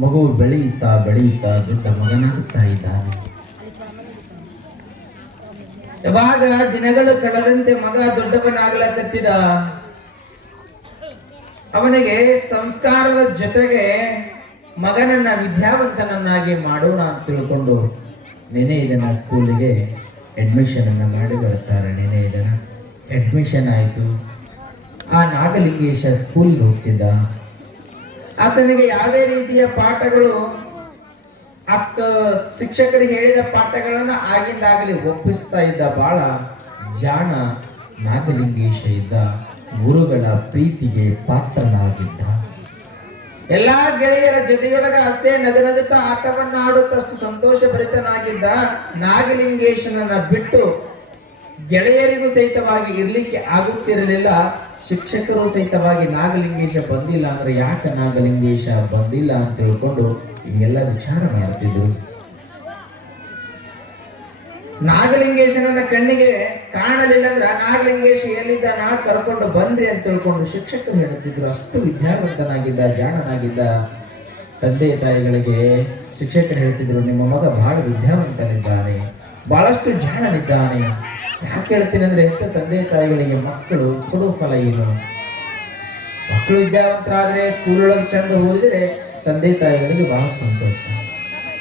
ಮಗು ಬೆಳೆಯುತ್ತಾ ಬೆಳೆಯುತ್ತಾ ದೊಡ್ಡ ಮಗನಾಗುತ್ತಾ ಇದ್ದಾನೆ. ಯಾವಾಗ ದಿನಗಳು ಕಳೆದಂತೆ ಮಗ ದೊಡ್ಡವನಾಗಲತ್ತಿದ, ಅವನಿಗೆ ಸಂಸ್ಕಾರದ ಜೊತೆಗೆ ಮಗನನ್ನ ವಿದ್ಯಾವಂತನನ್ನಾಗಿ ಮಾಡೋಣ ಅಂತ ತಿಳ್ಕೊಂಡು ನೆನೆ ಇದನ್ನ ಸ್ಕೂಲಿಗೆ ಅಡ್ಮಿಷನ್ ಅನ್ನ ಮಾಡಿ ಬರುತ್ತಾರೆ. ನೆನೆ ಇದನ್ನ ಅಡ್ಮಿಷನ್ ಆಯಿತು. ಆ ನಾಗಲಿಂಗೇಶ ಸ್ಕೂಲ್ ಹೋಗ್ತಿದ್ದ. ಆತನಿಗೆ ಯಾವುದೇ ರೀತಿಯ ಪಾಠಗಳು ಶಿಕ್ಷಕರಿಗೆ ಹೇಳಿದ ಪಾಠಗಳನ್ನ ಆಗಿಂದಾಗಲಿ ಒಪ್ಪಿಸ್ತಾ ಇದ್ದ. ಬಹಳ ಜಾಣ ನಾಗಲಿಂಗೇಶ ಇದ್ದ. ಗುರುಗಳ ಪ್ರೀತಿಗೆ ಪಾತ್ರನಾಗಿದ್ದ. ಎಲ್ಲಾ ಗೆಳೆಯರ ಜೊತೆಯೊಳಗ ಅಷ್ಟೇ ನಗನಗುತ್ತಾ ಆಟವನ್ನ ಆಡುತ್ತಷ್ಟು ಸಂತೋಷ ಭರಿತನಾಗಿದ್ದ. ನಾಗಲಿಂಗೇಶನನ್ನ ಬಿಟ್ಟು ಗೆಳೆಯರಿಗೂ ಸಹಿತವಾಗಿ ಇರ್ಲಿಕ್ಕೆ ಆಗುತ್ತಿರಲಿಲ್ಲ. ಶಿಕ್ಷಕರು ಸಹಿತವಾಗಿ ನಾಗಲಿಂಗೇಶ ಬಂದಿಲ್ಲ ಅಂದ್ರೆ ಯಾಕೆ ನಾಗಲಿಂಗೇಶ ಬಂದಿಲ್ಲ ಅಂತ ತಿಳ್ಕೊಂಡು ಹಿಂಗೆಲ್ಲ ವಿಚಾರ ಮಾಡ್ತಿದ್ರು. ನಾಗಲಿಂಗೇಶನನ್ನ ಕಣ್ಣಿಗೆ ಕಾಣಲಿಲ್ಲ ಅಂದ್ರೆ ನಾಗಲಿಂಗೇಶ ಎಲ್ಲಿದ್ದಾನ ಕರ್ಕೊಂಡು ಬನ್ರಿ ಅಂತ ತಿಳ್ಕೊಂಡು ಶಿಕ್ಷಕರು ಹೇಳುತ್ತಿದ್ರು. ಅಷ್ಟು ವಿದ್ಯಾವಂತನಾಗಿದ್ದ, ಜಾಣನಾಗಿದ್ದ. ತಂದೆ ತಾಯಿಗಳಿಗೆ ಶಿಕ್ಷಕರು ಹೇಳ್ತಿದ್ರು, ನಿಮ್ಮ ಮಗ ಬಹಳ ವಿದ್ಯಾವಂತನಿದ್ದಾನೆ, ಬಹಳಷ್ಟು ಜಾಣನಿದ್ದಾನೆ. ಯಾಕೆ ಹೇಳ್ತೀನಿ ಅಂದ್ರೆ ಎಷ್ಟು ತಂದೆ ತಾಯಿಗಳಿಗೆ ಮಕ್ಕಳು ಕೊಡೋ ಫಲ ಏನು? ಮಕ್ಕಳು ವಿದ್ಯಾವಂತರಾದ್ರೆ ಸ್ಕೂಲೊಳಗೆ ಚಂದ ಓದಿದ್ರೆ ತಂದೆ ತಾಯಿಗಳಿಗೆ ಬಹಳ ಸಂತೋಷ.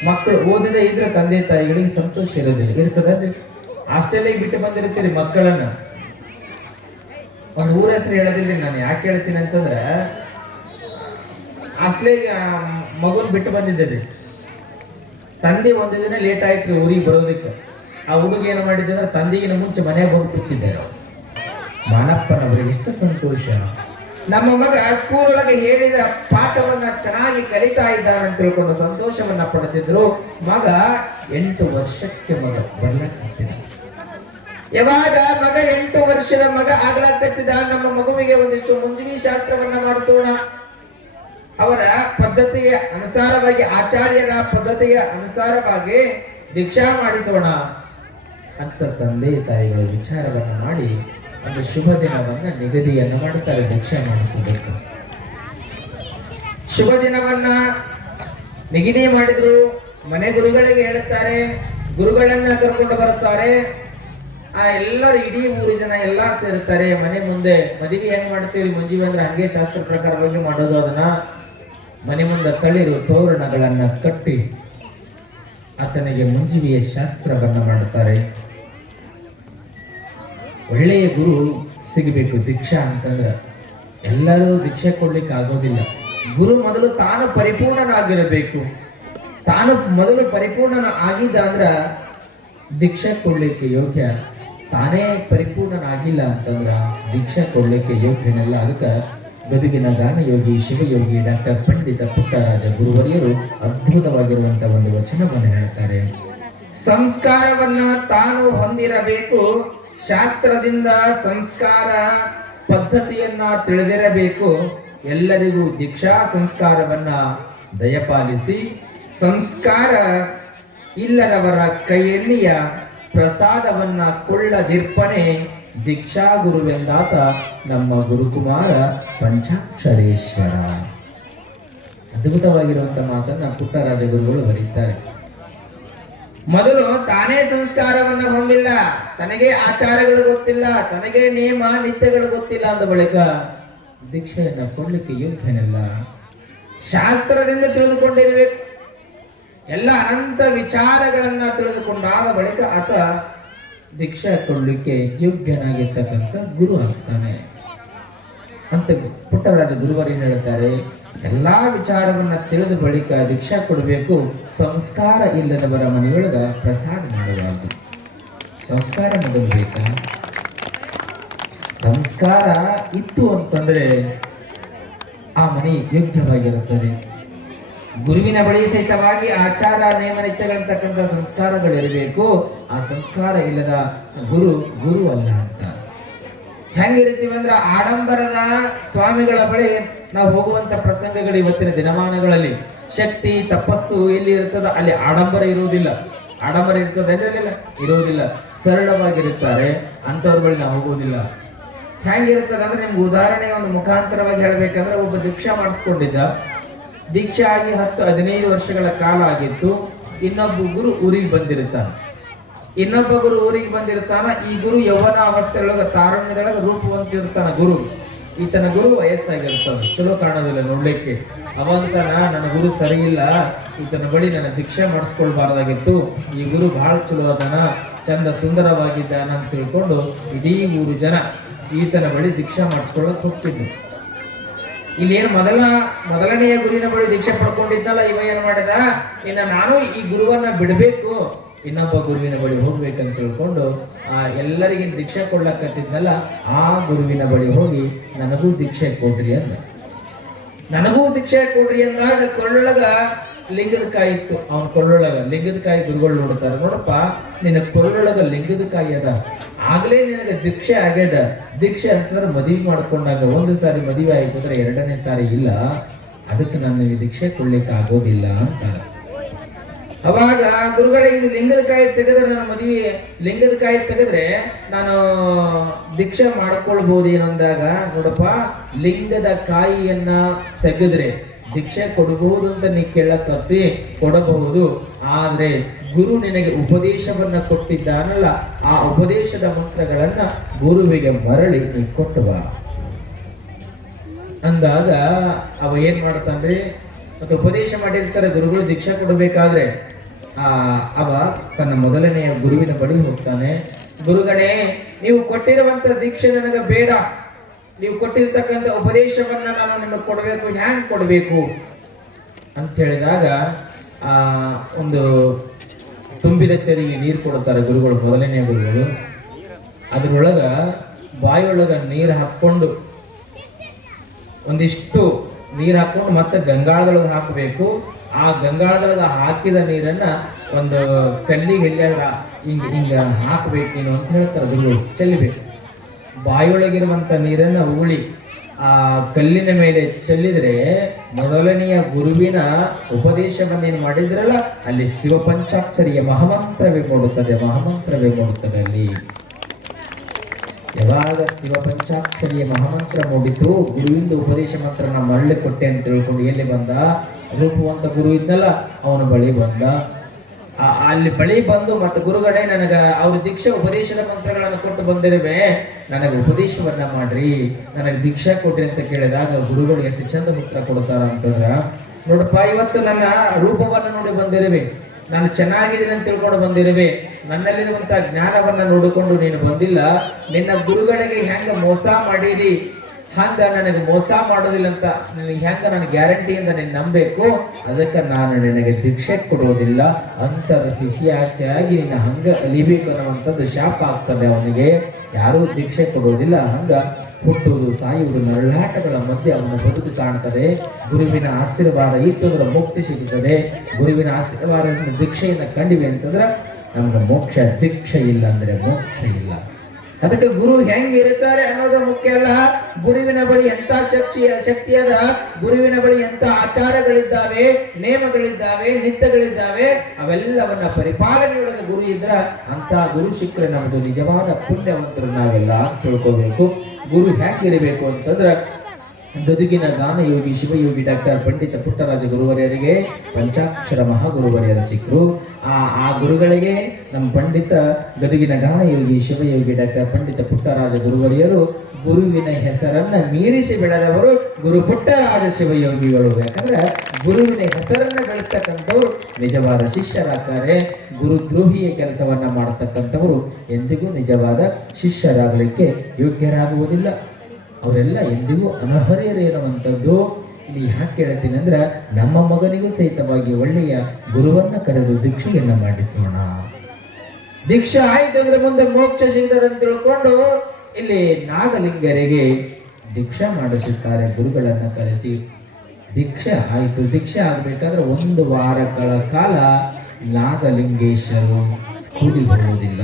ಮಕ್ಕಳು ಓದದೇ ಇದ್ರೆ ತಂದೆ ತಾಯಿಗಳಿಗೆ ಸಂತೋಷ ಇರೋದಿಲ್ಲ. ಇರ್ತದೆ. ಹಾಸ್ಟೆಲ್ಗೆ ಬಿಟ್ಟು ಬಂದಿರ್ತೀರಿ ಮಕ್ಕಳನ್ನ. ಒಂದು ಊರ ಹೆಸರು ಹೇಳೋದಿಲ್ಲ ನಾನು. ಯಾಕೆ ಹೇಳ್ತೀನಿ ಅಂತಂದ್ರೆ ಹಾಸ್ಟೆಲ್ಗೆ ಮಗುನ್ ಬಿಟ್ಟು ಬಂದಿದ್ದೆ. ತಂದೆ ಒಂದು ದಿನ ಲೇಟ್ ಆಯ್ತು ಊರಿಗೆ ಬರೋದಕ್ಕೆ. ಆ ಹುಡುಗ ಏನು ಮಾಡಿದ್ದೆ ಅಂದ್ರೆ ತಂದೆಗಿನ ಮುಂಚೆ ಮನೆಗೆ ಬಂದು ಕೂತಿದ್ದಾರೆ. ಮಾನಪ್ಪನವರಿಗೆ ಎಷ್ಟು ಸಂತೋಷ. ನಮ್ಮ ಮಗ ಸ್ಕೂಲ್ ಒಳಗೆ ಹೇಳಿದ ಪಾಠವನ್ನ ಚೆನ್ನಾಗಿ ಕಲಿತಾ ಇದ್ದಾನೆ ಅಂತ ತಿಳ್ಕೊಂಡು ಸಂತೋಷವನ್ನ ಪಡೆದಿದ್ರು. ಮಗ 8 ವರ್ಷಕ್ಕೆ ಮಗ ಬರ್ಲತ್ತಿದ್ದ. ಯಾವಾಗ ಮಗ 8 ವರ್ಷದ ಮಗ ಆಗ್ಲತ್ತಿದ್ದ, ನಮ್ಮ ಮಗುವಿಗೆ ಒಂದಿಷ್ಟು ಮುಂಜವಿ ಶಾಸ್ತ್ರವನ್ನ ಮಾಡಿಸೋಣ, ಅವರ ಪದ್ಧತಿಗೆ ಅನುಸಾರವಾಗಿ, ಆಚಾರ್ಯರ ಪದ್ಧತಿಗೆ ಅನುಸಾರವಾಗಿ ದೀಕ್ಷಾ ಮಾಡಿಸೋಣ ಅಂತ ತಂದೆ ತಾಯಿಗಳು ವಿಚಾರವನ್ನ ಮಾಡಿ ಒಂದು ಶುಭ ದಿನವನ್ನ ನಿಗದಿಯನ್ನು ಮಾಡುತ್ತಾರೆ ದೀಕ್ಷಾ ಮಾಡಿಸೋದಕ್ಕೆ. ಶುಭ ದಿನವನ್ನ ನಿಗದಿ ಮಾಡಿದ್ರು. ಮನೆ ಗುರುಗಳಿಗೆ ಹೇಳುತ್ತಾರೆ, ಗುರುಗಳನ್ನ ಕರ್ಕೊಂಡು ಬರುತ್ತಾರೆ. ಆ ಎಲ್ಲರೂ ಇಡೀ ಊರು ಜನ ಎಲ್ಲಾ ಸೇರುತ್ತಾರೆ. ಮನೆ ಮುಂದೆ ಮದುವೆ ಹೆಂಗ್ ಮಾಡ್ತೀವಿ ಮುಂಜೀವಿ ಅಂದ್ರೆ ಹಂಗೆ ಶಾಸ್ತ್ರ ಪ್ರಕಾರವಾಗಿ ಮಾಡೋದು. ಅದನ್ನ ಮನೆ ಮುಂದೆ ತಳಿರು ತೋರಣಗಳನ್ನ ಕಟ್ಟಿ ಆತನಿಗೆ ಮುಂಜೀವಿಯ ಶಾಸ್ತ್ರವನ್ನ ಮಾಡುತ್ತಾರೆ. ಒಳ್ಳೆಯ ಗುರು ಸಿಗಬೇಕು. ದೀಕ್ಷಾ ಅಂತಂದ್ರೆ ಎಲ್ಲರೂ ದೀಕ್ಷೆ ಕೊಡ್ಲಿಕ್ಕೆ ಆಗೋದಿಲ್ಲ. ಗುರು ಮೊದಲು ತಾನು ಪರಿಪೂರ್ಣನಾಗಿರಬೇಕು. ತಾನು ಮೊದಲು ಪರಿಪೂರ್ಣನ ಆಗಿದ್ದ ಅಂದ್ರ ದೀಕ್ಷಾ ಕೊಡ್ಲಿಕ್ಕೆ ಯೋಗ್ಯ. ತಾನೇ ಪರಿಪೂರ್ಣನಾಗಿಲ್ಲ ಅಂತಂದ್ರ ದೀಕ್ಷಾ ಕೊಡ್ಲಿಕ್ಕೆ ಯೋಗ್ಯನಲ್ಲ. ಅದಕ್ಕೆ ಗದುಗಿನ ಗಾನಯೋಗಿ ಶಿವಯೋಗಿ ಡಾಕ್ಟರ್ ಪಂಡಿತ ಪುಟ್ಟರಾಜ ಗುರುವರಿಯರು ಅದ್ಭುತವಾಗಿರುವಂತಹ ಒಂದು ವಚನವನ್ನು ಹೇಳ್ತಾರೆ. ಸಂಸ್ಕಾರವನ್ನ ತಾನು ಹೊಂದಿರಬೇಕು. ಶಾಸ್ತ್ರದಿಂದ ಸಂಸ್ಕಾರ ಪದ್ಧತಿಯನ್ನ ತಿಳಿದಿರಬೇಕು. ಎಲ್ಲರಿಗೂ ದೀಕ್ಷಾ ಸಂಸ್ಕಾರವನ್ನ ದಯಪಾಲಿಸಿ, ಸಂಸ್ಕಾರ ಇಲ್ಲದವರ ಕೈಯಲ್ಲಿಯ ಪ್ರಸಾದವನ್ನ ಕೊಳ್ಳದಿರ್ಪನೆ ದೀಕ್ಷಾ ಗುರುವೆಂದಾತ ನಮ್ಮ ಗುರುಕುಮಾರ ಪಂಚಾಕ್ಷರೇಶ್ವರ. ಅದ್ಭುತವಾಗಿರುವಂತಹ ಮಾತನ್ನ ಪುಟ್ಟರಾಜ ಗುರುಗಳು ಬರೀತಾರೆ. ಮೊದಲು ತಾನೇ ಸಂಸ್ಕಾರವನ್ನ ಹೊಂದಿಲ್ಲ, ತನಗೆ ಆಚಾರಗಳು ಗೊತ್ತಿಲ್ಲ, ತನಗೆ ನೇಮ ನಿತ್ಯಗಳು ಗೊತ್ತಿಲ್ಲ ಅಂದ ಬಳಿಕ ದೀಕ್ಷೆಯನ್ನ ಕೊಡ್ಲಿಕ್ಕೆ ಯೋಗ್ಯನಲ್ಲ. ಶಾಸ್ತ್ರದಿಂದ ತಿಳಿದುಕೊಂಡಿರ್ಬೇಕು. ಎಲ್ಲ ಅನಂತ ವಿಚಾರಗಳನ್ನ ತಿಳಿದುಕೊಂಡಾದ ಬಳಿಕ ಆತ ದೀಕ್ಷಾ ಕೊಡ್ಲಿಕ್ಕೆ ಯೋಗ್ಯನಾಗಿರ್ತಕ್ಕಂಥ ಗುರು ಆಗ್ತಾನೆ ಅಂತ ಪುಟ್ಟರಾಜ ಗುರುವರಿ ಹೇಳ್ತಾರೆ. ಎಲ್ಲಾ ವಿಚಾರವನ್ನ ತಿಳಿದ ಬಳಿಕ ದೀಕ್ಷಾ ಕೊಡಬೇಕು. ಸಂಸ್ಕಾರ ಇಲ್ಲದವರ ಮನೆಯೊಳಗ ಪ್ರಸಾದ ಮಾಡಬಾರದು. ಸಂಸ್ಕಾರ ಮೊದಲು ಬೇಕಾ? ಸಂಸ್ಕಾರ ಇತ್ತು ಅಂತಂದ್ರೆ ಆ ಮನೆ ಯೋಗ್ಯವಾಗಿರುತ್ತದೆ. ಗುರುವಿನ ಬಳಿ ಸಹಿತವಾಗಿ ಆಚಾರ ನೇಮ ನಿತ್ಯಗಳಂತಕ್ಕಂಥ ಸಂಸ್ಕಾರಗಳಿರಬೇಕು. ಆ ಸಂಸ್ಕಾರ ಇಲ್ಲದ ಗುರು ಗುರು ಅಲ್ಲ ಅಂತ. ಹೆಂಗಿರ್ತೀವಿ ಅಂದ್ರೆ ಆಡಂಬರದ ಸ್ವಾಮಿಗಳ ಬಳಿ ನಾವು ಹೋಗುವಂತ ಪ್ರಸಂಗಗಳು ಇವತ್ತಿನ ದಿನಮಾನಗಳಲ್ಲಿ ಶಕ್ತಿ ತಪಸ್ಸು ಎಲ್ಲಿ ಇರ್ತದ ಅಲ್ಲಿ ಆಡಂಬರ ಇರುವುದಿಲ್ಲ. ಆಡಂಬರ ಇರ್ತದೆ ಇರುವುದಿಲ್ಲ. ಸರಳವಾಗಿರುತ್ತಾರೆ. ಅಂತವ್ರ ಬಳಿ ನಾವು ಹೋಗುವುದಿಲ್ಲ. ಹೆಂಗಿರ್ತದೆ ಅಂದ್ರೆ ನಿಮ್ಗೆ ಉದಾಹರಣೆ ಒಂದು ಮುಖಾಂತರವಾಗಿ ಹೇಳ್ಬೇಕಂದ್ರೆ ಒಬ್ಬ ದೀಕ್ಷಾ ಮಾಡಿಸ್ಕೊಂಡಿದ್ದ. ದೀಕ್ಷೆ ಆಗಿ 10-15 ವರ್ಷಗಳ ಕಾಲ ಆಗಿತ್ತು. ಇನ್ನೊಬ್ಬ ಗುರು ಊರಿಗೆ ಬಂದಿರ್ತಾನೆ. ಇನ್ನೊಬ್ಬ ಗುರು ಊರಿಗೆ ಬಂದಿರ್ತಾನ. ಈ ಗುರು ಯೌವನ ಅವಸ್ಥೆಯೊಳಗ ತಾರುಣ್ಯದೊಳಗ ರೂಪವಂತಿರ್ತಾನ ಗುರು. ಈತನ ಗುರು ವಯಸ್ಸಾಗಿರ್ತಾನ, ಚಲೋ ಕಾಣೋದಿಲ್ಲ ನೋಡ್ಲಿಕ್ಕೆ. ಅವಂತನ ನನ್ನ ಗುರು ಸರಿ ಇಲ್ಲ, ಈತನ ಬಳಿ ನನ್ನ ದೀಕ್ಷೆ ಮಾಡಿಸ್ಕೊಳ್ಬಾರ್ದಾಗಿತ್ತು. ಈ ಗುರು ಬಹಳ ಚಲೋ ಅದನ, ಚಂದ ಸುಂದರವಾಗಿದ್ದಾನ ಅಂತ ತಿಳ್ಕೊಂಡು ಇಡೀ ಊರು ಜನ ಈತನ ಬಳಿ ದೀಕ್ಷಾ ಮಾಡಿಸ್ಕೊಳ್ಳೋಕೆ ಹೋಗ್ತಿದ್ರು. ಇಲ್ಲೇನು ಮೊದಲನೆಯ ಗುರುವಿನ ಬಳಿ ದೀಕ್ಷೆ ಪಡ್ಕೊಂಡಿದ್ದಲ್ಲ, ಇವ ಏನ್ ಮಾಡಿದ, ಇನ್ನ ನಾನು ಈ ಗುರುವನ್ನ ಬಿಡಬೇಕು, ಇನ್ನೊಬ್ಬ ಗುರುವಿನ ಬಳಿ ಹೋಗ್ಬೇಕಂತ ತಿಳ್ಕೊಂಡು ಎಲ್ಲರಿಗೆ ದೀಕ್ಷೆ ಕೊಡ್ಲಕ್ಕತ್ತಿದ್ನಲ್ಲ, ಆ ಗುರುವಿನ ಬಳಿ ಹೋಗಿ ನನಗೂ ದೀಕ್ಷೆ ಕೊಡ್ರಿ ಅಂದ. ನನಗೂ ದೀಕ್ಷೆ ಕೊಡ್ರಿ ಅಂದಾಗ ಕೊಳ್ಳೊಳಗ ಲಿಂಗದ ಕಾಯಿ ಇತ್ತು. ಅವನ ಕೊಳ್ಳೊಳಗ ಲಿಂಗದ ಕಾಯಿ ಗುರುಗಳು ನೋಡ್ತಾರೆ, ನೋಡಪ್ಪ ನಿನ್ನ ಕೊಳ್ಳೊಳಗ ಲಿಂಗದ ಕಾಯಿ ಅದ, ಆಗ್ಲೇ ನಿನಗೆ ದೀಕ್ಷೆ ಆಗ್ಯದ. ದೀಕ್ಷೆ ಅಂತಂದ್ರೆ ಮದುವೆ ಮಾಡ್ಕೊಂಡಾಗ ಒಂದು ಸಾರಿ ಮದುವೆ ಆಯ್ತು ಅಂದ್ರೆ 2ನೇ ಸಾರಿ ಇಲ್ಲ, ಅದಕ್ಕೆ ನನಗೆ ದೀಕ್ಷೆ ಕೊಡ್ಲಿಕ್ಕೆ ಆಗೋದಿಲ್ಲ ಅಂತಾರೆ. ಅವಾಗ ಗುರುಗಳಿಗೆ ಲಿಂಗದ ಕಾಯಿ ತೆಗೆದ್ರೆ ನನ್ನ ಮದುವೆ, ಲಿಂಗದ ಕಾಯಿ ತೆಗೆದ್ರೆ ನಾನು ದೀಕ್ಷೆ ಮಾಡ್ಕೊಳ್ಬಹುದು ಏನಂದಾಗ, ನೋಡಪ್ಪ ಲಿಂಗದ ಕಾಯಿಯನ್ನ ತೆಗೆದ್ರೆ ದೀಕ್ಷೆ ಕೊಡಬಹುದು ಅಂತ ನೀ ಕೇಳಕತ್ತಿ, ಕೊಡಬಹುದು. ಆದ್ರೆ ಗುರು ನಿನಗೆ ಉಪದೇಶವನ್ನ ಕೊಟ್ಟಿದ್ದಾನಲ್ಲ, ಆ ಉಪದೇಶದ ಮಂತ್ರಗಳನ್ನ ಗುರುವಿಗೆ ಮರಳಿ ನೀ ಕೊಟ್ಟುವ ಅಂದಾಗ ಅವ ಏನ್ ಮಾಡ್ತಾನ್ರಿ, ಮತ್ತೆ ಉಪದೇಶ ಮಾಡಿರ್ತಾರೆ ಗುರುಗಳು ದೀಕ್ಷೆ ಕೊಡಬೇಕಾದ್ರೆ. ಅವ ತನ್ನ ಮೊದಲನೆಯ ಗುರುವಿನ ಬಳಿ ಹೋಗ್ತಾನೆ. ಗುರುಗಳೇ, ನೀವು ಕೊಟ್ಟಿರುವಂತ ದೀಕ್ಷೆ ನನಗೆ ಬೇಡ, ನೀವು ಕೊಟ್ಟಿರ್ತಕ್ಕಂಥ ಉಪದೇಶವನ್ನ ನಾನು ನಿಮಗೆ ಕೊಡಬೇಕು, ಹ್ಯಾಂಗ್ ಕೊಡಬೇಕು ಅಂತ ಹೇಳಿದಾಗ ಒಂದು ತುಂಬಿದ ಚೆರಿಗೆ ನೀರು ಕೊಡುತ್ತಾರೆ ಗುರುಗಳು, ಮೊದಲನೆಯ ಗುರುಗಳು. ಅದ್ರೊಳಗ ಬಾಯಿಯೊಳಗ ನೀರು ಹಾಕೊಂಡು ಒಂದಿಷ್ಟು ನೀರು ಹಾಕೊಂಡು ಮತ್ತೆ ಗಂಗಾಳದೊಳಗೆ ಹಾಕಬೇಕು. ಆ ಗಂಗಾಳದೊಳಗೆ ಹಾಕಿದ ನೀರನ್ನ ಒಂದು ಕಲ್ಲಿಗೆ ಎಲ್ಲಾದ್ರ ಹಿಂಗ ಹಾಕಬೇಕು ನೀನು ಅಂತ ಹೇಳ್ತಾರೆ ಗುರುಗಳು. ಚೆಲ್ಲಬೇಕು, ಬಾಯಿಯೊಳಗಿರುವಂತ ನೀರನ್ನ ಉಗುಳಿ ಆ ಕಲ್ಲಿನ ಮೇಲೆ ಚೆಲ್ಲಿದ್ರೆ ಮೊದಲನೆಯ ಗುರುವಿನ ಉಪದೇಶವನ್ನೇನು ಮಾಡಿದ್ರಲ್ಲ, ಅಲ್ಲಿ ಶಿವ ಪಂಚಾಕ್ಷರಿಯ ಮಹಾಮಂತ್ರವೇ ಮೂಡುತ್ತದೆ, ಮಹಾಮಂತ್ರವೇ ಮೂಡುತ್ತದೆ. ಅಲ್ಲಿ ಯಾವಾಗ ಶಿವ ಪಂಚಾಕ್ಷರಿಯ ಮಹಾಮಂತ್ರ ಮೂಡಿತು, ಗುರುವಿಂದ ಉಪದೇಶ ಮಂತ್ರ ನಾ ಮರಳಿ ಕೊಟ್ಟೆ ಅಂತ ತಿಳ್ಕೊಂಡು ಎಲ್ಲಿ ಬಂದ, ರೂಪವಂತ ಗುರು ಇದ್ನಲ್ಲ ಅವನ ಬಳಿ ಬಂದ. ಅಲ್ಲಿ ಬಳಿ ಬಂದು ಮತ್ತೆ ಗುರುಗಳೇ ನನಗ ಅವ್ರ ದೀಕ್ಷೆ ಉಪದೇಶದ ಮಂತ್ರಗಳನ್ನು ಕೊಟ್ಟು ಬಂದಿರುವೆ, ನನಗೆ ಉಪದೇಶವನ್ನ ಮಾಡ್ರಿ, ನನಗೆ ದೀಕ್ಷಾ ಕೊಡ್ರಿ ಅಂತ ಕೇಳಿದಾಗ ಗುರುಗಳು ಎಷ್ಟು ಚಂದ ಉತ್ತರ ಕೊಡ್ತಾರ ಅಂತಂದ್ರ, ನೋಡಪ್ಪ ಇವತ್ತು ನನ್ನ ರೂಪವನ್ನ ನೋಡಿ ಬಂದಿರುವೆ, ನಾನು ಚೆನ್ನಾಗಿದ್ದೀನಿ ಅಂತ ತಿಳ್ಕೊಂಡು ಬಂದಿರುವೆ, ನನ್ನಲ್ಲಿರುವಂತಹ ಜ್ಞಾನವನ್ನ ನೋಡಿಕೊಂಡು ನೀನು ಬಂದಿಲ್ಲ. ನಿನ್ನ ಗುರುಗಳಿಗೆ ಹೆಂಗ ಮೋಸ ಮಾಡಿರಿ, ಹಂಗ ನನಗೆ ಮೋಸ ಮಾಡೋದಿಲ್ಲ ಅಂತ ನಿನಗೆ ಹೆಂಗ ನನ್ನ ಗ್ಯಾರಂಟಿಯಿಂದ ನೀನು ನಂಬಬೇಕು, ಅದಕ್ಕೆ ನಾನು ನಿನಗೆ ದೀಕ್ಷೆ ಕೊಡೋದಿಲ್ಲ ಅಂತ ಬಿಸಿಯಾಗಿ ನಿನ್ನ ಹಂಗ ಅಲಿಬೇಕು ಅನ್ನುವಂಥದ್ದು ಶಾಪ ಆಗ್ತದೆ ಅವನಿಗೆ. ಯಾರೂ ದೀಕ್ಷೆ ಕೊಡೋದಿಲ್ಲ. ಹಂಗ ಹುಟ್ಟುವುದು ಸಾಯುವುದು ನರಳಾಟಗಳ ಮಧ್ಯೆ ಅವನ ಬದುಕು ಕಾಣ್ತದೆ. ಗುರುವಿನ ಆಶೀರ್ವಾದ ಇತ್ತು ಅಂದ್ರೆ ಮುಕ್ತಿ ಸಿಗುತ್ತದೆ. ಗುರುವಿನ ಆಶೀರ್ವಾದದಿಂದ ದೀಕ್ಷೆಯನ್ನು ಕಂಡಿವೆ ಅಂತಂದ್ರೆ ನಮ್ಗೆ ಮೋಕ್ಷ, ದೀಕ್ಷೆ ಇಲ್ಲ ಅಂದ್ರೆ ಮೋಕ್ಷ ಇಲ್ಲ. ಅದಕ್ಕೆ ಗುರು ಹೆಂಗ್ ಇರುತ್ತಾರೆ ಅನ್ನೋದು ಮುಖ್ಯ ಅಲ್ಲ, ಗುರುವಿನ ಬಳಿ ಎಂತ ಶಕ್ತಿ ಅದ, ಗುರುವಿನ ಬಳಿ ಎಂತ ಆಚಾರಗಳಿದ್ದಾವೆ, ನೇಮಗಳಿದ್ದಾವೆ, ನಿತ್ಯಗಳಿದ್ದಾವೆ, ಅವೆಲ್ಲವನ್ನ ಪರಿಪಾಲನೆಯೊಳಗೆ ಗುರು ಇದ್ರ ಅಂತ ಗುರು ಸಿಕ್ಕರೆ ನಮ್ದು ನಿಜವಾದ ಪುಣ್ಯವಂತರು ನಾವೆಲ್ಲ ಅಂತ ತಿಳ್ಕೋಬೇಕು. ಗುರು ಹೆಂಗಿರಬೇಕು ಅಂತಂದ್ರೆ, ಗದುಗಿನ ಗಾನಯೋಗಿ ಶಿವಯೋಗಿ ಡಾಕ್ಟರ್ ಪಂಡಿತ ಪುಟ್ಟರಾಜ ಗುರುವರಿಯರಿಗೆ ಪಂಚಾಕ್ಷರ ಮಹಾಗುರುವರಿಯರು ಸಿಕ್ಕರು. ಆ ಗುರುಗಳಿಗೆ ನಮ್ಮ ಪಂಡಿತ ಗದುಗಿನ ಗಾನಯೋಗಿ ಶಿವಯೋಗಿ ಡಾಕ್ಟರ್ ಪಂಡಿತ ಪುಟ್ಟರಾಜ ಗುರುವರಿಯರು ಗುರುವಿನ ಹೆಸರನ್ನ ಮೀರಿಸಿ ಬೆಳೆದವರು ಗುರು ಪುಟ್ಟರಾಜ ಶಿವಯೋಗಿಗಳು. ಯಾಕಂದ್ರೆ ಗುರುವಿನ ಹೆಸರನ್ನ ಬೆಳೆಸ್ತಕ್ಕಂಥವ್ರು ನಿಜವಾದ ಶಿಷ್ಯರಾಗ್ತಾರೆ. ಗುರುದ್ರೋಹಿಯ ಕೆಲಸವನ್ನ ಮಾಡತಕ್ಕಂಥವರು ಎಂದಿಗೂ ನಿಜವಾದ ಶಿಷ್ಯರಾಗಲಿಕ್ಕೆ ಯೋಗ್ಯರಾಗುವುದಿಲ್ಲ. ಅವರೆಲ್ಲ ಎಂದಿಗೂ ಅನರ್ಹರೇರುವಂಥದ್ದು. ಇಲ್ಲಿ ಯಾಕೆ ಹೇಳ್ತೀನಿ ಅಂದ್ರೆ, ನಮ್ಮ ಮಗನಿಗೂ ಸಹಿತವಾಗಿ ಒಳ್ಳೆಯ ಗುರುವನ್ನ ಕರೆದು ದೀಕ್ಷೆಯನ್ನ ಮಾಡಿಸೋಣ. ದೀಕ್ಷೆ ಆಯ್ತು ಅಂದ್ರೆ ಮುಂದೆ ಮೋಕ್ಷ ಸಿಗ್ತದಂತ ತಿಳ್ಕೊಂಡು ಇಲ್ಲಿ ನಾಗಲಿಂಗರಿಗೆ ದೀಕ್ಷಾ ಮಾಡಿಸುತ್ತಾರೆ ಗುರುಗಳನ್ನ ಕರೆಸಿ. ದೀಕ್ಷೆ ಆಯ್ತು. ದೀಕ್ಷೆ ಆಗ್ಬೇಕಾದ್ರೆ 1 ವಾರಗಳ ಕಾಲ ನಾಗಲಿಂಗೇಶ್ವರು ಸ್ಕೂಲಿಗೆ ಹೋಗುವುದಿಲ್ಲ.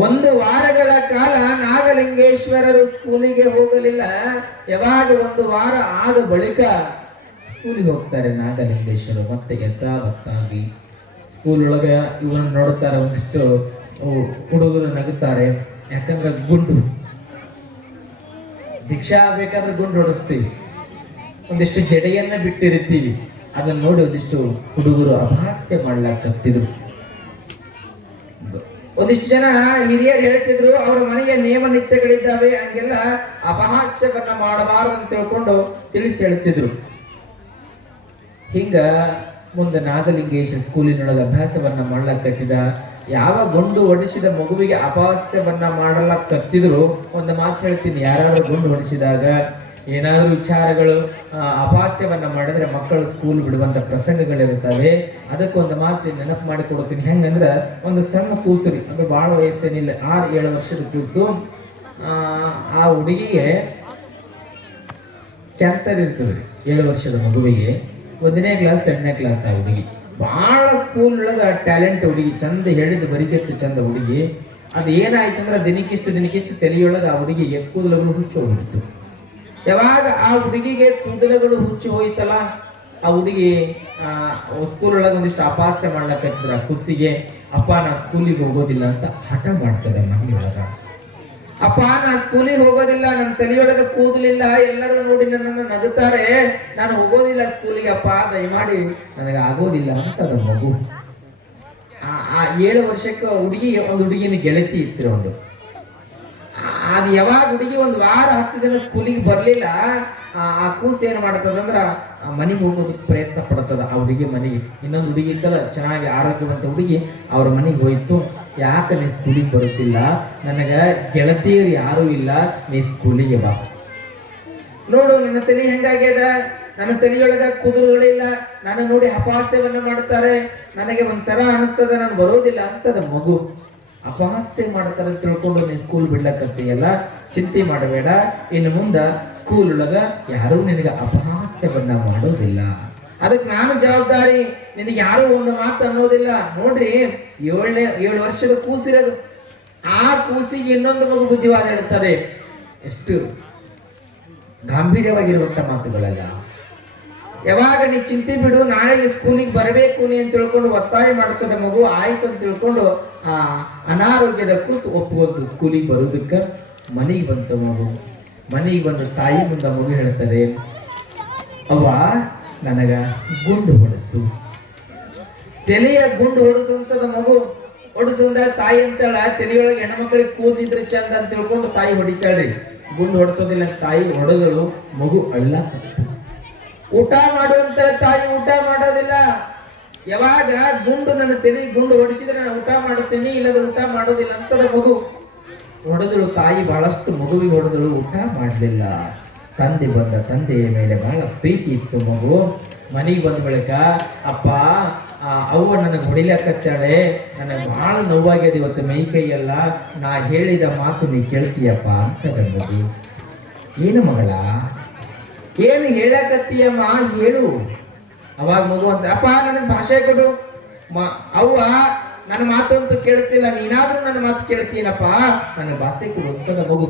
1 ವಾರಗಳ ಕಾಲ ನಾಗಲಿಂಗೇಶ್ವರರು ಸ್ಕೂಲಿಗೆ ಹೋಗಲಿಲ್ಲ. ಯಾವಾಗ 1 ವಾರ ಆದ ಬಳಿಕ ಸ್ಕೂಲಿಗೆ ಹೋಗ್ತಾರೆ ನಾಗಲಿಂಗೇಶ್ವರರು. ಮತ್ತೆ ಯಥಾವತ್ತಾಗಿ ಸ್ಕೂಲ್ ಒಳಗೆ ಇವನ್ನ ನೋಡುತ್ತಾರೆ. ಒಂದಿಷ್ಟು ಹುಡುಗರು ನಗುತ್ತಾರೆ. ಯಾಕಂದ್ರೆ ಗುಂಡು ದೀಕ್ಷಾ ಆಗ್ಬೇಕಾದ್ರೆ ಗುಂಡು ಹೊಡಿಸ್ತೀವಿ. ಒಂದಿಷ್ಟು ಜಡೆಯನ್ನ ಬಿಟ್ಟಿರ್ತೀವಿ, ಅದನ್ನ ನೋಡಿ ಒಂದಿಷ್ಟು ಹುಡುಗರು ಅಪಹಾಸ್ಯ ಮಾಡ್ಲಾಕತ್ತಿದ್ರು. ಒಂದಿಷ್ಟು ಜನ ಹಿರಿಯರು ಹೇಳ್ತಿದ್ರು ಅವರ ಮನೆಯ ನಿಯಮ ನಿತ್ಯಗಳಿದ್ದಾವೆ, ಹಂಗೆಲ್ಲ ಅಪಹಾಸ್ಯವನ್ನ ಮಾಡಬಾರದು ಅಂತ ತಿಳ್ಕೊಂಡು ತಿಳಿಸಿ ಹೇಳ್ತಿದ್ರು. ಹಿಂಗ ಮುಂದೆ ನಾಗಲಿಂಗೇಶ ಸ್ಕೂಲಿನೊಳಗೆ ಅಭ್ಯಾಸವನ್ನ ಮಾಡ್ಲಕತ್ತಿದ. ಯಾವ ಗುಂಡು ಹೊಡಿಸಿದ ಮಗುವಿಗೆ ಅಪಹಾಸ್ಯವನ್ನ ಮಾಡಲಕತ್ತಿದ್ರು, ಒಂದು ಮಾತು ಹೇಳ್ತೀನಿ, ಯಾರಾದ್ರೂ ಗುಂಡು ಹೊಡಿಸಿದಾಗ ಏನಾದ್ರೂ ವಿಚಾರಗಳು ಅಪಹಾಸ್ಯವನ್ನ ಮಾಡಿದ್ರೆ ಮಕ್ಕಳು ಸ್ಕೂಲ್ ಬಿಡುವಂತ ಪ್ರಸಂಗಗಳಿರುತ್ತವೆ. ಅದಕ್ಕೊಂದು ಮಾತು ನೆನಪು ಮಾಡಿ ಕೊಡ್ತೀನಿ. ಹೆಂಗಂದ್ರೆ ಒಂದು ಸಣ್ಣ ಕೂಸುರಿ, ಅಂದ್ರೆ ಬಹಳ ವಯಸ್ಸೇನಿಲ್ಲ, 6-7 ವರ್ಷದ ಕೂಸು. ಆ ಹುಡುಗಿಗೆ ಕ್ಯಾನ್ಸರ್ ಇರ್ತದೆ. 7 ವರ್ಷದ ಮಗುವಿಗೆ 1ನೇ ಕ್ಲಾಸ್ 2ನೇ ಕ್ಲಾಸ್. ಆ ಹುಡುಗಿ ಬಹಳ ಸ್ಕೂಲ್ ಒಳಗ ಟ್ಯಾಲೆಂಟ್ ಹುಡುಗಿ, ಚಂದ ಹೇಳಿದ್ದು ಬರಿತಿತ್ತು ಚಂದ ಹುಡುಗಿ. ಅದು ಏನಾಯ್ತು ಅಂದ್ರೆ ದಿನಕ್ಕಿಷ್ಟು ತಲೆಯೊಳಗೆ ಆ ಹುಡುಗಿಗೆ ಕೂದಲುಗಳು ಹುಚ್ಚು ಹೋಗ್ಬಿಡ್ತು. ಯಾವಾಗ ಆ ಹುಡುಗಿಗೆ ಕೂದಲುಗಳು ಹುಚ್ಚಿ ಹೋಯ್ತಲ್ಲ, ಆ ಹುಡುಗಿ ಸ್ಕೂಲ್ ಒಳಗೆ ಒಂದಿಷ್ಟು ಅಪಹಾಸ್ಯ ಮಾಡ್ಲಕತ್ತಿದ್ರ. ಆ ಖುಷಿಗೆ ಅಪ್ಪ ನಾ ಸ್ಕೂಲಿಗೆ ಹೋಗೋದಿಲ್ಲ ಅಂತ ಹಠ ಮಾಡ್ತದೆ ಮನೆಯೊಳಗ. ಅಪ್ಪ ನಾ ಸ್ಕೂಲಿಗೆ ಹೋಗೋದಿಲ್ಲ, ನನ್ನ ತಲೆಯೊಳಗೆ ಕೂದಲಿಲ್ಲ, ಎಲ್ಲರೂ ನೋಡಿ ನನ್ನನ್ನು ನಗುತ್ತಾರೆ, ನಾನು ಹೋಗೋದಿಲ್ಲ ಸ್ಕೂಲಿಗೆ ಅಪ್ಪ, ದಯಮಾಡಿ ನನಗೆ ಆಗೋದಿಲ್ಲ ಅಂತ ಅದ ಮಗು. ಆ 7 ವರ್ಷಕ್ಕೆ ಒಂದು ಹುಡುಗಿನ ಗೆಳತಿ ಇತ್ತು. ಒಂದು ಅದು ಯಾವಾಗ ಹುಡುಗಿ 1 ವಾರ 10 ದಿನ ಸ್ಕೂಲಿಗೆ ಬರ್ಲಿಲ್ಲ, ಆ ಕೂಸು ಏನ್ ಮಾಡ್ತದಂದ್ರ ಮನೆಗೆ ಹೋಗೋದಕ್ಕೆ ಪ್ರಯತ್ನ ಪಡ್ತದ. ಆ ಹುಡುಗಿ ಮನೆಗೆ ಇನ್ನೊಂದು ಹುಡುಗಿ ಇದ್ದಲ್ಲ, ಚೆನ್ನಾಗಿ ಆರೋಗ್ಯವಂತ ಹುಡುಗಿ, ಅವ್ರ ಮನೆಗೆ ಹೋಯ್ತು. ಯಾಕೆ ನೀ ಸ್ಕೂಲಿಗೆ ಬರುತ್ತಿಲ್ಲ, ನನಗ ಗೆಳತಿಯರು ಯಾರೂ ಇಲ್ಲ, ನೀ ಸ್ಕೂಲಿಗೆ ಬಾ. ನೋಡು ನನ್ನ ತಲೆ ಹೆಂಗಾಗ್ಯದ, ನನ್ನ ತಲೆಯೊಳಗ ಕೂದಲುಗಳಿಲ್ಲ, ನಾನು ನೋಡಿ ಅಪಹಾಸ್ಯವನ್ನ ಮಾಡ್ತಾರೆ, ನನಗೆ ಒಂಥರ ಅನಿಸ್ತದ, ನಾನು ಬರೋದಿಲ್ಲ ಅಂತದ ಮಗು. ಅಪಹಾಸ್ಯ ಮಾಡ್ತಾರೆ ತಿಳ್ಕೊಂಡು ನೀ ಸ್ಕೂಲ್ ಬಿಡ್ಲಕತ್ತೀಯಲ್ಲ, ಚಿಂತೆ ಮಾಡಬೇಡ, ಇನ್ನು ಮುಂದ ಸ್ಕೂಲ್ ಒಳಗ ಯಾರೂ ನಿನಗೆ ಅಪಹಾಸ್ಯವನ್ನ ಮಾಡೋದಿಲ್ಲ, ಅದಕ್ಕೆ ನಾನು ಜವಾಬ್ದಾರಿ, ನಿನಗೆ ಯಾರು ಒಂದು ಮಾತು ಅನ್ನೋದಿಲ್ಲ. ನೋಡ್ರಿ 7 ವರ್ಷದ ಕೂಸಿರೋದು, ಆ ಕೂಸಿಗೆ ಇನ್ನೊಂದು ಮಗು ಬುದ್ಧಿವಾದ ಹೇಳ್ತಾರೆ. ಎಷ್ಟು ಗಾಂಭೀರ್ಯವಾಗಿರುವಂತ ಮಾತುಗಳಲ್ಲ. ಯಾವಾಗ ನೀ ಚಿಂತೆ ಬಿಡು, ನಾಳೆಗೆ ಸ್ಕೂಲಿಗೆ ಬರಬೇಕು ನೀ ಅಂತ ತಿಳ್ಕೊಂಡು ಒತ್ತಾಯ ಮಾಡ್ತದೆ ಮಗು. ಆಯ್ತು ಅಂತ ತಿಳ್ಕೊಂಡು ಅನಾರೋಗ್ಯದ ಕೂಸು ಒಪ್ಪಿಕೊಂಡು ಸ್ಕೂಲಿಗೆ ಬರೋದಕ್ಕೆ ಮನೆಗೆ ಬಂತ ಮಗು. ಮನೆಗೆ ಬಂದ ತಾಯಿ ಮುಂದೆ ಮಗು ಹೇಳ್ತದೆ, ಅವ್ವ ನನಗ ಗುಂಡು ಹೊಡೆಸು, ತಲೆಯ ಗುಂಡು ಹೊಡೆಸು ಅಂತದ ಮಗು. ಹೊಡೆಸುಂದ ತಾಯಿ ಅಂತೇಳ, ತಲೆಯೊಳಗೆ ಹೆಣ್ಮಕ್ಳಿಗೆ ಕೂದಿದ್ರೆ ಚಂದ ಅಂತ ತಿಳ್ಕೊಂಡು ತಾಯಿ ಹೊಡಿತಾಳ್ರಿ. ಗುಂಡು ಹೊಡೆಸೋದಿಲ್ಲ ತಾಯಿ, ಹೊಡೆದಳು. ಮಗು ಅಳ್ಳ. ಊಟ ಮಾಡುವಂತ ತಾಯಿ ಊಟ ಮಾಡೋದಿಲ್ಲ. ಯಾವಾಗ ಗುಂಡು ನನ್ನ ತಲೆ ಗುಂಡು ಹೊಡಿಸಿದ್ರೆ ನಾನು ಊಟ ಮಾಡುತ್ತೇನೆ, ಇಲ್ಲದ್ರೆ ಊಟ ಮಾಡೋದಿಲ್ಲ ಅಂತದ ಮಗು. ಹೊಡೆದಳು ತಾಯಿ, ಬಹಳಷ್ಟು ಮಗುವಿಗೆ ಹೊಡೆದಳು, ಊಟ ಮಾಡಲಿಲ್ಲ. ತಂದೆಯ ಮೇಲೆ ಬಹಳ ಪ್ರೀತಿ ಇತ್ತು ಮಗು. ಮನೆಗೆ ಬಂದ ಬಳಿಕ ಅಪ್ಪ ಅವ್ವ ನನಗೆ ಹೊಡಿಲಕತ್ತಾಳೆ, ನನಗೆ ಬಹಳ ನೋವಾಗ್ಯದ ಇವತ್ತು ಮೈ ಕೈಯೆಲ್ಲ, ನಾ ಹೇಳಿದ ಮಾತು ನೀ ಕೇಳ್ತೀಯಪ್ಪ ಅಂತದ ಮಗು. ಏನು ಮಗಳ, ಏನು ಹೇಳಕತ್ತೀಯಮ್ಮ, ಹೇಳು. ಅವಾಗ ಮಗು ಅಂತ, ಅಪ್ಪ ನನಗೆ ಭಾಷೆ ಕೊಡು. ಅವ್ವ ನನ್ನ ಮಾತು ಅಂತ ಕೇಳ್ತಿಲ್ಲ, ನೀನಾದ್ರೂ ನನ್ನ ಮಾತು ಕೇಳ್ತೀನಪ್ಪ, ನನಗೆ ಭಾಷೆ ಕೊಡು ಅಂತದ ಮಗು.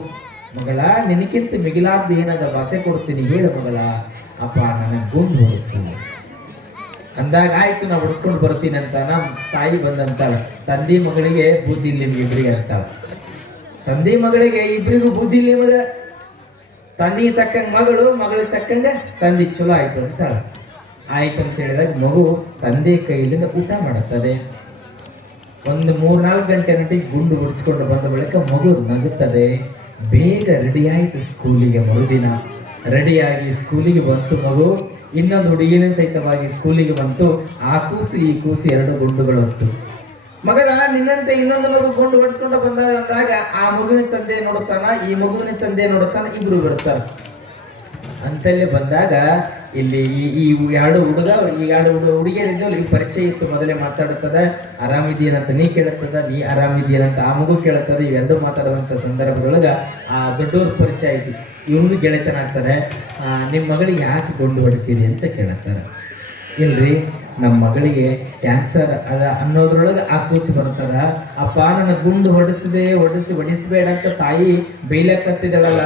ಮಗಳ ನಿನಕ್ಕಿಂತ ಮಿಗಿಲಾದ್ದು ಏನದ, ಭಾಷೆ ಕೊಡ್ತೀನಿ, ಹೇಳು ಮಗಳ. ಅಪ್ಪ ನನಗೆ ಗುಂಡು ಹೊಡಿಸು ಅಂದಾಗ, ಆಯ್ತು ನಾ ಹೊಡಿಸ್ಕೊಂಡು ಬರ್ತೀನಿ ಅಂತ ನಮ್ಮ ತಾಯಿ ಬಂದಂತಾಳ. ತಂದೆ ಮಗಳಿಗೆ ಬುದ್ಧಿ ಇಲ್ಲ ನಿಮ್ಗೆ ಅಂತಾಳ. ತಂದೆ ಮಗಳಿಗೆ ಇಬ್ಬರಿಗೂ ಬುದ್ಧಿ ಇಲ್ಲ ನಿಮಗ. ತಂದಿಗೆ ತಕ್ಕಂಗ ಮಗಳು, ಮಗಳಿಗೆ ತಕ್ಕಂಗ ತಂದೆ ಚಲೋ ಆಯ್ತು ಅಂತಾಳ. ಆಯ್ತು ಅಂತ ಹೇಳಿದಾಗ ಮಗು ತಂದೆ ಕೈಲಿಂದ ಊಟ ಮಾಡುತ್ತದೆ. ಒಂದು 3-4 ಗಂಟೆ ಗಂಟೆಗೆ ಗುಂಡು ಹೊಡಿಸ್ಕೊಂಡು ಬಂದ ಬಳಿಕ ಮಗು ನಗುತ್ತದೆ. ಬೇಗ ರೆಡಿ ಆಯ್ತು ಸ್ಕೂಲಿಗೆ. ಮರುದಿನ ರೆಡಿಯಾಗಿ ಸ್ಕೂಲಿಗೆ ಬಂತು ಮಗು. ಇನ್ನೊಂದು ಹುಡುಗಿನ ಸಹಿತವಾಗಿ ಸ್ಕೂಲಿಗೆ ಬಂತು. ಆ ಕೂಸು ಈ ಕೂಸು 2 ಗುಂಡುಗಳು ಹೊತ್ತು. ಮಗನ ನಿನ್ನಂತೆ ಇನ್ನೊಂದು ಮಗು ಗುಂಡು ಹೊಡಿಸ್ಕೊಂಡು ಬಂದಾಗ ಆ ಮಗುವಿನ ತಂದೆ ನೋಡುತ್ತಾನ, ಈ ಮಗುವಿನ ತಂದೆ ನೋಡುತ್ತಾನ, ಇಬ್ರು ಬರ್ತಾರ. ಅಂತಲ್ಲೇ ಬಂದಾಗ ಇಲ್ಲಿ ಈ 2 ಹುಡುಗಿಯರಿದ್ದಲ್ಲ, ಈ ಪರಿಚಯ ಇತ್ತು. ಮೊದಲೇ ಮಾತಾಡುತ್ತದೆ, ಆರಾಮಿದೆಯೇನಂತ ನೀ ಕೇಳುತ್ತದ, ನೀ ಆರಾಮಿದೆಯೇನಂತ ಆ ಮಗು ಕೇಳುತ್ತದೆ. ಇವೆರಡು ಮಾತಾಡುವಂತ ಸಂದರ್ಭದೊಳಗ ಆ ದೊಡ್ಡವ್ರ ಪರಿಚಯ ಆಯ್ತು. ಇವ್ರಿಗೂ ಗೆಳೆತನ ಆಗ್ತಾರೆ. ನಿಮ್ಮ ಮಗಳಿಗೆ ಯಾಕೆ ಗುಂಡು ಹೊಡಿಸಿರಿ ಅಂತ ಕೇಳುತ್ತಾರೆ. ಇಲ್ರಿ, ನಮ್ಮ ಮಗಳಿಗೆ ಕ್ಯಾನ್ಸರ್ ಅದ ಅನ್ನೋದ್ರೊಳಗೆ ಆ ಕೂಸು ಬರ್ತಾರ. ಅಪ್ಪ ನನ್ನ ಗುಂಡು ಹೊಡಿಸ್ಬೇಡ ಅಂತ ತಾಯಿ ಬೈಲಕತ್ತಿದಳಲ್ಲ,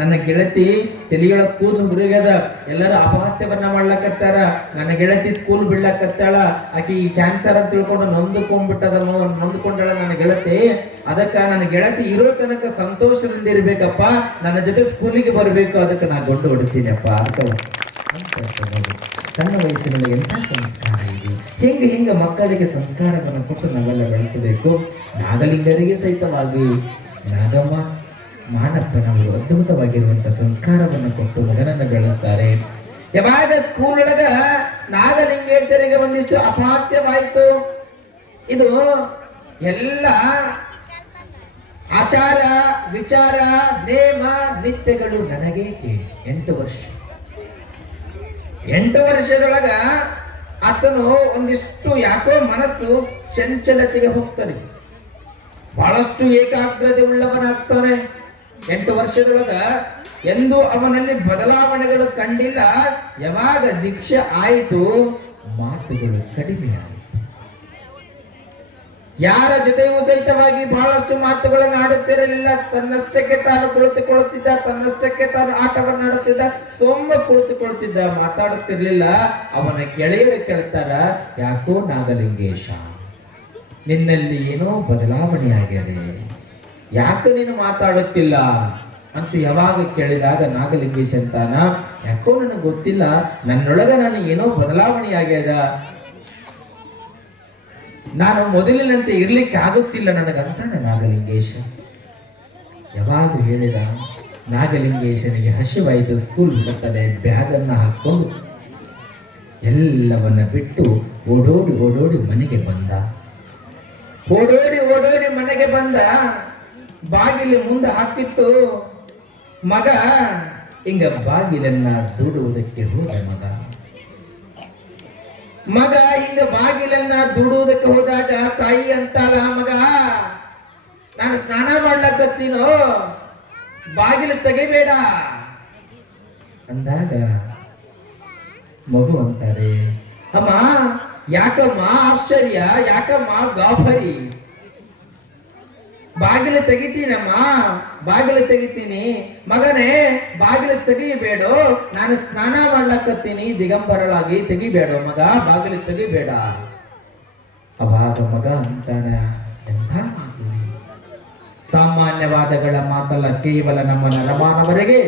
ನನ್ನ ಗೆಳತಿ ತಲೆಯೊಳಗ ಕೂದಲು ಹುಡುಗದ, ಎಲ್ಲರೂ ಅಪಹಾಸ್ಯವನ್ನ ಮಾಡ್ಲಕತ್ತಾರ, ನನ್ನ ಗೆಳತಿ ಸ್ಕೂಲ್ ಬಿಡ್ಲಕತ್ತಾಳ, ಆಕಿ ಕ್ಯಾನ್ಸರ್ ಅಂತ ತಿಳ್ಕೊಂಡು ನೊಂದ್ಕೊಂಡಳ ನನ್ನ ಗೆಳತಿ. ಅದಕ್ಕ ನನ್ನ ಗೆಳತಿ ಇರೋ ತನಕ ಸಂತೋಷದಿಂದ ಇರ್ಬೇಕಪ್ಪ, ನನ್ನ ಜೊತೆ ಸ್ಕೂಲಿಗೆ ಬರ್ಬೇಕು, ಅದಕ್ಕೆ ನಾ ಗುಂಡು ಹೊಡಿಸ್ತೀನಪ್ಪ ಅಂತ ಅಂತ ಮಗು ಸಣ್ಣ ವಯಸ್ಸಿನಲ್ಲಿ ಎಂಥ ಸಂಸ್ಕಾರ ಇದೆ. ಹೆಂಗೆ ಮಕ್ಕಳಿಗೆ ಸಂಸ್ಕಾರವನ್ನು ಕೊಟ್ಟು ನಾವೆಲ್ಲ ಬೆಳೆಸಬೇಕು. ನಾಗಲಿಂಗರಿಗೆ ಸಹಿತವಾಗಿ ನಾಗಮ್ಮ ಮಾನಪ್ಪನವರು ಅದ್ಭುತವಾಗಿರುವಂಥ ಸಂಸ್ಕಾರವನ್ನು ಕೊಟ್ಟು ಮಗನನ್ನು ಬೆಳೆಸ್ತಾರೆ. ಯಾವಾಗ ಸ್ಕೂಲ್ ಒಳಗ ನಾಗಲಿಂಗೇಶ್ವರಿಗೆ ಒಂದಿಷ್ಟು ಅಪಾಸ್ಯವಾಯಿತು. ಇದು ಎಲ್ಲ ಆಚಾರ ವಿಚಾರ ನೇಮ ನಿತ್ಯಗಳು ನನಗೆ 8 ವರ್ಷ 8 ವರ್ಷದೊಳಗ ಆತನು ಒಂದಿಷ್ಟು ಯಾಕೋ ಮನಸ್ಸು ಚಂಚಲತೆಗೆ ಹೋಗ್ತಾನೆ. ಬಹಳಷ್ಟು ಏಕಾಗ್ರತೆ ಉಳ್ಳವನಾಗ್ತಾನೆ. 8 ವರ್ಷದೊಳಗ ಎಂದು ಅವನಲ್ಲಿ ಬದಲಾವಣೆಗಳು ಕಂಡಿಲ್ಲ. ಯಾವಾಗ ದೀಕ್ಷೆ ಆಯಿತು ಮಾತುಗಳು ಕಡಿಮೆ ಆಯಿತು. ಯಾರ ಜೊತೆಯೂ ಸಹಿತವಾಗಿ ಬಹಳಷ್ಟು ಮಾತುಗಳನ್ನು ಆಡುತ್ತಿರಲಿಲ್ಲ. ತನ್ನಷ್ಟಕ್ಕೆ ತಾನು ಕುಳಿತುಕೊಳ್ಳುತ್ತಿದ್ದ, ತನ್ನಷ್ಟಕ್ಕೆ ತಾನು ಆಟವನ್ನು ಆಡುತ್ತಿದ್ದ, ಕುಳಿತುಕೊಳ್ಳುತ್ತಿದ್ದ, ಮಾತಾಡುತ್ತಿರ್ಲಿಲ್ಲ. ಅವನ ಗೆಳೆಯರು ಕೇಳ್ತಾರ, ಯಾಕೋ ನಾಗಲಿಂಗೇಶ ನಿನ್ನಲ್ಲಿ ಏನೋ ಬದಲಾವಣೆ ಆಗ್ಯದೆ, ಯಾಕೆ ನೀನು ಮಾತಾಡುತ್ತಿಲ್ಲ ಅಂತ ಯಾವಾಗ ಕೇಳಿದಾಗ ನಾಗಲಿಂಗೇಶ ಅಂತಾನ, ಯಾಕೋ ನನಗೆ ಗೊತ್ತಿಲ್ಲ, ನನ್ನೊಳಗ ನಾನು ಏನೋ ಬದಲಾವಣೆ ಆಗ್ಯದ, ನಾನು ಮೊದಲಿನಂತೆ ಇರ್ಲಿಕ್ಕೆ ಆಗುತ್ತಿಲ್ಲ ನನಗಂತಾನೆ ನಾಗಲಿಂಗೇಶ. ಯಾವಾಗ ಹೇಳಿದ ನಾಗಲಿಂಗೇಶನಿಗೆ ಹಸಿವಾಯಿತು. ಸ್ಕೂಲ್ ಬಿಡುತ್ತದೆ, ಬ್ಯಾಗನ್ನು ಹಾಕೊಂಡು ಎಲ್ಲವನ್ನ ಬಿಟ್ಟು ಓಡೋಡಿ ಮನೆಗೆ ಬಂದ. ಓಡೋಡಿ ಮನೆಗೆ ಬಂದ. ಬಾಗಿಲು ಮುಂದೆ ಹಾಕಿತ್ತು. ಮಗ ಹಿಂಗ ಬಾಗಿಲನ್ನ ದೂಡುವುದಕ್ಕೆ ಹೋದ. ಮಗ ಹಿಂಗ ಬಾಗಿಲನ್ನ ದೂಡುವುದಕ್ಕೆ ಹೋದಾಗ ತಾಯಿ ಅಂತಾಳ, ಮಗ ನಾನು ಸ್ನಾನ ಮಾಡ್ಲಕತ್ತೀನೋ, ಬಾಗಿಲು ತೆಗಿಬೇಡ ಅಂದಾಗ ಮಗು ಅಂತಾರೆ, ಅಮ್ಮ ಯಾಕಮ್ಮ ಆಶ್ಚರ್ಯ, ಯಾಕಮ್ಮ ಗಾಬರಿ, ಬಾಗಿಲು ತೆಗಿತೀನಮ್ಮ, ಬಾಗಿಲು ತೆಗಿತೀನಿ. ಮಗನೇ ಬಾಗಿಲು ತೆಗಿಬೇಡ, ನಾನು ಸ್ನಾನ ಮಾಡ್ಲಕತ್ತೀನಿ ದಿಗಂಬರಳಾಗಿ, ತೆಗಿಬೇಡ ಮಗ, ಬಾಗಿಲು ತೆಗಿಬೇಡ. ಅವಾಗ ಮಗ ಅಂತಾನೆ, ಎಂಥ ಮಾತು, ಸಾಮಾನ್ಯವಾದಗಳ ಮಾತಲ್ಲ, ಕೇವಲ ನಮ್ಮ ನರಮಾನವರೆಗೆ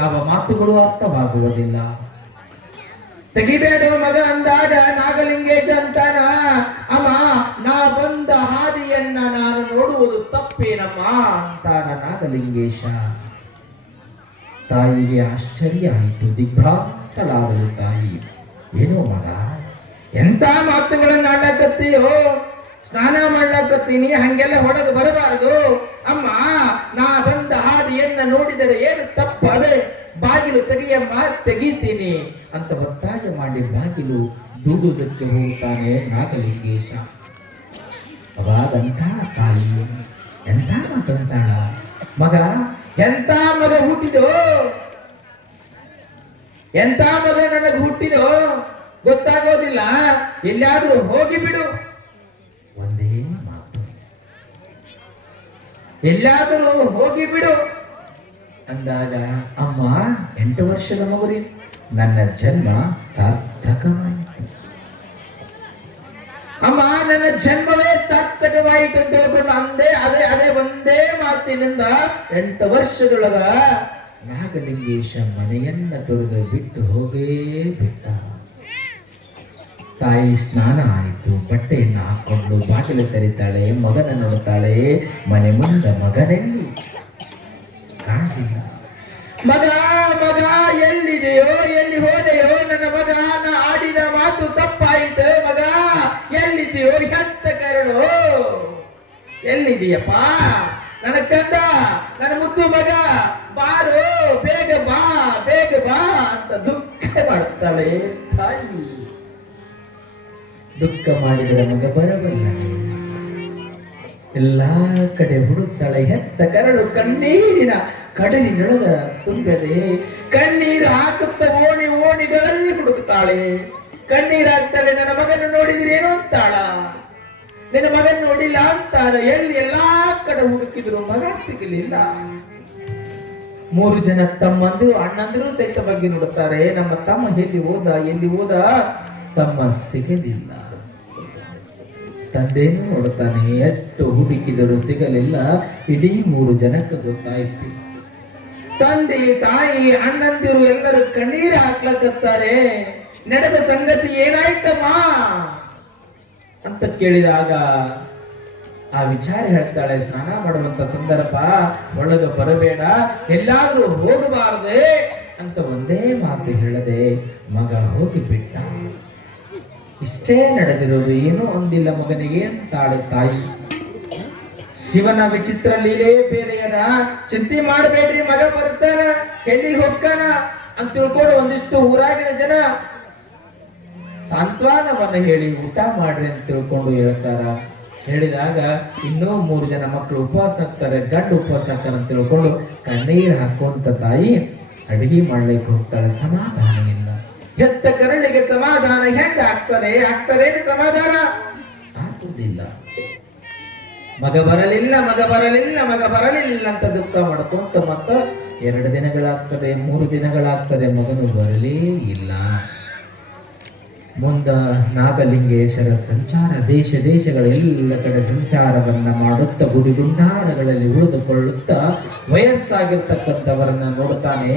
ಯಾವ ಮಾತುಗಳು ಅರ್ಥವಾಗುವುದಿಲ್ಲ. ತೆಗಿಬೇಡ ಮಗ ಅಂದಾಗ ನಾಗಲಿಂಗೇಶ ಅಂತಾನ, ಅಮ್ಮ ನಾ ಬಂದ ಹಾದಿಯನ್ನ ನಾನು ನೋಡುವುದು ತಪ್ಪೇನಮ್ಮ ಅಂತಾನ ನಾಗಲಿಂಗೇಶ. ತಾಯಿಗೆ ಆಶ್ಚರ್ಯ ಆಯಿತು, ದಿಗ್ಭ್ರಾಂತಳಾದಳು ತಾಯಿ. ಏನೋ ಮಗ ಎಂತ ಮಾತುಗಳನ್ನ ಆಡಕತ್ತೀಯೋ, ಸ್ನಾನ ಮಾಡ್ಲಕತ್ತೀನಿ, ಹಂಗೆಲ್ಲ ಹೊಡೆದು ಬರಬಾರದು. ಅಮ್ಮ ನಾ ಬಂದ ಹಾದಿಯನ್ನ ನೋಡಿದರೆ ಏನು ತಪ್ಪದೆ, ಬಾಗಿಲು ತೆಗಿಯಮ್ಮ, ತೆಗಿತೀನಿ ಅಂತ ಒತ್ತಾಯ ಮಾಡಿ ಬಾಗಿಲು ದೂಡುವುದಕ್ಕೆ ಹೋಗ್ತಾನೆ ನಾಗಲಿಂಗೇಶ. ಅವಾಗಂತ ತಾಯಿ ಎಂತ ಮಾತಂತಾಳ, ಮಗ ಎಂತ ಮಗ ಹುಟ್ಟಿದೋ, ಎಂತ ಮಗ ನನಗೆ ಹುಟ್ಟಿದೋ ಗೊತ್ತಾಗೋದಿಲ್ಲ, ಎಲ್ಲಾದ್ರೂ ಹೋಗಿ ಬಿಡು. ಒಂದೇ ಮಾತು, ಎಲ್ಲಾದರೂ ಹೋಗಿ ಬಿಡು ಅಂದಾಗ, ಅಮ್ಮ 8 ವರ್ಷದ ಮಗುರಿ, ನನ್ನ ಜನ್ಮ ಸಾರ್ಥಕವಾಯಿತು, ಅಮ್ಮ ನನ್ನ ಜನ್ಮವೇ ಸಾರ್ಥಕವಾಯಿತು ಅಂತ ಹೇಳ್ಕೊಂಡು ಅಂದೇ ಅದೇ ಒಂದೇ ಮಾತಿನಿಂದ 8 ವರ್ಷದೊಳಗ ನಾಗಲಿಂಗೇಶ ಮನೆಯನ್ನ ತೊರೆದು ಬಿಟ್ಟು ಹೋಗೇ ಬಿಟ್ಟ. ತಾಯಿ ಸ್ನಾನ ಆಯಿತು, ಬಟ್ಟೆಯನ್ನು ಹಾಕೊಂಡು ಬಾಗಿಲು ತೆರಿತಾಳೆ, ಮಗನ ನೋಡ್ತಾಳೆ. ಮನೆ ಮುಂದೆ ಮಗನಲ್ಲಿ ಕಾಣಿಸಿಲ್ಲ. ಮಗ ಮಗ ಎಲ್ಲಿದೆಯೋ, ಎಲ್ಲಿ ಹೋದೆಯೋ ನನ್ನ ಮಗ, ನಾ ಆಡಿದ ಮಾತು ತಪ್ಪಾಯಿತು, ಮಗ ಎಲ್ಲಿದೆಯೋ, ಹೆತ್ತ ಕರಳು ಎಲ್ಲಿದೆಯಪ್ಪ, ನನ್ನ ಕಂದ, ನನ್ನ ಮುದ್ದು ಮಗ, ಬಾರು ಬೇಗ ಬಾ ಅಂತ ದುಃಖ ಮಾಡ್ತಾಳೆ ತಾಯಿ. ದುಃಖ ಮಾಡಿದರೆ ಮಗ ಬರಬಲ್ಲ, ಎಲ್ಲಾ ಕಡೆ ಹುಡುಕ್ತಾಳೆ. ಹೆತ್ತ ಕರಳು ಕಣ್ಣೀರಿನ ಕಡಲಿನೊಳಗ ತುಂಬದೆ ಕಣ್ಣೀರು ಹಾಕುತ್ತ ಓಣಿಗಳಲ್ಲಿ ಹುಡುಕ್ತಾಳೆ. ಕಣ್ಣೀರಾಗ್ತಾಳೆ. ನನ್ನ ಮಗನ ನೋಡಿದ್ರೆ ಏನು ಅಂತಾಳ, ನಿನ್ನ ಮಗನ ನೋಡಿಲ್ಲ ಅಂತಾಳ. ಎಲ್ಲಾ ಕಡೆ ಹುಡುಕಿದ್ರು ಮಗ ಸಿಗಲಿಲ್ಲ. 3 ಜನ ತಮ್ಮಂದಿರು ಅಣ್ಣಂದಿರು ಸಹಿತ ಬಗ್ಗೆ ನೋಡುತ್ತಾರೆ, ನಮ್ಮ ತಮ್ಮ ಎಲ್ಲಿ ಹೋದ, ತಮ್ಮ ಸಿಗಲಿಲ್ಲ. ತಂದೆಯನ್ನು ನೋಡುತ್ತಾನೆ, ಎಷ್ಟು ಹುಡುಕಿದರೂ ಸಿಗಲಿಲ್ಲ. ಇಡೀ 3 ಜನಕ್ಕೆ ಗೊತ್ತಾಯಿತು. ತಂದೆ ತಾಯಿ ಅಣ್ಣಂದಿರು ಎಲ್ಲರೂ ಕಣ್ಣೀರು ಹಾಕ್ಲಕತ್ತಾರೆ. ನಡೆದ ಸಂಗತಿ ಏನಾಯ್ತಮ್ಮ ಅಂತ ಕೇಳಿದಾಗ ಆ ವಿಚಾರ ಹೇಳ್ತಾಳೆ, ಸ್ನಾನ ಮಾಡುವಂತ ಸಂದರ್ಭ, ಒಳಗ ಬರಬೇಡ, ಎಲ್ಲಾದ್ರೂ ಹೋಗಬಾರದೆ ಅಂತ ಒಂದೇ ಮಾತು ಹೇಳದೆ ಮಗ ಹೋಗಿ ಬಿಟ್ಟ. ಇಷ್ಟೇ ನಡೆದಿರೋದು, ಏನೂ ಒಂದಿಲ್ಲ ಮಗನಿಗೆ ಅಂತಾಳೆ ತಾಯಿ. ಶಿವನ ವಿಚಿತ್ರ ಲೀಲೆ ಬೇರೆಯದ, ಚಿಂತೆ ಮಾಡಬೇಡ್ರಿ, ಮಗ ಬರ್ತಾನ, ಎಲ್ಲಿಗೆ ಹೋಗ್ತಾನ ಅಂತ ತಿಳ್ಕೊಂಡು ಒಂದಿಷ್ಟು ಊರಾಗಿನ ಜನ ಸಾಂತ್ವನವನ್ನ ಹೇಳಿ ಊಟ ಮಾಡ್ರಿ ಅಂತ ತಿಳ್ಕೊಂಡು ಹೇಳ್ತಾರ. ಹೇಳಿದಾಗ ಇನ್ನೂ 3 ಜನ ಮಕ್ಕಳು ಉಪವಾಸ ಆಗ್ತಾರೆ, ಗಂಡು ಉಪವಾಸ ಆಗ್ತಾರೆ ಅಂತ ತಿಳ್ಕೊಂಡು ಕಣ್ಣೀರು ಹಾಕುವಂತ ತಾಯಿ ಅಡಿಗೆ ಮಾಡ್ಲಿಕ್ಕೆ ಹೋಗ್ತಾಳೆ. ಸಮಾಧಾನ ಇಲ್ಲ. ಹೆತ್ತ ಕರಳಿಗೆ ಸಮಾಧಾನ ಹೆಂಗ ಆಗ್ತಾರೆ? ಸಮಾಧಾನ ಆಗುವುದಿಲ್ಲ. ಮಗ ಬರಲಿಲ್ಲ ಅಂತ ದುಃಖ ಮಾಡ್ಕೊಂತ ಮತ್ತ 2 ದಿನಗಳಾಗ್ತದೆ, 3 ದಿನಗಳಾಗ್ತದೆ, ಮಗನು ಬರಲೇ ಇಲ್ಲ. ಮುಂದ ನಾಗಲಿಂಗೇಶ್ವರ ಸಂಚಾರ, ದೇಶಗಳೆಲ್ಲ ಕಡೆ ಸಂಚಾರವನ್ನ ಮಾಡುತ್ತಾ ಗುಡಿಗುಂಡಾರಗಳಲ್ಲಿ ಉಳಿದುಕೊಳ್ಳುತ್ತಾ ವಯಸ್ಸಾಗಿರ್ತಕ್ಕಂಥವರನ್ನ ನೋಡುತ್ತಾನೆ.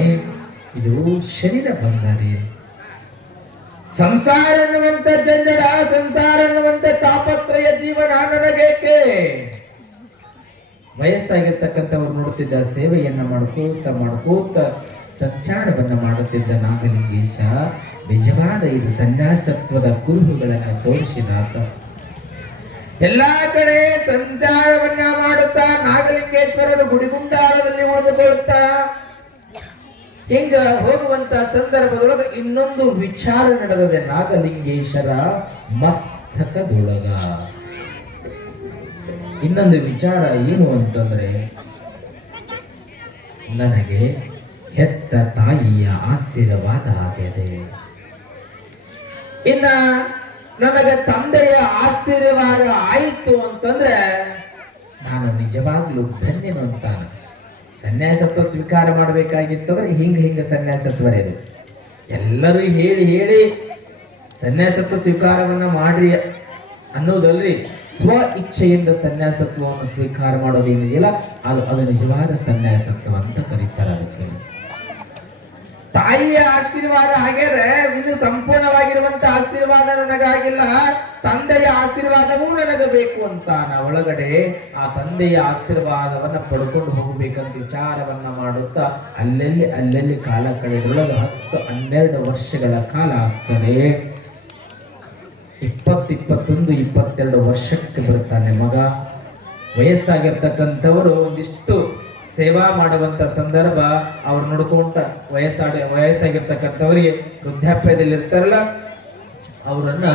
ಇದು ಶರೀರ ಬಂದರೆ ಸಂಸಾರ ಅನ್ನುವಂತ ಜಂಜಡ, ಸಂಸಾರ ಅನ್ನುವಂತ ತಾಪತ್ರಯ ಜೀವನ ನನಗೇಕೆ? ವಯಸ್ಸಾಗಿರ್ತಕ್ಕಂಥವ್ರು ನೋಡುತ್ತಿದ್ದ ಸೇವೆಯನ್ನ ಮಾಡ್ಕೋತ ಸಂಚಾರವನ್ನ ಮಾಡುತ್ತಿದ್ದ ನಾಗಲಿಂಗೇಶ ನಿಜವಾದ ಇದು ಸನ್ಯಾಸತ್ವದ ಕುರುಹುಗಳನ್ನ ತೋರಿಸಿದಾತ. ಎಲ್ಲಾ ಕಡೆ ಸಂಚಾರವನ್ನ ಮಾಡುತ್ತಾ ನಾಗಲಿಂಗೇಶ್ವರರು ಗುಡಿಗುಂಡಾರದಲ್ಲಿ ಉಳಿದುಕೊಳ್ಳುತ್ತಾ ಹಿಂಗ ಹೋಗುವಂತ ಸಂದರ್ಭದೊಳಗ ಇನ್ನೊಂದು ವಿಚಾರ ನಡೆದಿದೆ. ನಾಗಲಿಂಗೇಶ್ವರ ಮಸ್ತಕದೊಳಗ ಇನ್ನೊಂದು ವಿಚಾರ ಏನು ಅಂತಂದ್ರೆ, ನನಗೆ ಹೆತ್ತ ತಾಯಿಯ ಆಶೀರ್ವಾದ ಆಗಿದೆ, ಇನ್ನ ನನಗೆ ತಂದೆಯ ಆಶೀರ್ವಾದ ಆಯಿತು ಅಂತಂದ್ರೆ ನಾನು ನಿಜವಾಗ್ಲೂ ಧನ್ಯನು ಅಂತಾನ. ಸನ್ಯಾಸತ್ವ ಸ್ವೀಕಾರ ಮಾಡಬೇಕಾಗಿತ್ತಂದ್ರೆ ಹಿಂಗ ಸನ್ಯಾಸತ್ವ ಇದು. ಎಲ್ಲರೂ ಹೇಳಿ ಸನ್ಯಾಸತ್ವ ಸ್ವೀಕಾರವನ್ನ ಮಾಡ್ರಿ ಅನ್ನೋದಲ್ರಿ, ಸ್ವ ಇಚ್ಛೆಯಿಂದ ಸನ್ಯಾಸತ್ವವನ್ನು ಸ್ವೀಕಾರ ಮಾಡೋದೇನಿದೆಯಲ್ಲ ಅದು ನಿಜವಾದ ಸನ್ಯಾಸತ್ವ ಅಂತ ಕರೀತಾರೆ. ಅದಕ್ಕೆ ತಾಯಿಯ ಆಶೀರ್ವಾದ ಆಗ್ಯದ, ಇನ್ನು ಸಂಪೂರ್ಣವಾಗಿರುವಂತ ಆಶೀರ್ವಾದ ನನಗಾಗಿಲ್ಲ, ತಂದೆಯ ಆಶೀರ್ವಾದವೂ ನನಗೆ ಬೇಕು ಅಂತ ಒಳಗಡೆ ಆ ತಂದೆಯ ಆಶೀರ್ವಾದವನ್ನ ಪಡ್ಕೊಂಡು ಹೋಗ್ಬೇಕಂತ ವಿಚಾರವನ್ನ ಮಾಡುತ್ತಾ ಅಲ್ಲೆಲ್ಲಿ ಕಾಲ ಕಳೆದೊಳಗೆ 10-12 ವರ್ಷಗಳ ಕಾಲ ಆಗ್ತದೆ. 20, 21, 22 ವರ್ಷಕ್ಕೆ ಬರ್ತಾನೆ ಮಗ. ವಯಸ್ಸಾಗಿರ್ತಕ್ಕಂಥವರು ಒಂದಿಷ್ಟು ಸೇವಾ ಮಾಡುವಂತ ಸಂದರ್ಭ ಅವ್ರು ನೋಡ್ಕೊಂತ ವಯಸ್ಸಾಗಿರ್ತಕ್ಕಂಥವರಿಗೆ ವೃದ್ಧಾಪ್ಯದಲ್ಲಿ ಇರ್ತಾರಲ್ಲ ಅವರನ್ನ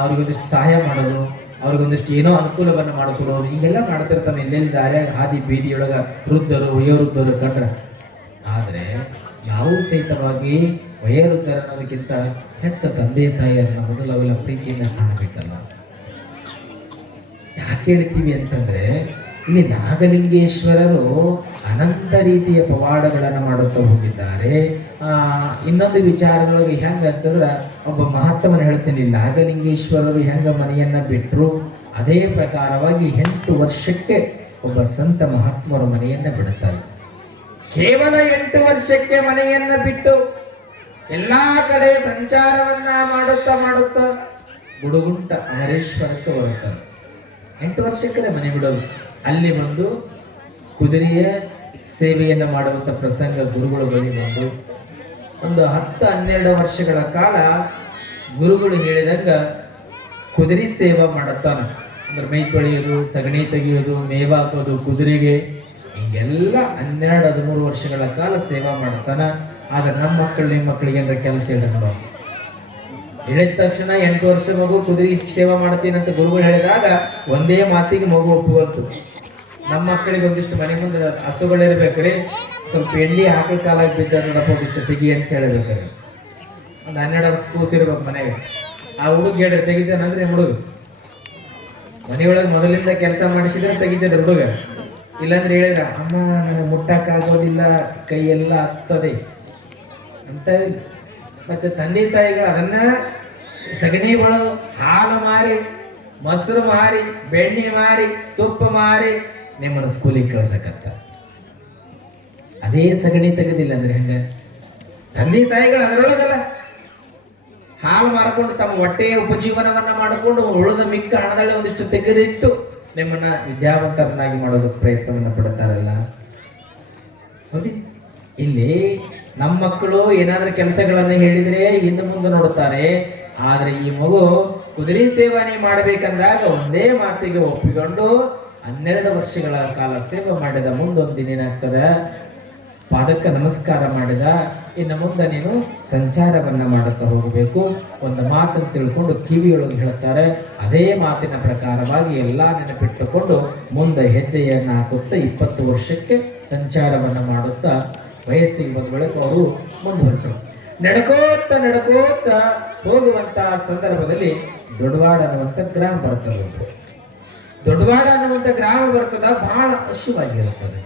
ಅವ್ರಿಗೊಂದಿಷ್ಟು ಸಹಾಯ ಮಾಡೋದು, ಅವ್ರಿಗೊಂದಿಷ್ಟು ಏನೋ ಅನುಕೂಲವನ್ನ ಮಾಡಿಕೊಡೋದು, ಹೀಗೆಲ್ಲ ಮಾಡ್ತಿರ್ತಾನೆ. ಎಲ್ಲೆಲ್ಲಿ ದಾರ್ಯಾಗ ಹಾದಿ ಬೀದಿಯೊಳಗ ವೃದ್ಧರು ವಯೋವೃದ್ಧರು ಕಂಡ್ರ. ಆದ್ರೆ ನಾವು ಸಹಿತವಾಗಿ ವಯೋವೃದ್ಧರ ಅನ್ನೋದಕ್ಕಿಂತ ಹೆತ್ತ ತಂದೆ ತಾಯಿಯನ್ನ ಮೊದಲವೆಲ್ಲ ಪ್ರೀತಿಯಿಂದ ಕಾಣಬೇಕಲ್ಲ. ಯಾಕೆ ಹೇಳ್ತೀವಿ ಅಂತಂದ್ರೆ, ಇಲ್ಲಿ ನಾಗಲಿಂಗೇಶ್ವರರು ಅನಂತ ರೀತಿಯ ಪವಾಡಗಳನ್ನು ಮಾಡುತ್ತಾ ಹೋಗಿದ್ದಾರೆ. ಇನ್ನೊಂದು ವಿಚಾರದೊಳಗೆ ಹೆಂಗ ಅಂತಂದ್ರ, ಒಬ್ಬ ಮಹಾತ್ಮನ ಹೇಳ್ತೀನಿ, ನಾಗಲಿಂಗೇಶ್ವರರು ಹೆಂಗ ಮನೆಯನ್ನ ಬಿಟ್ಟರು ಅದೇ ಪ್ರಕಾರವಾಗಿ 8 ವರ್ಷಕ್ಕೆ ಒಬ್ಬ ಸಂತ ಮಹಾತ್ಮರು ಮನೆಯನ್ನ ಬಿಡುತ್ತಾರೆ. ಕೇವಲ 8 ವರ್ಷಕ್ಕೆ ಮನೆಯನ್ನ ಬಿಟ್ಟು ಎಲ್ಲಾ ಕಡೆ ಸಂಚಾರವನ್ನ ಮಾಡುತ್ತಾ ಗುಡುಗುಂಟ ಅಮರೇಶ್ವರಕ್ಕೆ ಬರುತ್ತಾರೆ. 8 ವರ್ಷಕ್ಕೆ ಮನೆ ಬಿಡೋದು. ಅಲ್ಲಿ ಬಂದು ಕುದುರೆಯ ಸೇವೆಯನ್ನು ಮಾಡುವಂತ ಪ್ರಸಂಗ ಗುರುಗಳು ಬಳಿ ಬಂದು ಒಂದು 10-12 ವರ್ಷಗಳ ಕಾಲ ಗುರುಗಳು ಹೇಳಿದಂಗ ಕುದುರೆ ಸೇವೆ ಮಾಡುತ್ತಾನ. ಅಂದ್ರೆ ಮೈ ತೊಳೆಯೋದು, ಸಗಣಿ ತೆಗೆಯೋದು, ಮೇವ ಹಾಕೋದು ಕುದುರೆಗೆ, ಹಿಂಗೆಲ್ಲ 12-13 ವರ್ಷಗಳ ಕಾಲ ಸೇವಾ ಮಾಡ್ತಾನ. ಆದ್ರೆ ನಮ್ಮ ಮಕ್ಕಳು ನಿಮ್ಮ ಮಕ್ಕಳಿಗೆ ಅಂದ್ರೆ ಕೆಲಸ ಇಲ್ಲ. ಹೇಳಿದ ತಕ್ಷಣ 8 ವರ್ಷ ಮಗು ಕುದುರೆ ಸೇವಾ ಮಾಡ್ತೀನಂತ ಗುರುಗಳು ಹೇಳಿದಾಗ ಒಂದೇ ಮಾತಿಗೆ ಮಗು ಒಪ್ಪುವಂತು. ನಮ್ಮ ಮಕ್ಕಳಿಗೆ ಒಂದಿಷ್ಟು ಮನೆ ಮುಂದೆ ಹಸುಗಳಿರ್ಬೇಕ್ರಿ, ಸ್ವಲ್ಪ ಎಣ್ಣೆ ಹಾಕಿ ಕಾಲಾಗಿ ಬಿದ್ದಪ್ಪ ಒಂದಿಷ್ಟು ತೆಗಿ ಅಂತ ಹೇಳಬೇಕ್ರಿ. ಒಂದು 12 ವರ್ಷ ಕೂಸಿರ್ಬೇಕು ಮನೆಗೆ. ಆ ಹುಡುಗ ಹೇಳ್ರಿ ತೆಗಿತಾನಂದ್ರೆ ಹುಡುಗ ಮನೆಯೊಳಗೆ ಮೊದಲಿಂದ ಕೆಲಸ ಮಾಡಿಸಿದ್ರೆ ತೆಗಿತದ ಹುಡುಗ. ಇಲ್ಲಾಂದ್ರೆ ಹೇಳಿದ್ರ ಅಮ್ಮ ನನಗೆ ಮುಟ್ಟಕ್ಕಾಗೋದಿಲ್ಲ, ಕೈ ಎಲ್ಲ ಹತ್ತದೆ ಅಂತ. ಮತ್ತೆ ತಂದೆ ತಾಯಿಗಳು ಅದನ್ನ ಸಗಣಿ ಒಳಗೆ ಹಾಲು ಮಾರಿ, ಮೊಸರು ಮಾರಿ, ಬೆಣ್ಣೆ ಮಾರಿ, ತುಪ್ಪ ಮಾರಿ ನಿಮ್ಮನ್ನು ಸ್ಕೂಲಿಗೆ ಕಳ್ಸಕತ್ತ. ಅದೇ ಸಗಣಿ ತೆಗೆದಿಲ್ಲ ಅಂದ್ರೆ ಹೆಂಗ? ತಂದೆ ತಾಯಿಗಳು ಅದರೊಳಗಲ್ಲ, ಹಾಲು ಮಾರ್ಕೊಂಡು ತಮ್ಮ ಹೊಟ್ಟೆಯ ಉಪಜೀವನವನ್ನ ಮಾಡಿಕೊಂಡು ಉಳಿದ ಮಿಕ್ಕ ಹಣದಲ್ಲಿ ಒಂದಿಷ್ಟು ತೆಗೆದಿಟ್ಟು ನಿಮ್ಮನ್ನ ವಿದ್ಯಾವಂತರನ್ನಾಗಿ ಮಾಡೋದಕ್ಕೆ ಪ್ರಯತ್ನವನ್ನ ಪಡ್ತಾರಲ್ಲ. ಹೌದಿ? ಇಲ್ಲಿ ನಮ್ಮ ಮಕ್ಕಳು ಏನಾದ್ರೂ ಕೆಲಸಗಳನ್ನ ಹೇಳಿದ್ರೆ ಹಿಂದೆ ಮುಂದೆ ನೋಡುತ್ತಾರೆ. ಆದ್ರೆ ಈ ಮಗು ಕುದುರೆ ಸೇವನೆ ಮಾಡಬೇಕಂದಾಗ ಒಂದೇ ಮಾತಿಗೆ ಒಪ್ಪಿಕೊಂಡು 12 ವರ್ಷಗಳ ಕಾಲ ಸೇವೆ ಮಾಡಿದ. ಮುಂದೊಂದಿನ ಏನಾಗ್ತದ, ಪಾದಕ್ಕೆ ನಮಸ್ಕಾರ ಮಾಡಿದ. ಇನ್ನು ಮುಂದೆ ನೀನು ಸಂಚಾರವನ್ನ ಮಾಡುತ್ತಾ ಹೋಗಬೇಕು. ಒಂದು ಮಾತನ್ನು ತಿಳ್ಕೊಂಡು ಕಿವಿಯೊಳಗೆ ಹೇಳ್ತಾರೆ, ಅದೇ ಮಾತಿನ ಪ್ರಕಾರವಾಗಿ ಎಲ್ಲ ನೆನಪಿಟ್ಟುಕೊಂಡು ಮುಂದೆ ಹೆಜ್ಜೆಯನ್ನು ಹಾಕುತ್ತಾ 20 ವರ್ಷಕ್ಕೆ ಸಂಚಾರವನ್ನ ಮಾಡುತ್ತಾ ವಯಸ್ಸಿಗೆ ಬಂದ ಬಳಿಕ ಅವರು ಮುಂದುವರೆದರು. ನಡ್ಕೋತ ಹೋಗುವಂತ ಸಂದರ್ಭದಲ್ಲಿ ದೊಡ್ಡವಾಡ ಅನ್ನುವಂಥ ಗ್ರಾಮ ಬರ್ತದೆ. ದೊಡ್ಡವಾಡ ಅನ್ನುವಂಥ ಗ್ರಾಮ ಬರ್ತದ, ಬಹಳ ಹಸಿವಾಗಿರುತ್ತದೆ.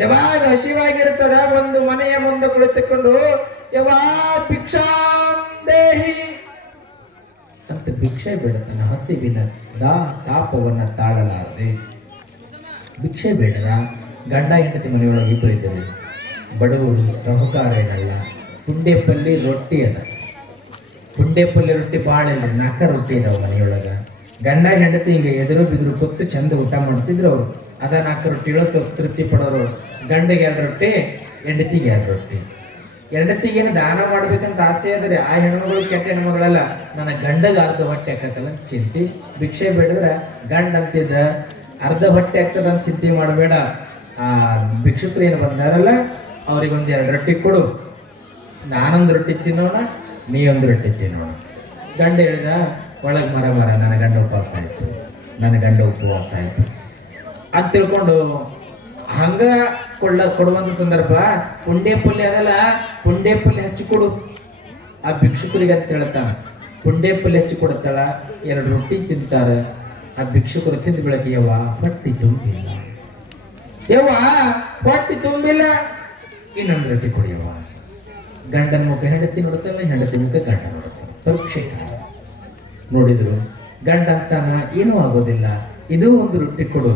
ಯಾವಾಗ ಹಸಿವಾಗಿರ್ತದ, ಒಂದು ಮನೆಯ ಮುಂದೆ ಕುಳಿತುಕೊಂಡು ಭಿಕ್ಷಾಂದೇಹಿ ಅಂತ ಭಿಕ್ಷೆ ಬೇಡತನ. ಹಸಿವಿನ ತಾಪವನ್ನ ತಾಳಲಾರದೆ ಭಿಕ್ಷೆ ಬೇಡದ. ಗಂಡ ಹೆಂಡತಿ ಮನೆಯೊಳಗೆ ಇಬ್ಬರು ಇದ್ದಾರೆ. ಬಡವರು, ಸಹಕಾರ ಏನಲ್ಲ. ಪುಂಡೆಪಲ್ಲಿ ರೊಟ್ಟಿ ಅದ. ಪುಂಡೆಪಲ್ಲಿ ರೊಟ್ಟಿ ಭಾಳ ಇಲ್ಲ, 4 ರೊಟ್ಟಿ ಇದಾವ ಮನೆಯೊಳಗ. ಗಂಡ ಹೆಂಡತಿ ಹಿಂಗೆ ಎದುರು ಬಿದ್ರು ಕೊತ್ತು ಚಂದ ಊಟ ಮಾಡ್ತಿದ್ರು ಅವರು. ಅದ 4 ರೊಟ್ಟಿ ತೃಪ್ತಿ ಪಡೋರು. ಗಂಡಿಗೆ 2 ರೊಟ್ಟಿ, ಹೆಂಡತಿಗೆ 2 ರೊಟ್ಟಿ. ಹೆಂಡತಿಗೇನು ದಾನ ಮಾಡ್ಬೇಕಂತ ಆಸೆ ಆದರೆ ಆ ಹೆಣ್ಮಗಳು ಕೆಟ್ಟ ಹೆಣ್ಮಗಳಲ್ಲ, ನನ್ನ ಗಂಡಗೆ ಅರ್ಧ ಹೊಟ್ಟೆ ಹಾಕತ್ತಲ್ಲ ಚಿಂತೆ. ಭಿಕ್ಷೆ ಬೇಡಿದ್ರೆ ಗಂಡ ಅಂತಿದ್ದ ಅರ್ಧ ಹೊಟ್ಟೆ ಆಗ್ತದ ಅಂತ ಚಿಂತೆ ಮಾಡಬೇಡ. ಆ ಭಿಕ್ಷುಕರು ಏನು ಬಂದಾರಲ್ಲ ಅವ್ರಿಗೊಂದು 2 ರೊಟ್ಟಿ ಕೊಡು, ನಾನೊಂದು ರೊಟ್ಟಿ ತಿನ್ನೋಣ, ನೀ 1 ರೊಟ್ಟಿ ತಿನ್ನೋಣ. ಗಂಡ ಹೇಳಿದ, ಒಳಗೆ ಮರ ನನ್ನ ಗಂಡ ಉಪವಾಸ ಆಯ್ತು ಅಂತ ತಿಳ್ಕೊಂಡು ಹಂಗ ಕೊಡುವಂತ ಸಂದರ್ಭ. ಪುಂಡೆ ಪಲ್ಯ ಆಗಲ್ಲ, ಪುಂಡೆ ಪಲ್ಯ ಹಚ್ಚಿಕೊಡು ಆ ಭಿಕ್ಷುಕರಿಗೆ ಅಂತ ಹೇಳ್ತಾನ. ಪುಂಡೆ ಪಲ್ಯ ಹಚ್ಚಿ ಕೊಡುತ್ತಾಳ, 2 ರೊಟ್ಟಿ ತಿಂತಾರ. ಆ ಭಿಕ್ಷುಕರು ತಿಂದ ಬೆಳಗ್ಗೆ ಯವ್ವ ಹೊಟ್ಟಿ ತುಂಬಿಲ್ಲ, ಹೊಟ್ಟಿ ತುಂಬಿಲ್ಲ, ಇನ್ನೊಂದು ರೊಟ್ಟಿ ಕೊಡಿಯವ್ವ. ಗಂಡನ ಮುಖ ಹೆಂಡತಿ ನೋಡುತ್ತಲ್ಲ, ಹೆಂಡತಿ ಮುಖ ಗಂಡ ನೋಡುತ್ತಲ್ಲ. ಪರೀಕ್ಷೆ ನೋಡಿದ್ರು. ಗಂಡ ಅಂತಾನ, ಏನೂ ಆಗೋದಿಲ್ಲ, ಇದು 1 ರೊಟ್ಟಿ ಕೊಡು,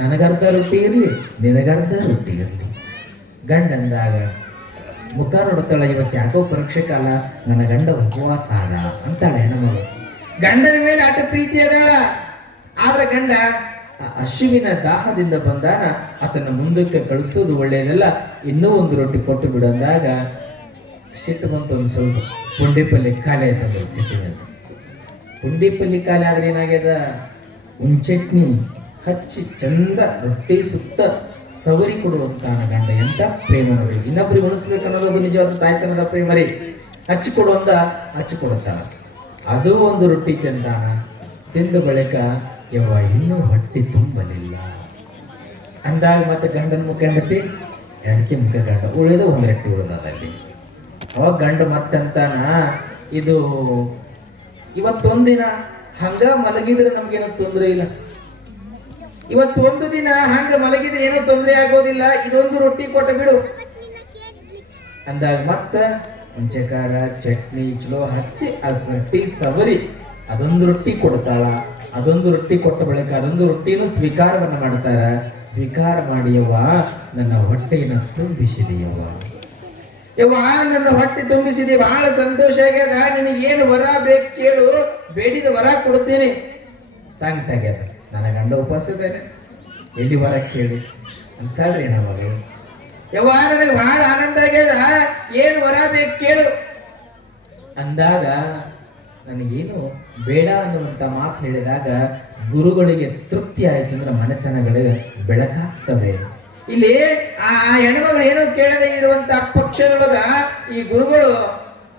ನನಗರ್ಧ ರೊಟ್ಟಿ ಇರಲಿ, ನಿನಗರ್ಧ ರೊಟ್ಟಿ ಇರಲಿ. ಗಂಡ ಅಂದಾಗ ಮುಖ ನೋಡುತ್ತಾಳ, ಇವತ್ತು ಯಾಕೋ ಪರೀಕ್ಷೆ ಕಾಲ, ನನ್ನ ಗಂಡ ಉಪವಾಸ ಆದ ಅಂತಾಳೆ ಹೆಣ್ಮಗಳು. ಗಂಡನ ಮೇಲೆ ಅಟ ಪ್ರೀತಿ ಅದಾಳ. ಆದ್ರೆ ಗಂಡ ಹಸಿವಿನ ದಾಹದಿಂದ ಬಂದಾನ, ಆತನ ಮುಂದಕ್ಕೆ ಕಳಿಸೋದು ಒಳ್ಳೆಯದಲ್ಲ, ಇನ್ನೂ 1 ರೊಟ್ಟಿ ಕೊಟ್ಟು ಬಿಡಂದಾಗ ಸಿಟ್ಟು ಬಂತು. ಒಂದು ಸ್ವಲ್ಪ ಪುಂಡಿ ಪಲ್ಯ ಖಾಲಿ ಆಯ್ತದ. ಸಿಟ್ಟಿನಲ್ಲಿ ಪುಂಡಿ ಪಲ್ಯ ಖಾಲಿ ಆದ್ರೆ ಏನಾಗ್ಯದ, ಚಟ್ನಿ ಹಚ್ಚಿ ಚಂದ ರೊಟ್ಟಿ ಸುತ್ತ ಸವರಿ ಕೊಡುವಂತ ಗಂಡ. ಎಂತ ಪ್ರೇಮ ನೋಡಿ, ಇನ್ನೊಬ್ಬರಿಗೆ ಉಣಿಸ್ಬೇಕು ಅನ್ನೋದು ನಿಜವಾದ ತಾಯ್ತನದ ಪ್ರೇಮ ರೀ. ಹಚ್ಚಿಕೊಡುತ್ತಾನ. ಅದು 1 ರೊಟ್ಟಿ ತಿಂದಾನ. ತಿಂದ ಬಳಿಕ ಯವ್ವ ಇನ್ನೂ ಹೊಟ್ಟಿ ತುಂಬಲಿಲ್ಲ ಅಂದಾಗ ಮತ್ತೆ ಗಂಡನ ಮುಖ ಹೆಂಡತಿ, ಹೆಂಡತಿ ಮುಖ ಗಂಡ, ಉಳಿದ 1 ರೊಟ್ಟಿ ಉಳಿದಲ್ಲಿ. ಅವಾಗ ಗಂಡ ಮತ್ತಂತಾನ, ಇದು ಇವತ್ತೊಂದಿನ ಹಂಗ ಮಲಗಿದ್ರೆ ನಮ್ಗೇನೋ ತೊಂದರೆ ಇಲ್ಲ, ಇವತ್ತೊಂದು ದಿನ ಹಂಗ ಮಲಗಿದ್ರೆ ಏನೋ ತೊಂದರೆ ಆಗೋದಿಲ್ಲ, ಇದೊಂದು ರೊಟ್ಟಿ ಕೊಟ್ಟ ಬಿಡು ಅಂದಾಗ ಮತ್ತ ಹುಂಚೆಕಾರ ಚಟ್ನಿ ಚಲೋ ಹಚ್ಚಿ ಅದು ರೊಟ್ಟಿ ಸವರಿ ಅದೊಂದು ರೊಟ್ಟಿ ಕೊಡ್ತಾಳ. ಅದೊಂದು ರೊಟ್ಟಿ ಕೊಟ್ಟ ಬಳಿಕ ಅದೊಂದು ರೊಟ್ಟಿನೂ ಸ್ವೀಕಾರವನ್ನ ಮಾಡ್ತಾರ. ಸ್ವೀಕಾರ ಮಾಡಿಯವ್ವ ನನ್ನ ಹೊಟ್ಟೆಯನ್ನು ತುಂಬಿಸಿದೆಯವ್ವ, ನನ್ನ ಹೊಟ್ಟೆ ತುಂಬಿಸಿದೆ, ಬಹಳ ಸಂತೋಷ ಆಗ್ಯದ, ನಿನಗೇನು ವರ ಬೇಕು ಕೇಳು, ಬೇಡಿದ ವರ ಕೊಡ್ತೀನಿ ಸಾಂಗ್ತಾಗ್ಯದ. ನನ್ನ ಗಂಡ ಉಪವಾಸ ಇದ್ದಾನೆ, ಎಲ್ಲಿ ವರ ಕೇಳಿ ಅಂತಾಳ್ರಿ ನವಾಗ. ಯವ್ವ ನನಗೆ ಬಹಳ ಆನಂದ ಆಗ್ಯದ, ಏನು ವರ ಬೇಕು ಕೇಳು ಅಂದಾಗ ನನಗೇನು ಬೇಡ ಅನ್ನುವಂಥ ಮಾತು ಹೇಳಿದಾಗ ಗುರುಗಳಿಗೆ ತೃಪ್ತಿ ಆಯ್ತು ಅಂದ್ರೆ ಮನೆತನಗಳಿಗೆ ಬೆಳಕಾಗ್ತವೆ. ಇಲ್ಲಿ ಆ ಹೆಣ್ಮಗಳು ಏನೋ ಕೇಳದೆ ಇರುವಂತ ಪಕ್ಷದೊಳಗ ಈ ಗುರುಗಳು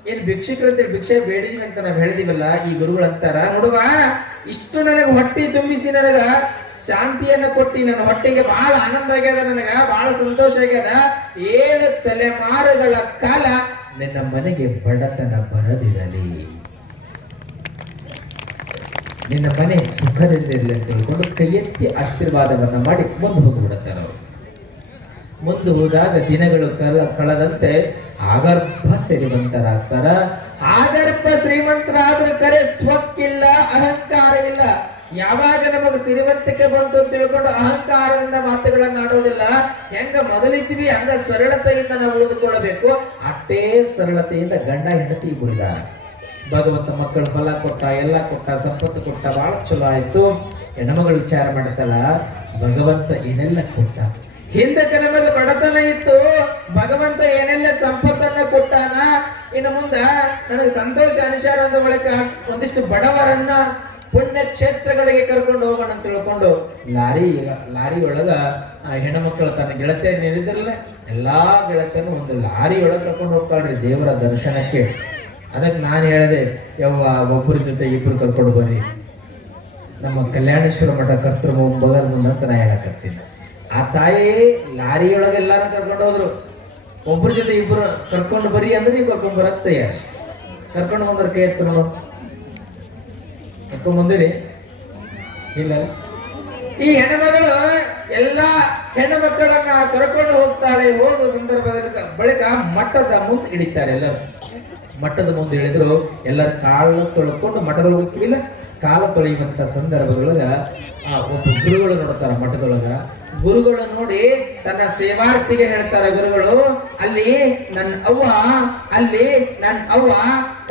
ಏನ್ ಭಿಕ್ಷಕರಂತೇಳಿ ಭಿಕ್ಷೆ ಬೇಡಿದೀನಿ ಅಂತ ನಾವು ಹೇಳಿದಿವಲ್ಲ, ಈ ಗುರುಗಳು ಅಂತಾರ, ನೋಡುವ ಇಷ್ಟು ನನಗೆ ಹೊಟ್ಟೆ ತುಂಬಿಸಿ ನನಗ ಶಾಂತಿಯನ್ನ ಕೊಟ್ಟಿ, ನನ್ನ ಹೊಟ್ಟೆಗೆ ಬಹಳ ಆನಂದ ಆಗ್ಯದ, ನನಗ ಬಹಳ ಸಂತೋಷ ಆಗ್ಯದ, 7 ತಲೆಮಾರುಗಳ ಕಾಲ ನಿನ್ನ ಮನೆಗೆ ಬಡತನ ಬರದಿರಲಿ, ನಿನ್ನ ಮನೆ ಸುಖದಿಂದಿರಲಿ ಅಂತ ಹೇಳ್ಕೊಂಡು ಕೈ ಎತ್ತಿ ಆಶೀರ್ವಾದವನ್ನ ಮಾಡಿ ಮುಂದೆ ಹೋಗಿಬಿಡುತ್ತಾರೆ ಅವರು. ಮುಂದೆ ಹೋದಾಗ ದಿನಗಳು ಕಳೆದಂತೆ ಆಗರ್ಭ ಶ್ರೀಮಂತರಾಗ್ತಾರ. ಆಗರ್ಭ ಶ್ರೀಮಂತರಾದ್ರೂ ಕರೆ ಸ್ವಕ್ಕಿಲ್ಲ, ಅಹಂಕಾರ ಇಲ್ಲ, ಯಾವಾಗ ನಮಗೆ ಸಿರಿವಂತಿಕೆ ಬಂತು ಅಂತ ತಿಳ್ಕೊಂಡು ಅಹಂಕಾರದಿಂದ ಮಾತುಗಳನ್ನ ಆಡೋದಿಲ್ಲ. ಹೆಂಗ ಮೊದಲಿದ್ವಿ ಹಂಗ ಸರಳತೆಯಿಂದ ನಾವು ಉಳಿದುಕೊಳ್ಳಬೇಕು. ಅಷ್ಟೇ ಸರಳತೆಯಿಂದ ಗಂಡ ಹೆಂಡತಿ ಬಿಡಿದಾರ. ಭಗವಂತ ಮಕ್ಕಳು ಫಲ ಕೊಟ್ಟ, ಎಲ್ಲ ಕೊಟ್ಟ, ಸಂಪತ್ತು ಕೊಟ್ಟ, ಬಹಳ ಚಲೋ ಆಯ್ತು. ಹೆಣ್ಮಗಳು ವಿಚಾರ ಮಾಡ್ತಲ್ಲ, ಭಗವಂತ ಏನೆಲ್ಲ ಕೊಟ್ಟ. ಹಿಂದಕ್ಕೆ ನಮಗೆ ಬಡತನ ಇತ್ತು, ಭಗವಂತ ಏನೆಲ್ಲ ಸಂಪತ್ತನ್ನ ಕೊಟ್ಟಾನ. ಇನ್ನು ಮುಂದ ನನಗೆ ಸಂತೋಷ ಅನುಸಾರ ಅಂದ ಬಳಿಕ ಒಂದಿಷ್ಟು ಬಡವರನ್ನ ಪುಣ್ಯ ಕ್ಷೇತ್ರಗಳಿಗೆ ಕರ್ಕೊಂಡು ಹೋಗೋಣ ಅಂತ ತಿಳ್ಕೊಂಡು ಲಾರಿ ಒಳಗ ಆ ಹೆಣ್ಮಕ್ಳು ತನ್ನ ಗೆಳತಿಯ ನಿಲ್ಲಿದ್ರಲ್ಲ, ಎಲ್ಲಾ ಗೆಳತಿಯನ್ನು ಒಂದು ಲಾರಿ ಒಳಗೆ ಕರ್ಕೊಂಡು ಹೋಗ್ತಾಳ್ರಿ ದೇವರ ದರ್ಶನಕ್ಕೆ. ಅದಕ್ಕೆ ನಾನು ಹೇಳಿದೆ, ಯವ್ವ ಒಬ್ಬರ ಜೊತೆ ಇಬ್ರು ಕರ್ಕೊಂಡು ಬರ್ರಿ. ನಮ್ಮ ಕಲ್ಯಾಣೇಶ್ವರ ಮಠ ಕರ್ತೃ ಬಗರ್ ಅಂತ ನಾ ಹೇಳಕತ್ತೀನಿ. ಆ ತಾಯಿ ಲಾರಿಯೊಳಗೆ ಎಲ್ಲಾರು ಕರ್ಕೊಂಡು ಹೋದ್ರು. ಒಬ್ಬರ ಜೊತೆ ಇಬ್ರು ಕರ್ಕೊಂಡು ಬರ್ರಿ ಅಂದ್ರೆ ನೀವು ಕರ್ಕೊಂಡ್ ಬರತ್ತೆ. ಕರ್ಕೊಂಡು ಬಂದ್ರೆ ಕೈ ಎತ್ತು ನೋಡು, ಕರ್ಕೊಂಡ್ ಬಂದಿರಿ ಇಲ್ಲ. ಈ ಹೆಣ್ಣುಮಗಳು ಎಲ್ಲಾ ಹೆಣ್ಣು ಮಕ್ಕಳನ್ನ ಕರ್ಕೊಂಡು ಹೋಗ್ತಾಳೆ. ಹೋದ ಸಂದರ್ಭದಲ್ಲಿ ಬಳಿಕ ಮಠದ ಮುಂದೆ ಹಿಡಿತಾರೆ. ಎಲ್ಲರೂ ಮಠದ ಮುಂದೆ ಹಿಡಿದ್ರು. ಎಲ್ಲರ ಕಾಲು ತೊಳ್ಕೊಂಡು ಮಠದೊಳಗೆ ಹೋಗ್ತೀವಿಲ್ಲ, ಕಾಲ ತೊಳೆಯುವಂತ ಸಂದರ್ಭದೊಳಗ ಒಬ್ಬ ಗುರುಗಳು ನೋಡ್ತಾರ. ಮಠದೊಳಗ ಗುರುಗಳು ನೋಡಿ ತನ್ನ ಸೇವಾರ್ಥಿಗೆ ಹೇಳ್ತಾರೆ, ಗುರುಗಳು ಅಲ್ಲಿ ನನ್ನ ಅವ್ವ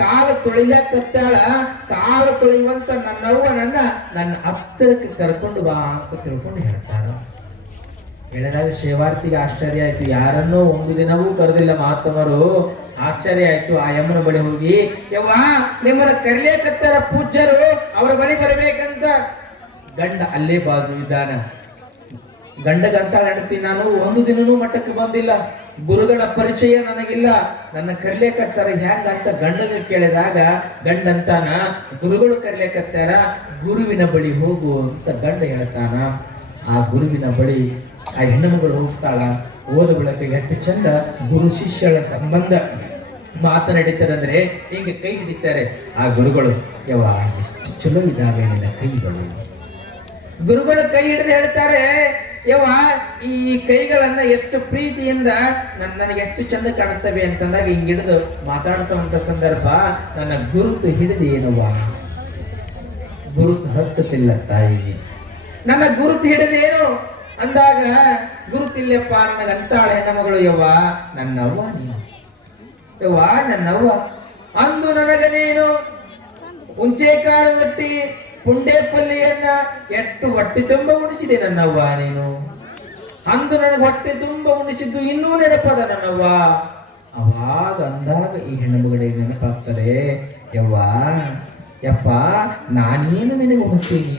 ಕಾಲು ತೊಳಿಲಕತ್ತಾಳ, ಕಾಲು ತೊಳೆಯುವಂತ ನನ್ನ ಹತ್ತಿರಕ್ಕೆ ಕರ್ಕೊಂಡು ಬಾ ಅಂತ ತಿಳ್ಕೊಂಡು ಹೇಳ್ತಾರ. ಹೇಳಿದಾಗ ಸೇವಾರ್ಥಿಗೆ ಆಶ್ಚರ್ಯ ಆಯ್ತು. ಯಾರನ್ನೂ ಒಂದು ದಿನವೂ ಕರೆದಿಲ್ಲ ಮಹಾತ್ಮರು. ಆಶ್ಚರ್ಯ ಆಯ್ತು. ಆ ಯಮ್ಮನ ಬಳಿ ಹೋಗಿ, ಯವ್ವ ನಿಮ್ಮನ್ನ ಕರಿಲೇಕತ್ತಾರ ಪೂಜ್ಯರು, ಅವ್ರ ಬಳಿ ಬರಬೇಕಂತ. ಗಂಡ ಅಲ್ಲೇ ಬಾಜು ಇದ್ದಾನ. ಗಂಡಗಂತ ಹೆಂಡತಿ, ನಾನು ಒಂದು ದಿನನೂ ಮಠಕ್ಕೆ ಬಂದಿಲ್ಲ, ಗುರುಗಳ ಪರಿಚಯ ನನಗಿಲ್ಲ, ನನ್ನ ಕರಿಲೇಕತ್ತಾರ ಹೆಂಗಂತ ಗಂಡಗೆ ಕೇಳಿದಾಗ ಗಂಡಂತಾನ, ಗುರುಗಳು ಕರಿಲೇಕತ್ತಾರ, ಗುರುವಿನ ಬಳಿ ಹೋಗು ಅಂತ ಗಂಡ ಹೇಳ್ತಾನ. ಆ ಗುರುವಿನ ಬಳಿ ಆ ಹೆಣ್ಣುಮಗಳು ಹೋಗ್ತಾಳ. ಓದ ಬೆಳಕಿಗೆ ಎಷ್ಟು ಚಂದ ಗುರು ಶಿಷ್ಯಳ ಸಂಬಂಧ ಮಾತನಾಡಿತಾರಂದ್ರೆ ಹೀಗೆ ಕೈ ಹಿಡಿತಾರೆ ಆ ಗುರುಗಳು. ಯವ್ವ ಎಷ್ಟು ಚಲೋ ಇದ್ದಾವೆ ನಿನ್ನ ಕೈಗಳು. ಗುರುಗಳು ಕೈ ಹಿಡಿದು ಹೇಳ್ತಾರೆ, ಯವ್ವ ಈ ಕೈಗಳನ್ನ ಎಷ್ಟು ಪ್ರೀತಿಯಿಂದ ನನಗೆ ಎಷ್ಟು ಚಂದ ಕಾಣುತ್ತವೆ ಅಂತಂದಾಗ ಹಿಂಗ್ ಹಿಡಿದು ಮಾತಾಡಿಸುವಂತ ಸಂದರ್ಭ, ನನ್ನ ಗುರುತು ಹಿಡಿದು ಏನವ್ವ, ಗುರುತು ಹತ್ತುತ್ತಿಲ್ಲ ತಾಯಿ, ನನ್ನ ಗುರುತು ಹಿಡಿದೇನು ಅಂದಾಗ, ಗುರುತಿಲ್ಲಪ್ಪ ನನಗಂತಾಳ ಹೆಣ್ಣಮಗಳು. ಯವ್ವ ನನ್ನವ್ವ ನೀನು, ಯವ್ವ ನನ್ನವ್ವ ಅಂದು ನನಗ ನೀನು ಹುಂಚೆಕಾಳ ರೊಟ್ಟಿ ಪುಂಡೆ ಪಲ್ಯನ್ನ ಎಷ್ಟು ಹೊಟ್ಟೆ ತುಂಬ ಉಣಿಸಿದೆ ನನ್ನವ್ವ ನೀನು. ಅಂದು ನನಗೆ ಹೊಟ್ಟೆ ತುಂಬ ಉಣಿಸಿದ್ದು ಇನ್ನೂ ನೆನಪದ ನನ್ನವ್ವ. ಅವಾಗ ಅಂದಾಗ ಈ ಹೆಣ್ಣುಮಗಳಿಗೆ ನೆನಪಾಗ್ತಾರೆ, ಯಪ್ಪ ನಾನೇನು ನಿನಗೆ ಉಣಿಸ್ತೀನಿ,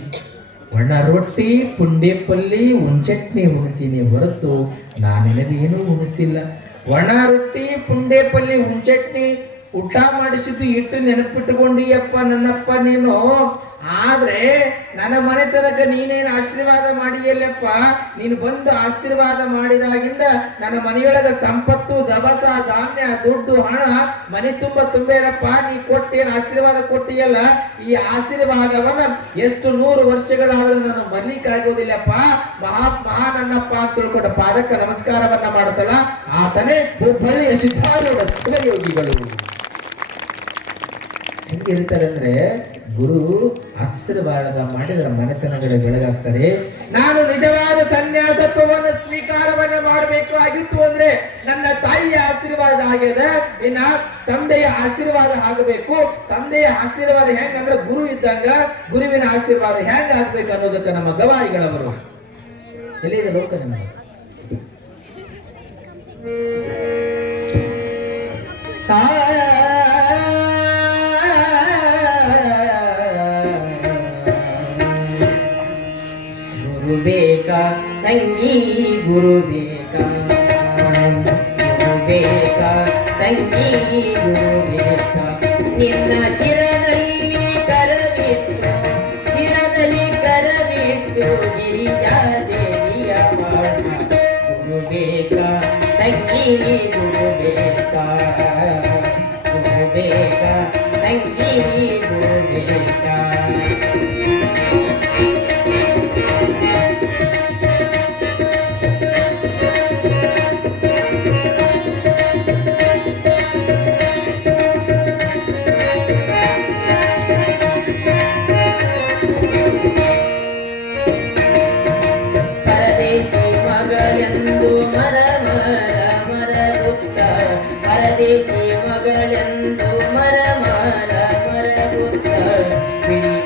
ಒಣ ರೊಟ್ಟಿ ಪುಂಡೆ ಪಲ್ಲಿ ಉಂಚಟ್ನಿ ಉಣಿಸ್ತೀನಿ ಹೊರತು ನಾನೇನದೇನೂ ಉಣಿಸಿಲ್ಲ. ಒಣ ರೊಟ್ಟಿ ಪುಂಡೆ ಪಲ್ಲಿ ಉಂಚಟ್ನಿ ಊಟ ಮಾಡಿಸಿದ್ದು ಇಟ್ಟು ನೆನಪಿಟ್ಟುಕೊಂಡಿಯಪ್ಪ ನನ್ನಪ್ಪ ನೀನು. ಆದ್ರೆ ನನ್ನ ಮನೆತನಕ ನೀನೇನು ಆಶೀರ್ವಾದ ಮಾಡಿಯಲ್ಲಪ್ಪ, ನೀನು ಬಂದು ಆಶೀರ್ವಾದ ಮಾಡಿದಾಗಿಂದ ನನ್ನ ಮನೆಯೊಳಗ ಸಂಪತ್ತು ದಬಸ ಧಾನ್ಯ ದುಡ್ಡು ಹಣ ಮನೆ ತುಂಬೇರಪ್ಪ. ನೀ ಕೊಟ್ಟೇನು ಆಶೀರ್ವಾದ ಕೊಟ್ಟಿಯಲ್ಲ, ಈ ಆಶೀರ್ವಾದವನ್ನ ಎಷ್ಟು 100 ವರ್ಷಗಳಾದ್ರೂ ನಾನು ಮರ್ಲಿಕ್ಕಾಗೋದಿಲ್ಲಪ್ಪ. ಮಹಾ ನನ್ನಪ್ಪ ಅಂತ ತಿಳ್ಕೊಂಡ ಪಾದಕ್ಕ ನಮಸ್ಕಾರವನ್ನ ಮಾಡುತ್ತಲ್ಲ ಆತನೇ ಹುಬ್ಬಳ್ಳಿಯ ಸಿದ್ಧಾರೂಢ ಯೋಗಿಗಳು. ಹೆಂಗಿರ್ತಾರೆ ಅಂದ್ರೆ, ಗುರು ಆಶೀರ್ವಾದ ಮಾಡಿದ್ರೆ ಮನೆತನಗಳ ಬೆಳಗಾಗ್ತದೆ. ನಾನು ನಿಜವಾದ ಸನ್ಯಾಸತ್ವವನ್ನು ಸ್ವೀಕಾರವನ್ನ ಮಾಡಬೇಕು ಆಗಿತ್ತು ಅಂದ್ರೆ ನನ್ನ ತಾಯಿಯ ಆಶೀರ್ವಾದ ಆಗ್ಯದ, ಇನ್ನ ತಂದೆಯ ಆಶೀರ್ವಾದ ಆಗಬೇಕು. ತಂದೆಯ ಆಶೀರ್ವಾದ ಹೆಂಗಂದ್ರೆ ಗುರು ಇದ್ದಂಗ, ಗುರುವಿನ ಆಶೀರ್ವಾದ ಹೆಂಗ ಆಗ್ಬೇಕು ಅನ್ನೋದಕ್ಕೆ ನಮ್ಮ ಗವಾಯಿಗಳವರು ಎಲ್ಲಿದೆ ಲೋಕ ನಮಗೆ. ಗುರು ಬೇಕಾ ತಂಗಿ, ಗುರು ಬೇಕಾ, ಗುರು ಬೇಕಾ ತಂಗಿ, ಗುರು ಬೇಕಾ. ನಿನ್ನ ಶಿರದಲ್ಲಿ ಕರವಿಟ್ಟು, ಶಿರದಲ್ಲಿ ಕರವಿಟ್ಟು ಗಿರಿಜಾದೇವಿಯ ಪಾಠ. ಗುರು ಬೇಕಾ ತಂಗಿ, ಗುರು ಬೇಕಾ, ಗುರು ಬೇಕಾ ತಂಗಿ, ಗುರು ಬೇಕಾ.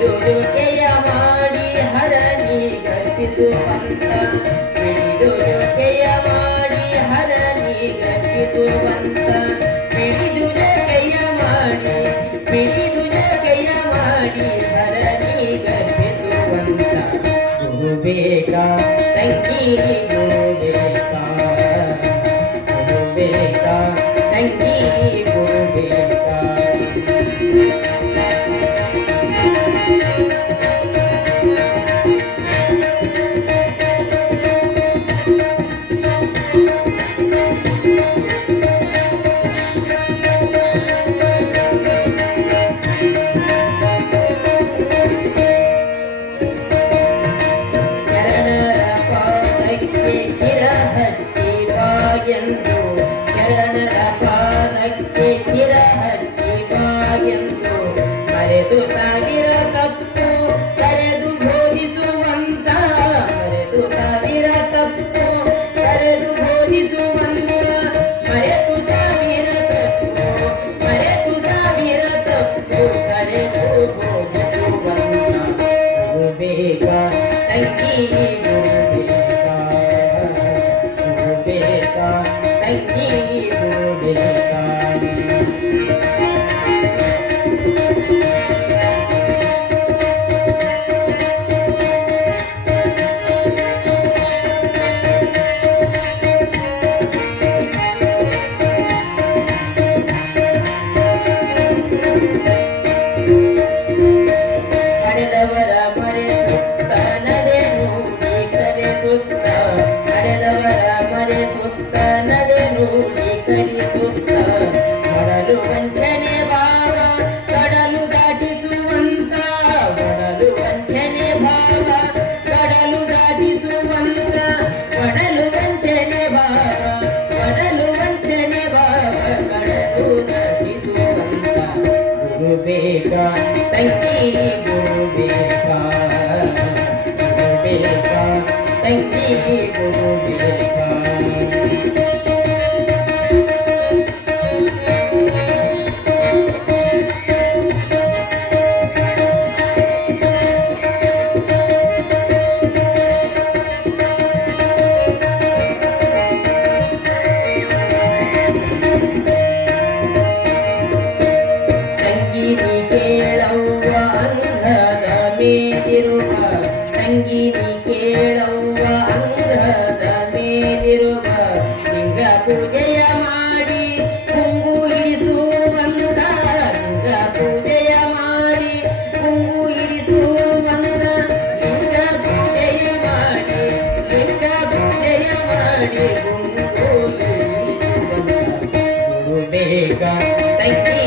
ಜೊತೆಯ ಮಾಡಿ ಹರಣಿ ಗರ್ಪಿಸುವಂತ ಪಿಡಿದು ಜೊತೆಯ ಮಾಡಿ ಹರಣಿ ಗರ್ಪಿಸುವಂತ ಪಿಡಿದು ಜೊತೆಯ ಮಾಡಿ ಹರಣಿ ಗರ್ಪಿಸುವಂತ ಗುರು ಬೇಕಾ ತಂಗಿ ಗುರು ಬೇಕಾ ತಂಗಿ ಗುರು ಬೇಕಾ ಶರಣರ ಪಾದಕ್ಕೆ ಶಿರ ಹಚ್ಚಿ ಬಾಗೆಂದು ಮರೆತು ಸಾವಿರ ತಪ್ಪು ಕರೆದು ಬೋಧಿಸುವಂತ ಮರೆತು ಸಾವಿರ ತಪ್ಪು ಕರೆದು ಬೋಧಿಸುವಂತ ಮರೆತು ಸಾವಿರ ತಪ್ಪು ಕರೆದು ಬೋಧಿಸುವಂತ ಗುರು ಬೇಕಾ ತಂಗಿ ಗುರು ಬೇಕಾ ತಂಗಿ ಗುರು ಬೇಕಾ ಹಡೆದವರ ಮರೆಸುತ್ತ ನಡೆನು ಈ ಕರೆಸುತ್ತ ಹಡೆದವರ ಮರೆಸುತ್ತ ನಡೆನು ಈ ಕರೆಸುತ್ತ ಒಡಲು ವಂಚನೆ ಭಾವ ಕಡಲು ದಾಟಿಸುವಂತ ಒಡಲು ವಂಚನೆ ಭಾವ ಕಡಲು ದಾಟಿಸುವಂತ ಒಡಲು ವಂಚನೆ ಭಾವ ಕಡಲು ದಾಟಿಸುವಂತ ಗುರು ಬೇಕಾ ತಂಗಿ ಗುರು ಬೇಕಾ ತಂಗಿ ಗುರು ಬೇಕಾ ತಂಗಿನಿ ಕೇಳವ್ವ ಅಂಧದ ಮೇಲಿರುವ ತಂಗಿನಿ ಕೇಳವ್ವ ಅಂಧದ ಮೇಲಿರುವ ಲಿಂಗ ಪೂಜೆಯ ಮಾಡಿ ಕುಂಗು ಇಡಿಸುವಂತ ಲಿಂಗ ಪೂಜೆಯ ಮಾಡಿ ಕುಂಗು ಇಡಿಸುವಂತ ಲಿಂಗ ಪೂಜೆಯ ಮಾಡಿ ಕುಂಗು ಇಡಿಸುವಂತ ಗುರು ಬೇಕಾ ತಂಗಿ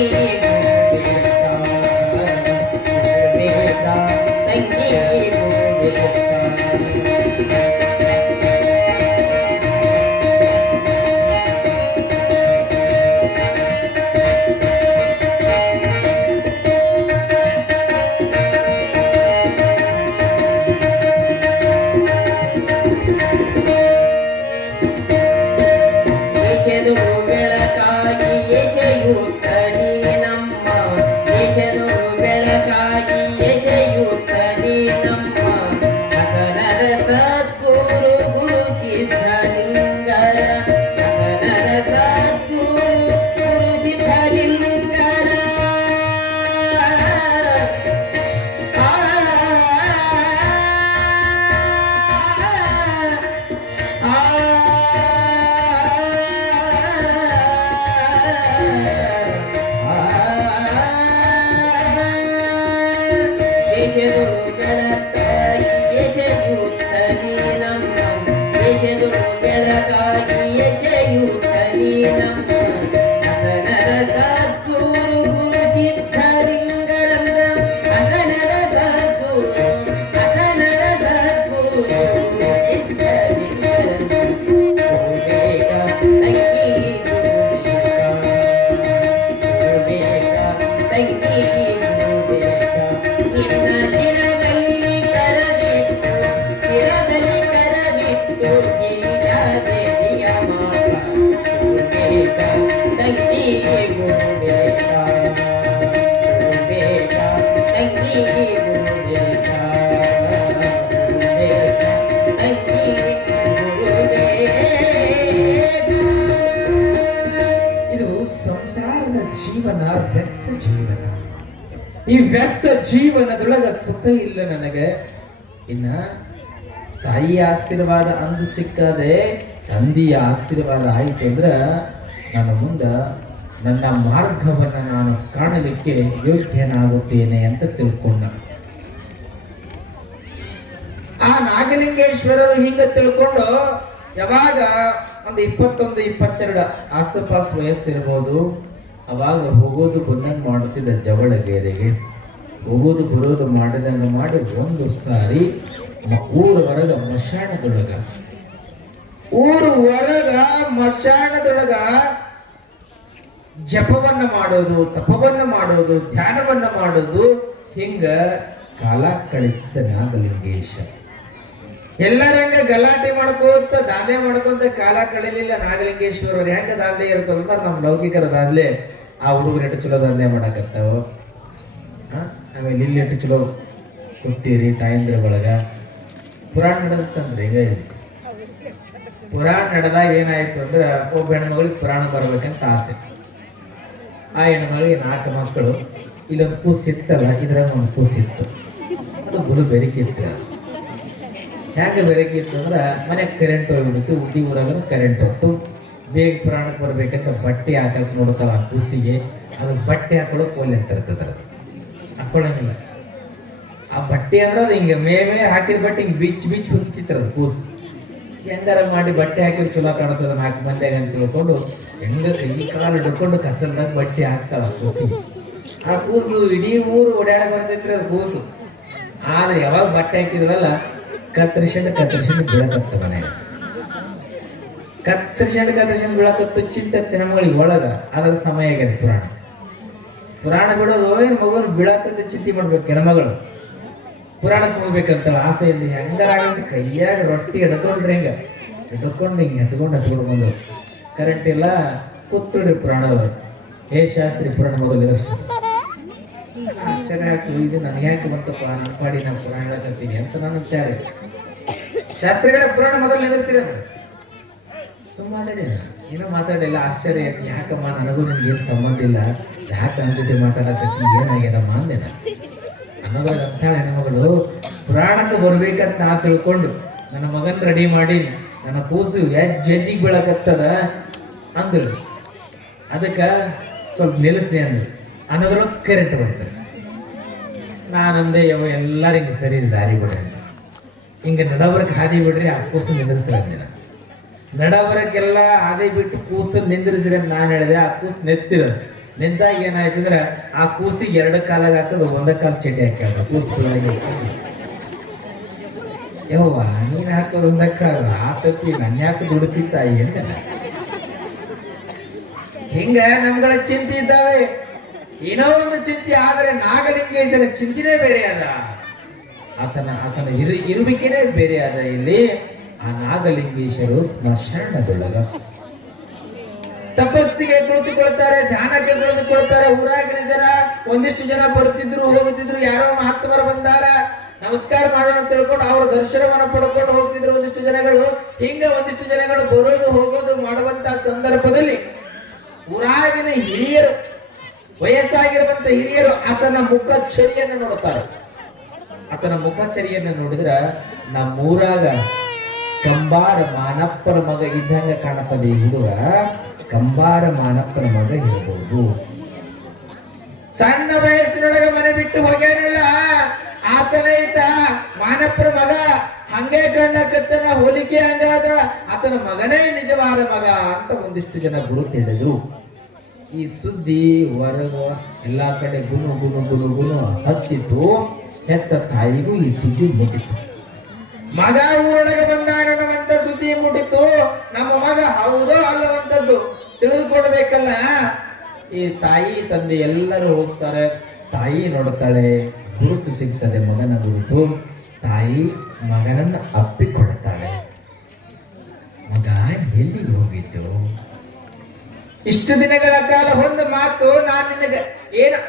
ತಂಗಿ ಗುರು ಬೇಕಾ ಈ ವ್ಯರ್ಥ ಜೀವನದೊಳಗ ಸುಖ ಇಲ್ಲ ನನಗೆ. ಇನ್ನ ತಾಯಿಯ ಆಶೀರ್ವಾದ ಅಂದು ಸಿಕ್ಕದೆ ತಂದೆಯ ಆಶೀರ್ವಾದ ಆಯ್ತು ಅಂದ್ರ ನಾನು ಮುಂದ ನನ್ನ ಮಾರ್ಗವನ್ನ ನಾನು ಕಾಣಲಿಕ್ಕೆ ಯೋಗ್ಯನಾಗುತ್ತೇನೆ ಅಂತ ತಿಳ್ಕೊಂಡ. ಆ ನಾಗಲಿಂಗೇಶ್ವರರು ಹಿಂಗ ತಿಳ್ಕೊಂಡು ಯಾವಾಗ ಒಂದು 21-22 ಆಸುಪಾಸು ವಯಸ್ಸಿರ್ಬೋದು, ಅವಾಗ ಹೋಗೋದು ಬಂದಂಗ ಮಾಡುತ್ತಿದ್ದ ಜವಳಗೇರಿಗೆ. ಹೋಗೋದು ಬರೋದು ಮಾಡಿದಂಗ ಮಾಡಿ ಒಂದು ಸಾರಿ ಊರ ಹೊರಗ ಮಶಾಣದೊಳಗ ಜಪವನ್ನ ಮಾಡೋದು, ತಪವನ್ನ ಮಾಡೋದು, ಧ್ಯಾನವನ್ನ ಮಾಡೋದು, ಹಿಂಗ ಕಾಲ ಕಳಿತ ನಾಗಲಿಂಗೇಶ. ಎಲ್ಲರಂಗ ಗಲಾಟೆ ಮಾಡ್ಕೋತ ದಾಂಧೆ ಮಾಡ್ಕೊಂತ ಕಾಲ ಕಳಿಲಿಲ್ಲ ನಾಗಲಿಂಗೇಶ್ವರರು. ಹೆಂಗ ದಾಂಧೆ ಇರ್ತದಂತ ನಮ್ಮ ಲೌಕಿಕರ ದಾಂಧಲೆ ಆ ಹುಡುಗರು ಎಷ್ಟು ಚಲೋ ದಾಂಧೆ ಮಾಡಕತ್ತಾವ. ಆಮೇಲೆ ಇಲ್ಲಿ ಎಷ್ಟು ಚಲೋ ಕೊಡ್ತೀರಿ ತಾಯಂದ್ರ ಒಳಗ ಪುರಾಣ ನಡೆಸ್ತಂದ್ರೆ ಈಗ ಪುರಾಣ ನಡೆದಾಗ ಏನಾಯ್ತು ಅಂದ್ರೆ ಒಬ್ಬ ಹೆಣ್ಮಗಳಿಗೆ ಪುರಾಣ ಬರ್ಬೇಕಂತ ಆಸೆ. ಆ ಹೆಣ್ಮಗಳಿಗೆ 4 ಮಕ್ಕಳು. ಇಲ್ಲೊಂದು ಕೂಸಿತ್ತಲ್ಲ, ಇದ್ರಾಗ ಒಂದು ಕೂಸಿತ್ತು. ಅದು ಗುರು ಬೆರಕಿತ್ತು. ಯಾಕೆ ಬೆರಕಿತ್ತು ಅಂದ್ರೆ ಮನೆಗೆ ಕರೆಂಟ್ ಹೋಗ್ಬಿಡ್ತು. ಉಡ್ಡಿ ಊರಾಗ ಕರೆಂಟ್ ಹೊತ್ತು ಬೇಗ ಪುರಾಣಕ್ಕೆ ಬರ್ಬೇಕಂತ ಬಟ್ಟೆ ಹಾಕಕ್ ನೋಡ್ತಾವ ಆ ಕೂಸಿಗೆ. ಅದು ಬಟ್ಟೆ ಹಾಕೊಳ್ಳೋಕೆ ಒಳ್ಳೆ ತರ್ತದ, ಹಾಕೊಳ್ಳಂಗಿಲ್ಲ. ಆ ಬಟ್ಟೆ ಅಂದ್ರೆ ಅದು ಹಿಂಗೆ ಮೇವೆ ಹಾಕಿದ ಬಟ್ಟೆ ಹಿಂಗೆ ಬಿಚ್ಚಿ ಹುಚ್ಚಿತ್ತದ ಕೂಸು. ಹೆಂಗಾರ ಮಾಡಿ ಬಟ್ಟೆ ಹಾಕಿದ್ರೆ ಚಲೋ ಕಾಣ್ತದ 4 ಮಂದಿಯಾಗ ಅಂತ ತಿಳ್ಕೊಂಡು ಹೆಂಗ ಈ ಕಾಲು ಹಿಡ್ಕೊಂಡು ಕಸಲ್ದಾಗ ಬಟ್ಟೆ ಹಾಕ್ತಾಳ ಕೂಸಿಗೆ. ಆ ಕೂಸು ಇಡೀ ಊರು ಓಡಾಡ ಬರ್ತೈತ್ರಿ ಅದು ಕೂಸು. ಆದ್ರೆ ಯಾವಾಗ ಬಟ್ಟೆ ಹಾಕಿದ್ರಲ್ಲ ಕತ್ತರಿಸಂಡ್ ಬೀಳಕತ್ತ ಮನೆಯಾಗ. ಕತ್ತರಿಸಂಡ್ ಬೀಳಕತ್ತು ಚಿಂತೆ ನಮ್ಮಗಳಿಗೆ ಒಳಗ. ಅದ್ರ ಸಮಯ ಆಗ್ಯದ ಪುರಾಣ ಬಿಡೋದು. ಏನ್ ಮಗನ ಬೀಳಕತ್ತ ಚಿಂತೆ ಮಾಡ್ಬೇಕು ಹೆಣ್ಮಗಳು. ಪುರಾಣಕ್ಕೆ ಹೋಗ್ಬೇಕಂತ ಆಸೆಯಿಂದ ಹೆಂಗಾಗಂತ ಕೈಯಾಗ ರೊಟ್ಟಿ ಹಿಡ್ಕೊಂಡ್ರಿ ಹಿಂಗ ಹತ್ಕೊಂಡು ಬಂದು ಕರೆಂಟ್ ಇಲ್ಲ ಕೂತ್ಬಿಡ್ರಿ ಪುರಾಣದವರು. ಶಾಸ್ತ್ರಿ ಪುರಾಣ ಮೊದಲು ಆಶ್ಚರ್ಯ ಆಯ್ತು. ಇದು ನನಗೆ ಯಾಕೆ ಬಂತಪ್ಪ, ನನ್ನ ಪಾಡಿ ನಾನು ಪುರಾಣ ಹೇಳಕತ್ತೀನಿ ಅಂತ ನಾನು ವಿಚಾರ. ಶಾಸ್ತ್ರಿಗಳ ಪುರಾಣ ಮೊದಲು ನಿಲ್ಲಿಸ್ತೀರ ಸುಮ್ಮನೆ ಏನೋ ಮಾತಾಡಿಲ್ಲ. ಆಶ್ಚರ್ಯ ಆಯ್ತು, ಯಾಕಮ್ಮ ನನಗೂ ನಿಮ್ಗೇನು ಸಂಬಂಧ ಇಲ್ಲ, ಯಾಕೆ ನನ್ನ ಜೊತೆ ಮಾತಾಡಕತ್ತೀನಿ, ಏನಾಗ್ಯದಮ್ಮ ಅಂದೆ ನಾನು. ಅನ್ನೋದ್ರಾಗ ಅಂತಾಳೆ ಹೆಣ್ಮಗಳು ಪುರಾಣಕ್ಕೆ ಬರ್ಬೇಕಂತ ನಾ ತಿಳ್ಕೊಂಡು ನನ್ನ ಮಗನ್ ರೆಡಿ ಮಾಡಿ ನನ್ನ ಕೂಸು ಜಜ್ಜಿಗೆ ಬೀಳಕತ್ತದ ಅಂದ್ರು. ಅದಕ್ಕ ಸ್ವಲ್ಪ ನಿಲ್ಲಿಸ್ದೆ ಅಂದ್ರು. ಅನ್ನೋದ್ರ ಕರೆಂಟ್ ಬರ್ತಾರೆ. ನಾನಂದೆ ಎಲ್ಲಾರು ಹಿಂಗೆ ಸರಿ ದಾರಿ ಬಿಡ್ರಿ ಅಂತ. ಹಿಂಗ ನಡಬರಕ್ಕೆ ಹಾದಿ ಬಿಡ್ರಿ, ಆ ಕೂಸು ನಿಂದಿರ್ಸ್ರಿ ಅಂದಿನ. ನಡಬರಕ್ಕೆಲ್ಲ ಹಾದಿ ಬಿಟ್ಟು ಕೂಸು ನಿಂದಿರ್ಸ್ರಿ ಅಂತ ನಾನು ಹೇಳಿದೆ. ಆ ಕೂಸು ನೆತ್ತಿರೋದು. ನಿಂತಾಗ ಏನಾಯ್ತು ಅಂದ್ರೆ ಆ ಕೂಸಿಗೆ 2 ಕಾಲಾಗ ಹಾಕೋದು, 1 ಕಾಲು ಚಡ್ಡಿ ಹಾಕ್ಯಾರ ಕೂಸು. ಯವ್ವ ನೀನ್ ಹಾಕೋದು 1 ಕಾಲ ಆತಪ್ಪಿ, ನನ್ನ ಯಾಕೆ ದುಡುತ್ತಿತ್ತಾಯಿ ಅಂತ. ಹಿಂಗ ನಮ್ಗಳ ಚಿಂತೆ ಇದ್ದಾವೆ. ಏನೋ ಒಂದು ಚಿಂತೆ. ಆದರೆ ನಾಗಲಿಂಗೇಶ್ವರ ಚಿಂತೆನೇ ಬೇರೆ ಅದ. ಆತನ ಇರುವಿಕೆನೇ ಬೇರೆ ಅದ. ಇಲ್ಲಿ ಆ ನಾಗಲಿಂಗೇಶ್ವರು ಸ್ಮಶಾನದೊಳಗ ತಪಸ್ಸಿಗೆ ಕುಳಿತುಕೊಳ್ತಾರೆ, ಧ್ಯಾನಕ್ಕೆ ಕುಳಿತುಕೊಳ್ತಾರೆ. ಊರಾಗಿನ ಜನ ಒಂದಿಷ್ಟು ಜನ ಬರ್ತಿದ್ರು ಹೋಗುತ್ತಿದ್ರು. ಯಾರೋ ಮಹಾತ್ಮರು ಬಂದಾರ, ನಮಸ್ಕಾರ ಮಾಡೋಣ ಅಂತ ತಿಳ್ಕೊಂಡು ಅವ್ರ ದರ್ಶನವನ್ನ ಪಡ್ಕೊಂಡು ಹೋಗ್ತಿದ್ರು ಒಂದಿಷ್ಟು ಜನಗಳು. ಹಿಂಗ ಒಂದಿಷ್ಟು ಜನಗಳು ಬರೋದು ಹೋಗೋದು ಮಾಡುವಂತ ಸಂದರ್ಭದಲ್ಲಿ ಊರಾಗಿನ ಹಿರಿಯರು, ವಯಸ್ಸಾಗಿರುವಂತ ಹಿರಿಯರು ಆತನ ಮುಖಚರಿಯನ್ನು ನೋಡುತ್ತಾರೆ. ಆತನ ಮುಖಚರಿಯನ್ನು ನೋಡಿದ್ರ ನಮ್ಮೂರಾಗ ಕಂಬಾರ ಮಾನಪ್ಪನ ಮಗ ಇದ್ದಂಗ ಕಾಣುತ್ತದೆ. ಈ ಹುಡುಗ ಕಂಬಾರ ಮಾನಪ್ಪನ ಮಗ ಇರಬಹುದು. ಸಣ್ಣ ವಯಸ್ಸಿನೊಳಗೆ ಮನೆ ಬಿಟ್ಟು ಹೋಗ್ಯಾನಲ್ಲ, ಆತನ ಈತ ಮಾನಪ್ಪನ ಮಗ. ಹಂಗೆ ಕಣ್ಣಕತ್ತನ ಹೋಲಿಕೆ ಹಂಗಾದ ಆತನ ಮಗನೇ ನಿಜವಾದ ಮಗ ಅಂತ ಒಂದಿಷ್ಟು ಜನ ಗುರು ತಿಳಿದ್ರು. ಈ ಸುದ್ದಿ ಹೊರಗ ಎಲ್ಲಾ ಕಡೆ ಗುನು ಹತ್ತಿತ್ತು. ಹೆತ್ತ ತಾಯಿಗೂ ಈ ಸುದ್ದಿ ಮುಟ್ಟಿತ್ತು. ಮಗ ಊರೊಳಗೆ ಬಂದಾನನ್ನುವಂತ ಸುದ್ದಿ ಮುಟ್ಟಿತ್ತು. ನಮ್ಮ ಮಗ ಹೌದೋ ಅಲ್ಲವಂತದ್ದು ತಿಳಿದುಕೊಡ್ಬೇಕಲ್ಲ. ಈ ತಾಯಿ ತಂದೆ ಎಲ್ಲರೂ ಹೋಗ್ತಾರೆ. ತಾಯಿ ನೋಡುತ್ತಾಳೆ, ಗುರುತು ಸಿಗ್ತದೆ, ಮಗನ ಗುರುತು. ತಾಯಿ ಮಗನನ್ನು ಅಪ್ಪಿಕೊಡುತ್ತಾಳೆ. ಮಗ ಎಲ್ಲಿಗೆ ಹೋಗಿತ್ತು? ಇಷ್ಟು ದಿನಗಳ ಕಾಲ ಒಂದು ಮಾತು ನಾನು ನಿನಗೆ ಏನು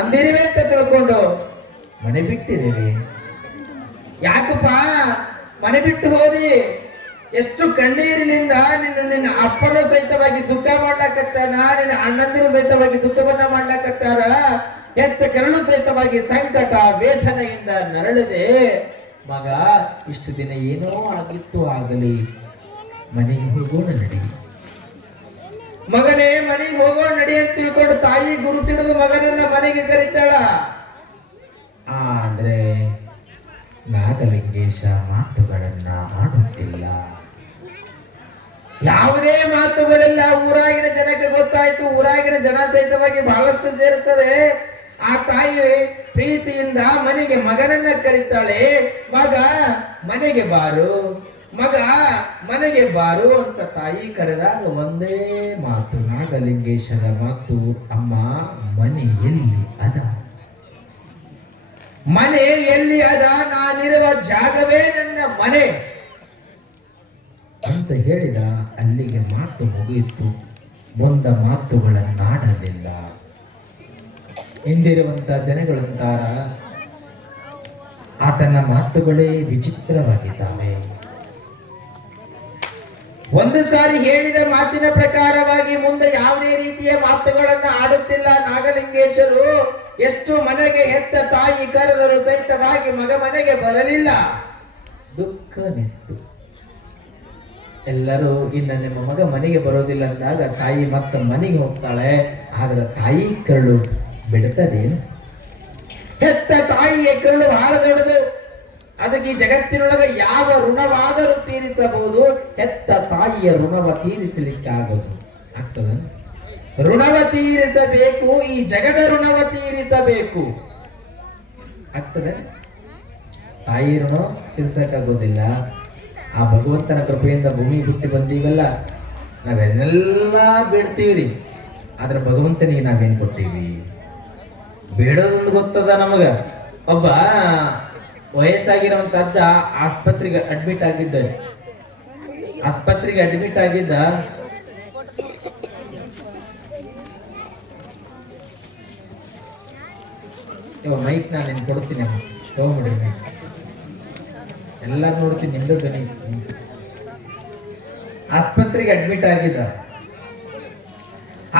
ಅಂದಿರುವೆ ಅಂತ ತಿಳ್ಕೊಂಡು ಮನೆ ಬಿಟ್ಟಿದ್ದೀವಿ. ಯಾಕಪ್ಪ ಮನೆ ಬಿಟ್ಟು ಹೋದಿ? ಎಷ್ಟು ಕಣ್ಣೀರಿನಿಂದ ನಿನ್ನ ಅಪ್ಪನೂ ಸಹಿತವಾಗಿ ದುಃಖ ಮಾಡ್ಲಾಕತ್ತಾನ, ನಿನ್ನ ಅಣ್ಣಂದಿರು ಸಹಿತವಾಗಿ ದುಃಖವನ್ನ ಮಾಡ್ಲಾಕತ್ತಾರ. ಹೆತ್ತ ಕರುಳು ಸಹಿತವಾಗಿ ಸಂಕಟ ವೇದನೆಯಿಂದ ನರಳಿದೆ. ಮಗ, ಇಷ್ಟು ದಿನ ಏನೋ ಆಗಿತ್ತು, ಆಗಲಿ, ಮನೆಗೆ ಹೋಗೋಣ ನಡಿ. ಮಗನೇ, ಮನೆಗೆ ಹೋಗೋಣ ನಡಿ ಅಂತ ತಿಳ್ಕೊಂಡು ತಾಯಿ ಗುರು ತಿಳಿದು ಮಗನನ್ನ ಮನೆಗೆ ಕರೀತಾಳ. ಆದ್ರೆ ನಾಗಲಿಂಗೇಶ ಮಾತುಗಳನ್ನ ಆಡುತ್ತಿಲ್ಲ. ಯಾವುದೇ ಮಾತುಗಳಿಲ್ಲ. ಊರಾಗಿನ ಜನಕ್ಕೆ ಗೊತ್ತಾಯ್ತು. ಊರಾಗಿನ ಜನ ಸಹಿತವಾಗಿ ಬಹಳಷ್ಟು ಸೇರುತ್ತದೆ. ಆ ತಾಯಿ ಪ್ರೀತಿಯಿಂದ ಮನೆಗೆ ಮಗನನ್ನ ಕರೀತಾಳೆ. ಮಗ, ಮನೆಗೆ ಬಾರು, ಮಗ, ಮನೆಗೆ ಬಾರು ಅಂತ ತಾಯಿ ಕರೆದಾಗ ಒಂದೇ ಮಾತು, ನಾಗಲಿಂಗೇಶನ ಮಾತು, ಅಮ್ಮ, ಮನೆ ಎಲ್ಲಿ ಅದ? ಮನೆ ಎಲ್ಲಿ ಅದ? ನಾನಿರುವ ಜಾಗವೇ ನನ್ನ ಮನೆ ಅಂತ ಹೇಳಿದ. ಅಲ್ಲಿಗೆ ಮಾತು ಮುಗಿಯಿತು. ಒಂದ ಮಾತುಗಳನ್ನಾಡಲಿಲ್ಲ. ಹಿಂದಿರುವಂತ ಜನಗಳಂತಾರ, ಆತನ ಮಾತುಗಳೇ ವಿಚಿತ್ರವಾಗಿದ್ದಾವೆ. ಒಂದು ಸಾರಿ ಹೇಳಿದ ಮಾತಿನ ಪ್ರಕಾರವಾಗಿ ಮುಂದೆ ಯಾವುದೇ ರೀತಿಯ ಮಾತುಗಳನ್ನ ಆಡುತ್ತಿಲ್ಲ ನಾಗಲಿಂಗೇಶರು. ಎಷ್ಟು ಮನೆಗೆ ಹೆತ್ತ ತಾಯಿ ಕರೆದರೂ ಸಹಿತವಾಗಿ ಮಗ ಮನೆಗೆ ಬರಲಿಲ್ಲ. ದುಃಖ ನಿಸ್ತು. ಎಲ್ಲರೂ ಇನ್ನ ನಿಮ್ಮ ಮಗ ಮನೆಗೆ ಬರೋದಿಲ್ಲ ಅಂದಾಗ ತಾಯಿ ಮತ್ತೆ ಮನೆಗೆ ಹೋಗ್ತಾಳೆ. ಆದ್ರೆ ತಾಯಿ ಕರುಳು ಬಿಡುತ್ತದೇನು? ಹೆತ್ತ ತಾಯಿಯ ಕರುಳು ಬಹಳ ದೊಡ್ಡದು. ಅದಕ್ಕೆ ಈ ಜಗತ್ತಿನೊಳಗೆ ಯಾವ ಋಣವಾದರೂ ತೀರಿಸಬಹುದು, ಹೆತ್ತ ತಾಯಿಯ ಋಣವ ತೀರಿಸಲಿಕ್ಕಾಗದು. ಆಗ್ತದ? ಋಣವ ತೀರಿಸಬೇಕು, ಈ ಜಗದ ಋಣವ ತೀರಿಸಬೇಕು. ಆಗ್ತದೆ? ತಾಯಿ ಋಣ ತೀರಿಸಕ್ಕಾಗೋದಿಲ್ಲ. ಆ ಭಗವಂತನ ಕೃಪೆಯಿಂದ ಭೂಮಿ ಬಿಟ್ಟು ಬಂದೀವಲ್ಲ, ನಾವೆಲ್ಲ ಬೇಡ್ತೀವ್ರಿ. ಆದ್ರೆ ಭಗವಂತನಿಗೆ ನಾವೇನ್ ಕೊಡ್ತೀವಿ? ಬೇಡೋದೊಂದು ಗೊತ್ತದ ನಮಗ. ಒಬ್ಬ ವಯಸ್ಸಾಗಿರೋಂತ ಅಜ್ಜ ಆಸ್ಪತ್ರೆಗೆ ಅಡ್ಮಿಟ್ ಆಗಿದ್ದ. ಮೈಕ್ ನಾನು ನಿನ್ ಕೊಡ್ತೀನಿ, ತಗೊಂಬಿಡ್ರಿ ಮೈಕ್. ಎಲ್ಲಾರು ನೋಡ್ತೀನಿ, ನಿಮ್ದು ಧ್ವನಿ. ಆಸ್ಪತ್ರೆಗೆ ಅಡ್ಮಿಟ್ ಆಗಿದ್ದ.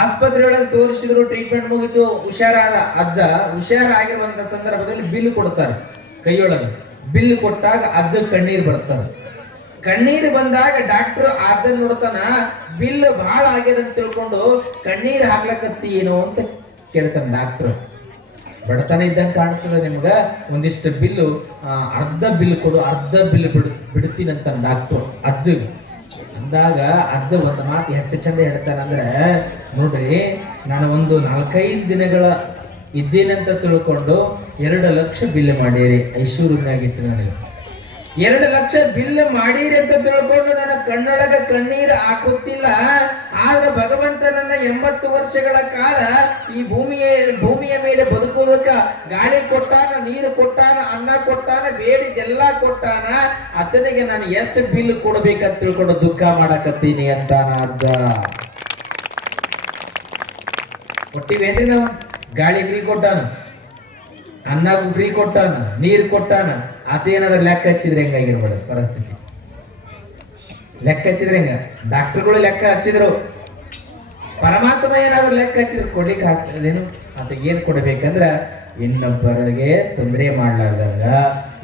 ಆಸ್ಪತ್ರೆ ಒಳಗೆ ತೋರಿಸಿದ್ರು, ಟ್ರೀಟ್ಮೆಂಟ್ ಮುಗಿತು, ಹುಷಾರಾದ ಅಜ್ಜ. ಹುಷಾರಾಗಿರುವಂತ ಸಂದರ್ಭದಲ್ಲಿ ಬಿಲ್ ಕೊಡ್ತಾರೆ ಕೈಯೊಳಗೆ. ಬಿಲ್ ಕೊಟ್ಟಾಗ ಅಜ್ಜ ಕಣ್ಣೀರು ಬರ್ತಾರೆ. ಕಣ್ಣೀರು ಬಂದಾಗ ಡಾಕ್ಟರ್ ಅಜ್ಜನ್ ನೋಡ್ತಾನ. ಬಿಲ್ ಬಹಳ ಆಗ್ಯದ ಅಂತ ತಿಳ್ಕೊಂಡು ಕಣ್ಣೀರು ಹಾಕ್ಲಕತ್ತಿ ಏನೋ ಅಂತ ಕೇಳ್ತಾನೆ ಡಾಕ್ಟರ್. ಬಡತನ ಇದ್ದಂಗೆ ಕಾಣ್ತದೆ ನಿಮ್ಗ, ಒಂದಿಷ್ಟು ಬಿಲ್ಲು, ಅರ್ಧ ಬಿಲ್ ಕೊಡು, ಅರ್ಧ ಬಿಲ್ ಬಿಡ್ತೀನಂತ ಡಾಕ್ಟರ್ ಅಜ್ಜ ಅಂದಾಗ. ಅಜ್ಜ ಒಂದು ಮಾತು ಎಷ್ಟು ಚಂದ ಹೇಳ್ತಾನಂದ್ರೆ, ನೋಡ್ರಿ, ನಾನು ಒಂದು 4-5 ದಿನಗಳ ಇದ್ದೇನಂತ ತಿಳ್ಕೊಂಡು 2 ಲಕ್ಷ ಬಿಲ್ ಮಾಡಿರಿ. ಐಶ್ವರ್ಯನಾಗಿತ್ತು ನನಗೆ. 2 ಲಕ್ಷ ಬಿಲ್ ಮಾಡಿರಿ ಅಂತ ತಿಳ್ಕೊಂಡು ನನ್ನ ಕಣ್ಣೊಳಗ ಕಣ್ಣೀರು ಹಾಕುತ್ತಿಲ್ಲ. ಆದ್ರೆ ಭಗವಂತ ನನ್ನ 80 ವರ್ಷಗಳ ಕಾಲ ಈ ಭೂಮಿಯ ಮೇಲೆ ಬದುಕುವುದಕ್ಕ ಗಾಳಿ ಕೊಟ್ಟಾನ, ನೀರು ಕೊಟ್ಟಾನ, ಅನ್ನ ಕೊಟ್ಟಾನ, ಬೇಡಿದೆಲ್ಲ ಕೊಟ್ಟಾನ. ಅತನಿಗೆ ನಾನು ಎಷ್ಟು ಬಿಲ್ ಕೊಡ್ಬೇಕಂತ ತಿಳ್ಕೊಂಡು ದುಃಖ ಮಾಡಕತ್ತೀನಿ ಅಂತ ಅಜ್ಜ. ಕೊಟ್ಟಿವೇನ್ರಿ ನಾವು? ಗಾಳಿ ಫ್ರೀ ಕೊಟ್ಟಾನ, ಅನ್ನಗೂ ಫ್ರೀ ಕೊಟ್ಟಾನ, ನೀರು ಕೊಟ್ಟಾನ. ಅದೇನಾದ್ರೂ ಲೆಕ್ಕ ಹಚ್ಚಿದ್ರೆ ಹೆಂಗಾಗಿರ್ಬೇಡ ಪರಿಸ್ಥಿತಿ? ಲೆಕ್ಕ ಹಚ್ಚಿದ್ರೆ ಹೆಂಗ? ಡಾಕ್ಟರ್ಗಳು ಲೆಕ್ಕ ಹಚ್ಚಿದ್ರು, ಪರಮಾತ್ಮ ಏನಾದ್ರು ಲೆಕ್ಕ ಹಚ್ಚಿದ್ರು ಕೊಡ್ಲಿಕ್ಕೆ ಆಗ್ತದೇನು? ಅಂತ ಏನ್ ಕೊಡ್ಬೇಕಂದ್ರ, ಇನ್ನೊಬ್ಬರಿಗೆ ತೊಂದರೆ ಮಾಡ್ಲಾರ್ದಂಗ,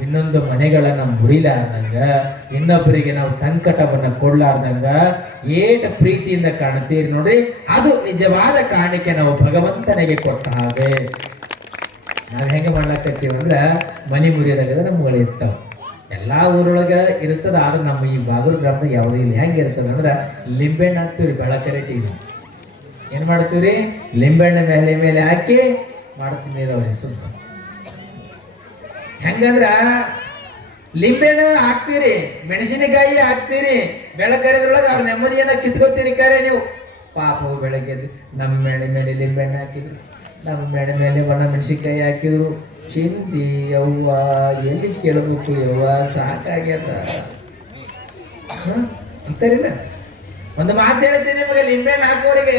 ಇನ್ನೊಂದು ಮನೆಗಳನ್ನ ಮುರಿಲಾರ್ದಂಗ, ಇನ್ನೊಬ್ಬರಿಗೆ ನಾವು ಸಂಕಟವನ್ನ ಕೊಡ್ಲಾರ್ದಂಗ ಏಟ ಪ್ರೀತಿಯಿಂದ ಕಾಣ್ತೀರಿ ನೋಡ್ರಿ, ಅದು ನಿಜವಾದ ಕಾಣಿಕೆ ನಾವು ಭಗವಂತನಿಗೆ ಕೊಟ್ಟ ಹಾಗೆ. ನಾವ್ ಹೆಂಗ ಮಾಡ್ಲಾಕತ್ತೀವಿ ಅಂದ್ರ, ಮನಿ ಮುರಿಯೋದಾಗ ನಮ್ಗಳು ಇರ್ತಾವ. ಎಲ್ಲಾ ಊರೊಳಗ ಇರ್ತದ. ಆದ್ರೆ ನಮ್ಮ ಈ ಬಾಗೂರು ಗ್ರಾಮದಾಗ ಯಾವುದೇ ಇಲ್ಲ. ಹೆಂಗ ಇರ್ತದ ಅಂದ್ರ, ಲಿಂಬೆಹಣ್ಣು ಹಾಕ್ತಿವ್ರಿ, ಬೆಳಕರಿತೀವಿ. ಏನ್ ಮಾಡ್ತೀವ್ರಿ? ಲಿಂಬೆಹಣ್ಣು ಮೇಲೆ ಹಾಕಿ ಮಾಡ್ತೀವಿ ನೀರವ್ರಿ ಸುತ್ತ. ಹೆಂಗಂದ್ರ ಲಿಂಬೆಹಣ್ಣು ಹಾಕ್ತೀರಿ, ಮೆಣಸಿನಕಾಯಿ ಹಾಕ್ತೀರಿ, ಬೆಳಕರಿದ್ರೊಳಗ ಅವ್ರ ನೆಮ್ಮದಿಯನ್ನ ಕಿತ್ಕೋತೀರಿ. ಕರೆ ನೀವು ಪಾಪ ಬೆಳಗ್ಗೆ ನಮ್ಮ ಮೇಲೆ ಲಿಂಬೆಹಣ್ಣು ಹಾಕಿದ್ರು, ನಮ್ಮ ಮೇಲೆ ಒಣ ಮೆಣಸಿನಕಾಯಿ ಹಾಕಿದ್ರು. ಚಿಂತಿ ಯವ್ವ, ಎಲ್ಲಿ ಕೇಳಬೇಕು ಯವ್ವ, ಸಾಕಾಗ್ಯದ ಅಂತಾರಿಲ್ಲ. ಒಂದು ಮಾತು ಹೇಳ್ತೀನಿ ನಿಮಗೆ, ಲಿಂಬೆಹಣ್ಣು ಹಾಕೋರಿಗೆ,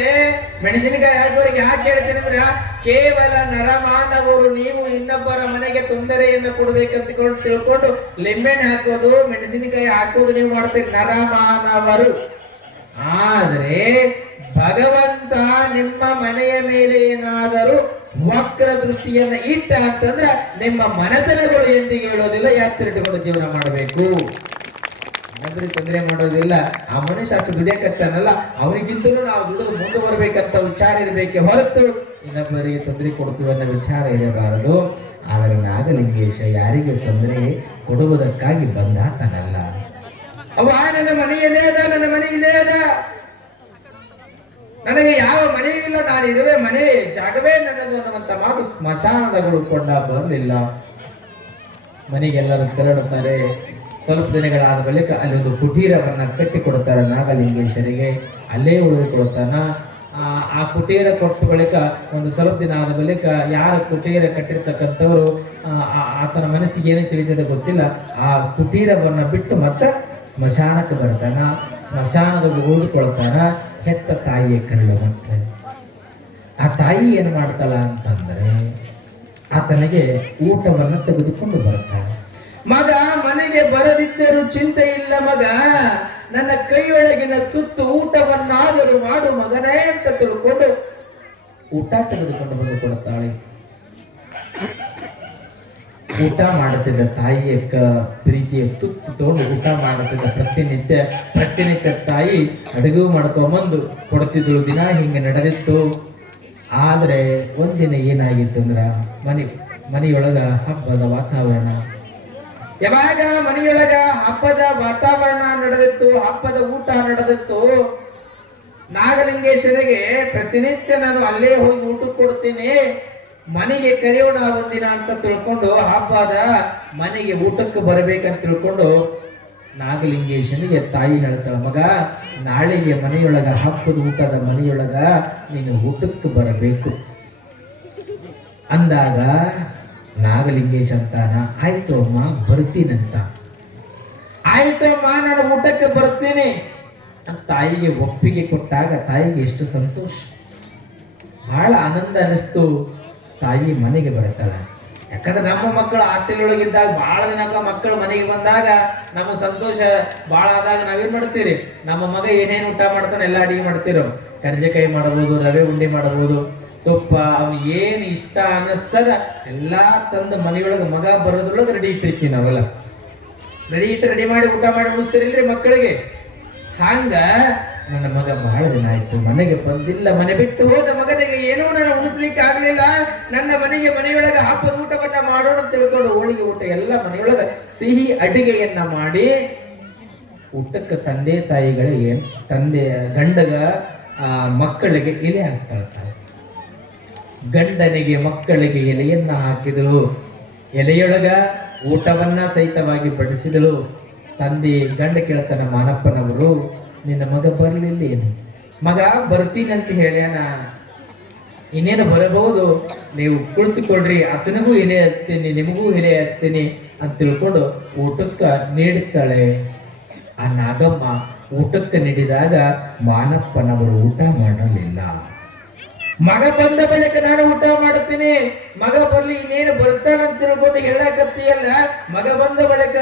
ಮೆಣಸಿನಕಾಯಿ ಹಾಕೋರಿಗೆ ಯಾಕೆ ಹೇಳ್ತೀನಿ ಅಂದ್ರೆ, ಕೇವಲ ನರಮಾನವರು ನೀವು ಇನ್ನೊಬ್ಬರ ಮನೆಗೆ ತೊಂದರೆಯನ್ನು ಕೊಡ್ಬೇಕಂತ ತಿಳ್ಕೊಂಡು ಲಿಂಬೆಹಣ್ಣು ಹಾಕೋದು, ಮೆಣಸಿನಕಾಯಿ ಹಾಕೋದು ನೀವು ಮಾಡ್ತೀರಿ, ನರಮಾನವರು. ಆದ್ರೆ ಭಗವಂತ ನಿಮ್ಮ ಮನೆಯ ಮೇಲೆ ಏನಾದರೂ ವಕ್ರ ದೃಷ್ಟಿಯನ್ನ ಇಟ್ಟ ಅಂತಂದ್ರೆ ನಿಮ್ಮ ಮನೆತನಗಳು ಎಂದಿಗೆ ಹೇಳೋದಿಲ್ಲ, ಎತ್ತಿಟ್ಟುಕೊಂಡು ಜೀವನ ಮಾಡಬೇಕು. ಅಂದ್ರೆ ತೊಂದರೆ ಮಾಡೋದಿಲ್ಲ. ಆ ಮನುಷ್ಯ ಅಷ್ಟು ದುಡಿಯಕತ್ತಾನಲ್ಲ, ಅವನಿಗಿಂತಲೂ ನಾವು ದುಡಿದು ಮುಂದೆ ಬರ್ಬೇಕಂತ ವಿಚಾರ ಇರಬೇಕೆ ಹೊರತು ಇನ್ನೊಬ್ಬರಿಗೆ ತೊಂದರೆ ಕೊಡ್ತೀವಿ ಅನ್ನೋ ವಿಚಾರ ಇರಬಾರದು. ಆದರೆ ನಾಗಲಿಂಗೇಶ ಯಾರಿಗೆ ತೊಂದರೆ ಕೊಡುವುದಕ್ಕಾಗಿ ಬಂದಾತನಲ್ಲ. ಅವ ನನ್ನ ಮನೆಯಲ್ಲೇ ಅದ, ನನ್ನ ಮನೆ ಇಲ್ಲೇ ಅದ, ನನಗೆ ಯಾವ ಮನೆ ಇಲ್ಲ, ನಾನು ಇರುವೆ ಮನೆ ಜಾಗವೇ ನನ್ನದು ಅನ್ನುವಂತ ಮಾತು ಸ್ಮಶಾನಗಳು ಕೊಂಡ ಬರಲಿಲ್ಲ. ಮನೆಗೆಲ್ಲರೂ ತೆರಳುತ್ತಾರೆ. ಸ್ವಲ್ಪ ದಿನಗಳಾದ ಬಳಿಕ ಅಲ್ಲಿ ಒಂದು ಕುಟೀರವನ್ನ ಕಟ್ಟಿಕೊಡುತ್ತಾರೆ ನಾಗಲಿಂಗೇಶ್ವರಿಗೆ. ಅಲ್ಲೇ ಉಳಿದುಕೊಡುತ್ತಾನ. ಆ ಕುಟೀರ ಕೊಟ್ಟ ಬಳಿಕ ಒಂದು ಸ್ವಲ್ಪ ದಿನ ಆದ ಬಳಿಕ ಯಾರ ಕುಟೀರ ಕಟ್ಟಿರ್ತಕ್ಕಂಥವ್ರು ಆತನ ಮನಸ್ಸಿಗೆ ಏನೇ ತಿಳಿದಿದೆ ಗೊತ್ತಿಲ್ಲ, ಆ ಕುಟೀರವನ್ನ ಬಿಟ್ಟು ಮತ್ತೆ ಸ್ಮಶಾನಕ್ಕೆ ಬರ್ತಾನ. ಸ್ಮಶಾನದಲ್ಲಿ ಉಳಿದುಕೊಳ್ತಾನ. ಹೆತ್ತ ತಾಯಿಯ ಕರಳು ಮತ್ತೆ ಆ ತಾಯಿ ಏನ್ ಮಾಡ್ತಾಳ ಅಂತಂದ್ರೆ ಆತನಿಗೆ ಊಟವನ್ನು ತೆಗೆದುಕೊಂಡು ಬರ್ತಾನೆ. ಮಗ ಮನೆಗೆ ಬರದಿದ್ದರೂ ಚಿಂತೆ ಇಲ್ಲ ಮಗ, ನನ್ನ ಕೈಯೊಳಗಿನ ತುತ್ತು ಊಟವನ್ನಾದರೂ ಮಾಡು ಮಗನೇ ಅಂತ ತಿಳ್ಕೊಂಡು ಊಟ ತೆಗೆದುಕೊಂಡು ಬಂದು ಕೊಡುತ್ತಾಳೆ. ಊಟ ಮಾಡುತ್ತಿದ್ದ ತಾಯಿಯ ಪ್ರೀತಿಯ ತುತ್ತು ತಗೊಂಡು ಊಟ ಮಾಡುತ್ತಿದ್ದ ಪ್ರತಿನಿತ್ಯ ತಾಯಿ ಅಡುಗೆ ಮಾಡ್ಕೊಂಬಂದು ಕೊಡ್ತಿದ್ರು. ದಿನ ಹಿಂಗೆ ನಡೆದಿತ್ತು. ಆದ್ರೆ ಒಂದಿನ ಏನಾಗಿತ್ತು ಅಂದ್ರ ಮನೆಯೊಳಗ ಹಬ್ಬದ ವಾತಾವರಣ. ಯಾವಾಗ ಮನೆಯೊಳಗ ಹಬ್ಬದ ವಾತಾವರಣ ನಡೆದಿತ್ತು, ಹಬ್ಬದ ಊಟ ನಡೆದಿತ್ತು, ನಾಗಲಿಂಗೇಶ್ವರಿಗೆ ಪ್ರತಿನಿತ್ಯ ನಾನು ಅಲ್ಲೇ ಹೋಗಿ ಊಟ ಕೊಡ್ತೀನಿ, ಮನೆಗೆ ಕರೆಯೋಣ ಒಂದಿನ ಅಂತ ತಿಳ್ಕೊಂಡು ಹಬ್ಬದ ಮನೆಗೆ ಊಟಕ್ಕೆ ಬರಬೇಕಂತ ತಿಳ್ಕೊಂಡು ನಾಗಲಿಂಗೇಶನಿಗೆ ತಾಯಿ ಹೇಳ್ತಾಳ, ಮಗ ನಾಳೆಗೆ ಮನೆಯೊಳಗ ಹಬ್ಬದ ಊಟದ ಮನೆಯೊಳಗ ನೀನು ಊಟಕ್ಕೆ ಬರಬೇಕು ಅಂದಾಗ ನಾಗಲಿಂಗೇಶ್ ಅಂತಾನ, ಆಯ್ತು ಅಮ್ಮ ಬರ್ತೀನಂತ. ಆಯ್ತು ಅಮ್ಮ ನಾನು ಊಟಕ್ಕೆ ಬರ್ತೀನಿ ಅಂತ ತಾಯಿಗೆ ಒಪ್ಪಿಗೆ ಕೊಟ್ಟಾಗ ತಾಯಿಗೆ ಎಷ್ಟು ಸಂತೋಷ, ಬಹಳ ಆನಂದ ಅನಿಸ್ತು. ತಾಯಿ ಮನೆಗೆ ಬರ್ತಾಳೆ. ಯಾಕಂದ್ರೆ ನಮ್ಮ ಮಕ್ಕಳು ಹಾಸ್ಟೆಲ್ ಒಳಗಿದ್ದಾಗ ಬಹಳ ದಿನಕ್ಕ ಮಕ್ಕಳು ಮನೆಗೆ ಬಂದಾಗ ನಮ್ಮ ಸಂತೋಷ ಬಹಳ ಆದಾಗ ನಾವೇನ್ ಮಾಡ್ತೀರಿ, ನಮ್ಮ ಮಗ ಏನೇನು ಊಟ ಮಾಡ್ತಾನೆ ಎಲ್ಲ ಅಡಿಗೆ ಮಾಡ್ತಿರೋ. ಕರ್ಜೆಕಾಯಿ ಮಾಡಬಹುದು, ರವೆ ಉಂಡೆ ಮಾಡಬಹುದು, ತುಪ್ಪ, ಅವ್ನಿಗೆ ಏನ್ ಇಷ್ಟ ಅನ್ನಿಸ್ತದ ಎಲ್ಲಾ ತಂದು ಮನೆಯೊಳಗೆ ಮಗ ಬರೋದ್ರೊಳಗೆ ರೆಡಿ ಇಟ್ಟಿರ್ತೀವಿ ನಾವೆಲ್ಲ. ರೆಡಿ ಮಾಡಿ ಊಟ ಮಾಡಿ ಮುಗಿಸ್ತಿರಿಲ್ರಿ ಮಕ್ಕಳಿಗೆ. ಹಂಗ ನನ್ನ ಮಗ ಬಹಳ ದಿನ ಆಯ್ತು ಮನೆಗೆ ಬಂದಿಲ್ಲ, ಮನೆ ಬಿಟ್ಟು ಹೋದ ಮಗನಿಗೆ ಏನೋ ನಾನು ಉಣಿಸ್ಲಿಕ್ಕೆ ಆಗ್ಲಿಲ್ಲ, ನನ್ನ ಮನೆಯೊಳಗ ಹಬ್ಬದ ಊಟವನ್ನ ಮಾಡೋಣ ಅಂತ ತಿಳ್ಕೊಂಡು ಹೋಳಿಗೆ ಊಟ ಎಲ್ಲ ಮನೆಯೊಳಗ ಸಿಹಿ ಅಡಿಗೆಯನ್ನ ಮಾಡಿ ಊಟಕ್ಕೆ ತಂದೆ ತಾಯಿಗಳಿಗೆ ಗಂಡಗ ಮಕ್ಕಳಿಗೆ ಎಲೆ ಹಾಕ್ತಾ ಗಂಡನಿಗೆ ಮಕ್ಕಳಿಗೆ ಎಲೆಯನ್ನ ಹಾಕಿದಳು. ಎಲೆಯೊಳಗ ಊಟವನ್ನ ಸಹಿತವಾಗಿ ಬಡಿಸಿದಳು. ತಂದೆ ಗಂಡ ಕೇಳ್ತಾನ, ಮಾನಪ್ಪನವರು ನಿನ್ನ ಮಗ ಬರ್ಲಿಲ್ಲ ಏನು? ಮಗ ಬರ್ತೀನಂತ ಹೇಳ್ಯಾನ, ಇನ್ನೇನು ಬರಬಹುದು, ನೀವು ಕುಳಿತುಕೊಳ್ರಿ, ಆತನಿಗೂ ಎಲೆ ಹಚ್ತೀನಿ ನಿಮಗೂ ಎಲೆ ಹಚ್ತೀನಿ ಅಂತ ತಿಳ್ಕೊಂಡು ಊಟಕ್ಕೆ ನೀಡುತ್ತಾಳೆ. ಆ ನಾಗಮ್ಮ ಊಟಕ್ಕೆ ನೀಡಿದಾಗ ಮಾನಪ್ಪನವರು ಊಟ ಮಾಡಲಿಲ್ಲ. ಮಗ ಬಂದ ಬಳಿಕ ನಾನು ಊಟ ಮಾಡುತ್ತೀನಿ, ಮಗ ಬರ್ಲಿ ಇನ್ನೇನು ಬರ್ತಾನಂತ ತಿಳ್ಕೊಂಡು ಹೇಳಕತ್ತೀಯಲ್ಲ, ಮಗ ಬಂದ ಬಳಿಕ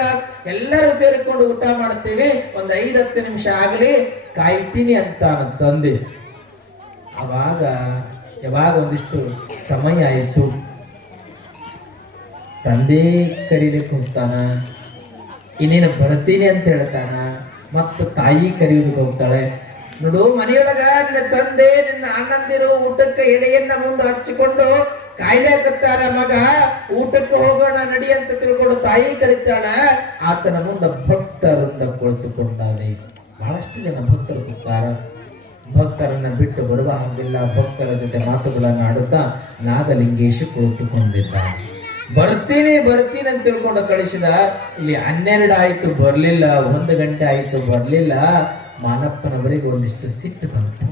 ಎಲ್ಲರೂ ಸೇರಿಕೊಂಡು ಊಟ ಮಾಡ್ತೀವಿ, ಒಂದು 5-10 ನಿಮಿಷ ಆಗಲಿ ಕಾಯ್ತೀನಿ ಅಂತ ತಂದೆ. ಯಾವಾಗ ಒಂದಿಷ್ಟು ಸಮಯ ಆಯಿತು, ತಂದೆ ಕರೀಲಿಕ್ಕೆ ಹೋಗ್ತಾನ, ಇನ್ನೇನು ಬರ್ತೀನಿ ಅಂತ ಹೇಳ್ತಾನ, ಮತ್ತು ತಾಯಿ ಕರೆಯೋದಕ್ಕೆ ಹೋಗ್ತಾಳೆ. ನೋಡು, ಮನೆಯೊಳಗ ನಿನ್ನ ತಂದೆ ನಿನ್ನ ಅಣ್ಣಂದಿರು ಊಟಕ್ಕೆ ಎಲೆಯನ್ನ ಮುಂದೆ ಹಚ್ಚಿಕೊಂಡು ಕಾಯ್ಲಾಕತ್ತಾರ, ಮಗ ಊಟಕ್ಕೆ ಹೋಗೋಣ ನಡಿ ಅಂತ ತಿಳ್ಕೊಂಡು ತಾಯಿ ಕರೀತಾಳ. ಆತನ ಮುಂದೆ ಭಕ್ತರಿಂದ ಕುಳಿತುಕೊಂಡಾನೆ. ಬಹಳಷ್ಟು ಜನ ಭಕ್ತರು ಕೂತಾರ. ಭಕ್ತರನ್ನ ಬಿಟ್ಟು ಬರುವ ಹಾಗಿಲ್ಲ. ಭಕ್ತರ ಜೊತೆ ಮಾತುಗಳನ್ನ ಆಡುತ್ತಾ ನಾಗಲಿಂಗೇಶ ಕುಳಿತುಕೊಂಡಿದ್ದ. ಬರ್ತೀನಿ ಅಂತ ತಿಳ್ಕೊಂಡು ಕಳಿಸಿದ. ಇಲ್ಲಿ 12 ಆಯ್ತು ಬರ್ಲಿಲ್ಲ, 1 ಗಂಟೆ ಆಯ್ತು ಬರ್ಲಿಲ್ಲ. ಮಾನಪ್ಪನವರಿಗೆ ಒಂದಿಷ್ಟು ಸಿಟ್ಟು ಬಂತು.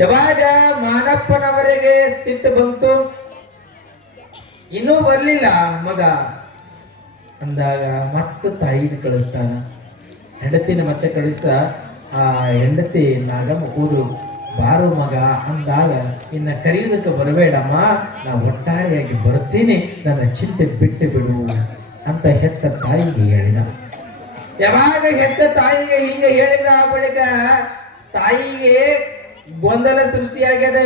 ಯಾವಾಗ ಮಾನಪ್ಪನವರಿಗೆ ಸಿಟ್ಟು ಬಂತು, ಇನ್ನೂ ಬರ್ಲಿಲ್ಲ ಮಗ ಅಂದಾಗ ಮತ್ತೆ ತಾಯಿನ ಕಳಿಸ್ತಾನ. ಹೆಂಡತಿನ ಮತ್ತೆ ಕಳಿಸ್ತಾ, ಆ ಹೆಂಡತಿ ನಾಗಮ್ಮ ಕೂದು ಬಾರು ಮಗ ಅಂದಾಗ, ಇನ್ನ ಕರೆಯುವುದಕ್ಕೆ ಬರಬೇಡಮ್ಮ, ನಾ ಒಟ್ಟಾರೆಯಾಗಿ ಬರ್ತೀನಿ, ನನ್ನ ಚಿಂತೆ ಬಿಟ್ಟು ಬಿಡು ಅಂತ ಹೆತ್ತ ತಾಯಿಗೆ ಹೇಳಿದ. ಯಾವಾಗ ಹೆತ್ತ ತಾಯಿಗೆ ಹಿಂಗೆ ಹೇಳಿದ ಬಳಿಕ ತಾಯಿಗೆ ಗೊಂದಲ ಸೃಷ್ಟಿಯಾಗಿದೆ.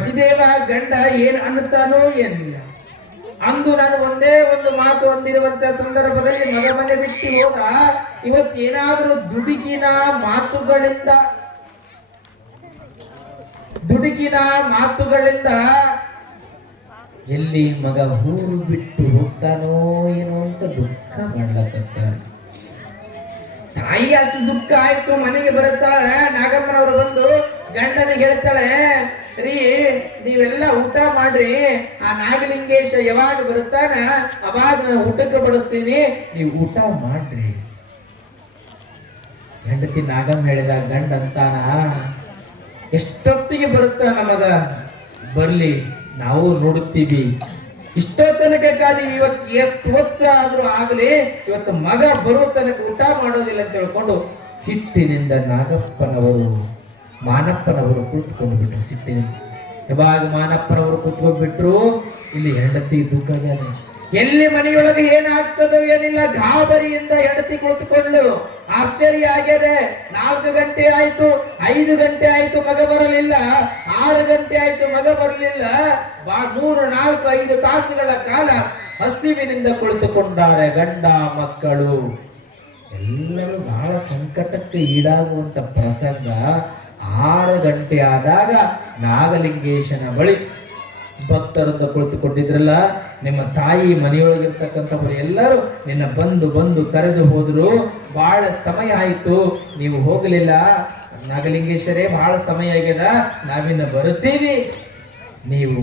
ಪತಿದೇವ ಗಂಡ ಏನ್ ಅನ್ನುತ್ತಾನೋ ಏನಿಲ್ಲ. ಅಂದು ನಾನು ಒಂದೇ ಒಂದು ಮಾತು ಅಂದಿರುವಂತ ಸಂದರ್ಭದಲ್ಲಿ ಮಗ ಮನೆ ಬಿಟ್ಟು ಹೋದ. ಇವತ್ತೇನಾದ್ರೂ ದುಡುಕಿನ ಮಾತುಗಳಿಂದ ಎಲ್ಲಿ ಮಗ ಊರು ಬಿಟ್ಟು ಹೋಗ್ತಾನೋ ಏನೋ ಅಂತ ದುಃಖ ಮಾಡ್ಲಕತ್ತಾನೆ. ತಾಯಿ ಅಷ್ಟು ದುಃಖ ಆಯ್ತು. ಮನೆಗೆ ಬರುತ್ತಾಳೆ. ನಾಗಮ್ಮನವರು ಬಂದು ಗಂಡನಿಗೆ ಹೇಳ್ತಾಳೆ, ರೀ ನೀವೆಲ್ಲ ಊಟ ಮಾಡ್ರಿ, ಆ ನಾಗಲಿಂಗೇಶ ಯಾವಾಗ ಬರುತ್ತಾನ ಅವಾಗ ನಾನು ಊಟಕ್ಕೆ ಬಡಿಸ್ತೀನಿ, ನೀವು ಊಟ ಮಾಡ್ರಿ. ಹೆಂಡತಿ ನಾಗಮ್ಮ ಹೇಳಿದ ಗಂಡ ಅಂತಾನ, ಎಷ್ಟೊತ್ತಿಗೆ ಬರುತ್ತಾನ ಮಗ, ಬರ್ಲಿ ನಾವು ನೋಡುತ್ತೀವಿ. ಇಷ್ಟೋ ತನಕ ಕಾದೀವಿ, ಇವತ್ತು ಎಷ್ಟು ಹೊತ್ತಾದ್ರೂ ಆಗಲಿ, ಇವತ್ತು ಮಗ ಬರೋ ತನಕ ಊಟ ಮಾಡೋದಿಲ್ಲ ಅಂತ ಹೇಳ್ಕೊಂಡು ಸಿಟ್ಟಿನಿಂದ ಮಾನಪ್ಪನವರು ಕೂತ್ಕೊಂಡು ಬಿಟ್ರು. ಸಿಟ್ಟಿನಿಂದ ಯಾವಾಗ ಮಾನಪ್ಪನವರು ಕೂತ್ಕೊಂಡ್ಬಿಟ್ರು, ಇಲ್ಲಿ ಹೆಂಡತಿ ದುಃಖ. ಎಲ್ಲಿ ಮನೆಯೊಳಗೆ ಏನಾಗ್ತದೋ ಏನಿಲ್ಲ, ಗಾಬರಿಯಿಂದ ಹೆಂಡತಿ ಕುಳಿತುಕೊಂಡು ಆಶ್ಚರ್ಯ ಆಗ್ಯದೆ. 4 ಗಂಟೆ ಆಯ್ತು, 5 ಗಂಟೆ ಆಯ್ತು, ಮಗ ಬರಲಿಲ್ಲ. 6 ಗಂಟೆ ಆಯ್ತು, ಮಗ ಬರಲಿಲ್ಲ. 3, 4, 5 ತಾಸುಗಳ ಕಾಲ ಹಸಿವಿನಿಂದ ಕುಳಿತುಕೊಂಡಾರೆ ಗಂಡ ಮಕ್ಕಳು. ಎಲ್ಲರೂ ಬಹಳ ಸಂಕಟಕ್ಕೆ ಈಡಾಗುವಂತ ಪ್ರಸಂಗ. 6 ಗಂಟೆ ಆದಾಗ ನಾಗಲಿಂಗೇಶನ ಬಳಿ ಭಕ್ತರಿಂದ ಕುಳಿತುಕೊಂಡಿದ್ರಲ್ಲ, ನಿಮ್ಮ ತಾಯಿ ಮನೆಯೊಳಗಿರ್ತಕ್ಕಂಥವ್ರು ಎಲ್ಲರೂ ನಿನ್ನ ಬಂದು ಕರೆದು ಹೋದ್ರು. ಬಹಳ ಸಮಯ ಆಯ್ತು, ನೀವು ಹೋಗಲಿಲ್ಲ. ನಾಗಲಿಂಗೇಶ್ವರೇ, ಬಹಳ ಸಮಯ ಆಗ್ಯದ, ನಾವಿನ್ನ ಬರುತ್ತೀವಿ, ನೀವು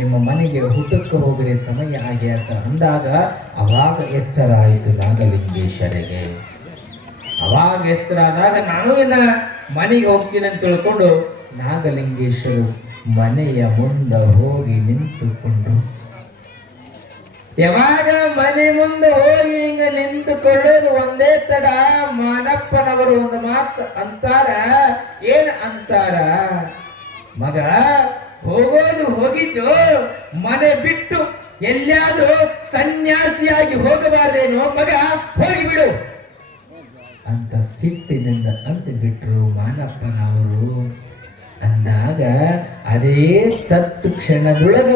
ನಿಮ್ಮ ಮನೆಗೆ ಊಟಕ್ಕೆ ಹೋಗ್ರೆ ಸಮಯ ಆಗ್ಯಾತ ಅಂದಾಗ ಅವಾಗ ಎಚ್ಚರ ಆಯಿತು ನಾಗಲಿಂಗೇಶ್ವರಿಗೆ. ಅವಾಗ ಎಚ್ಚರ ಆದಾಗ ನಾನು ಇನ್ನ ಮನೆಗೆ ಹೋಗ್ತೀನಿ ಅಂತ ತಿಳ್ಕೊಂಡು ನಾಗಲಿಂಗೇಶ್ವರು ಮನೆಯ ಮುಂದೆ ಹೋಗಿ ನಿಂತುಕೊಂಡು, ಯಾವಾಗ ಮನೆ ಮುಂದೆ ಹೋಗಿ ಹಿಂಗ ನಿಂತುಕೊಳ್ಳೋದು ಒಂದೇ ತಡ, ಮಾನಪ್ಪನವರು ಒಂದು ಮಾತು ಅಂತಾರ. ಏನ್ ಅಂತಾರ, ಮಗ ಹೋಗೋದು ಹೋಗಿದ್ದು, ಮನೆ ಬಿಟ್ಟು ಎಲ್ಲಿಯಾದ್ರೂ ಸನ್ಯಾಸಿಯಾಗಿ ಹೋಗಬಾರ್ದೇನೋ, ಮಗ ಹೋಗಿಬಿಡು ಅಂತ ಸಿಟ್ಟಿನಿಂದ ಅಂತ ಬಿಟ್ರು ಮಾನಪ್ಪನವರು. ಅಂದಾಗ ಅದೇ ತತ್ ಕ್ಷಣದೊಳಗ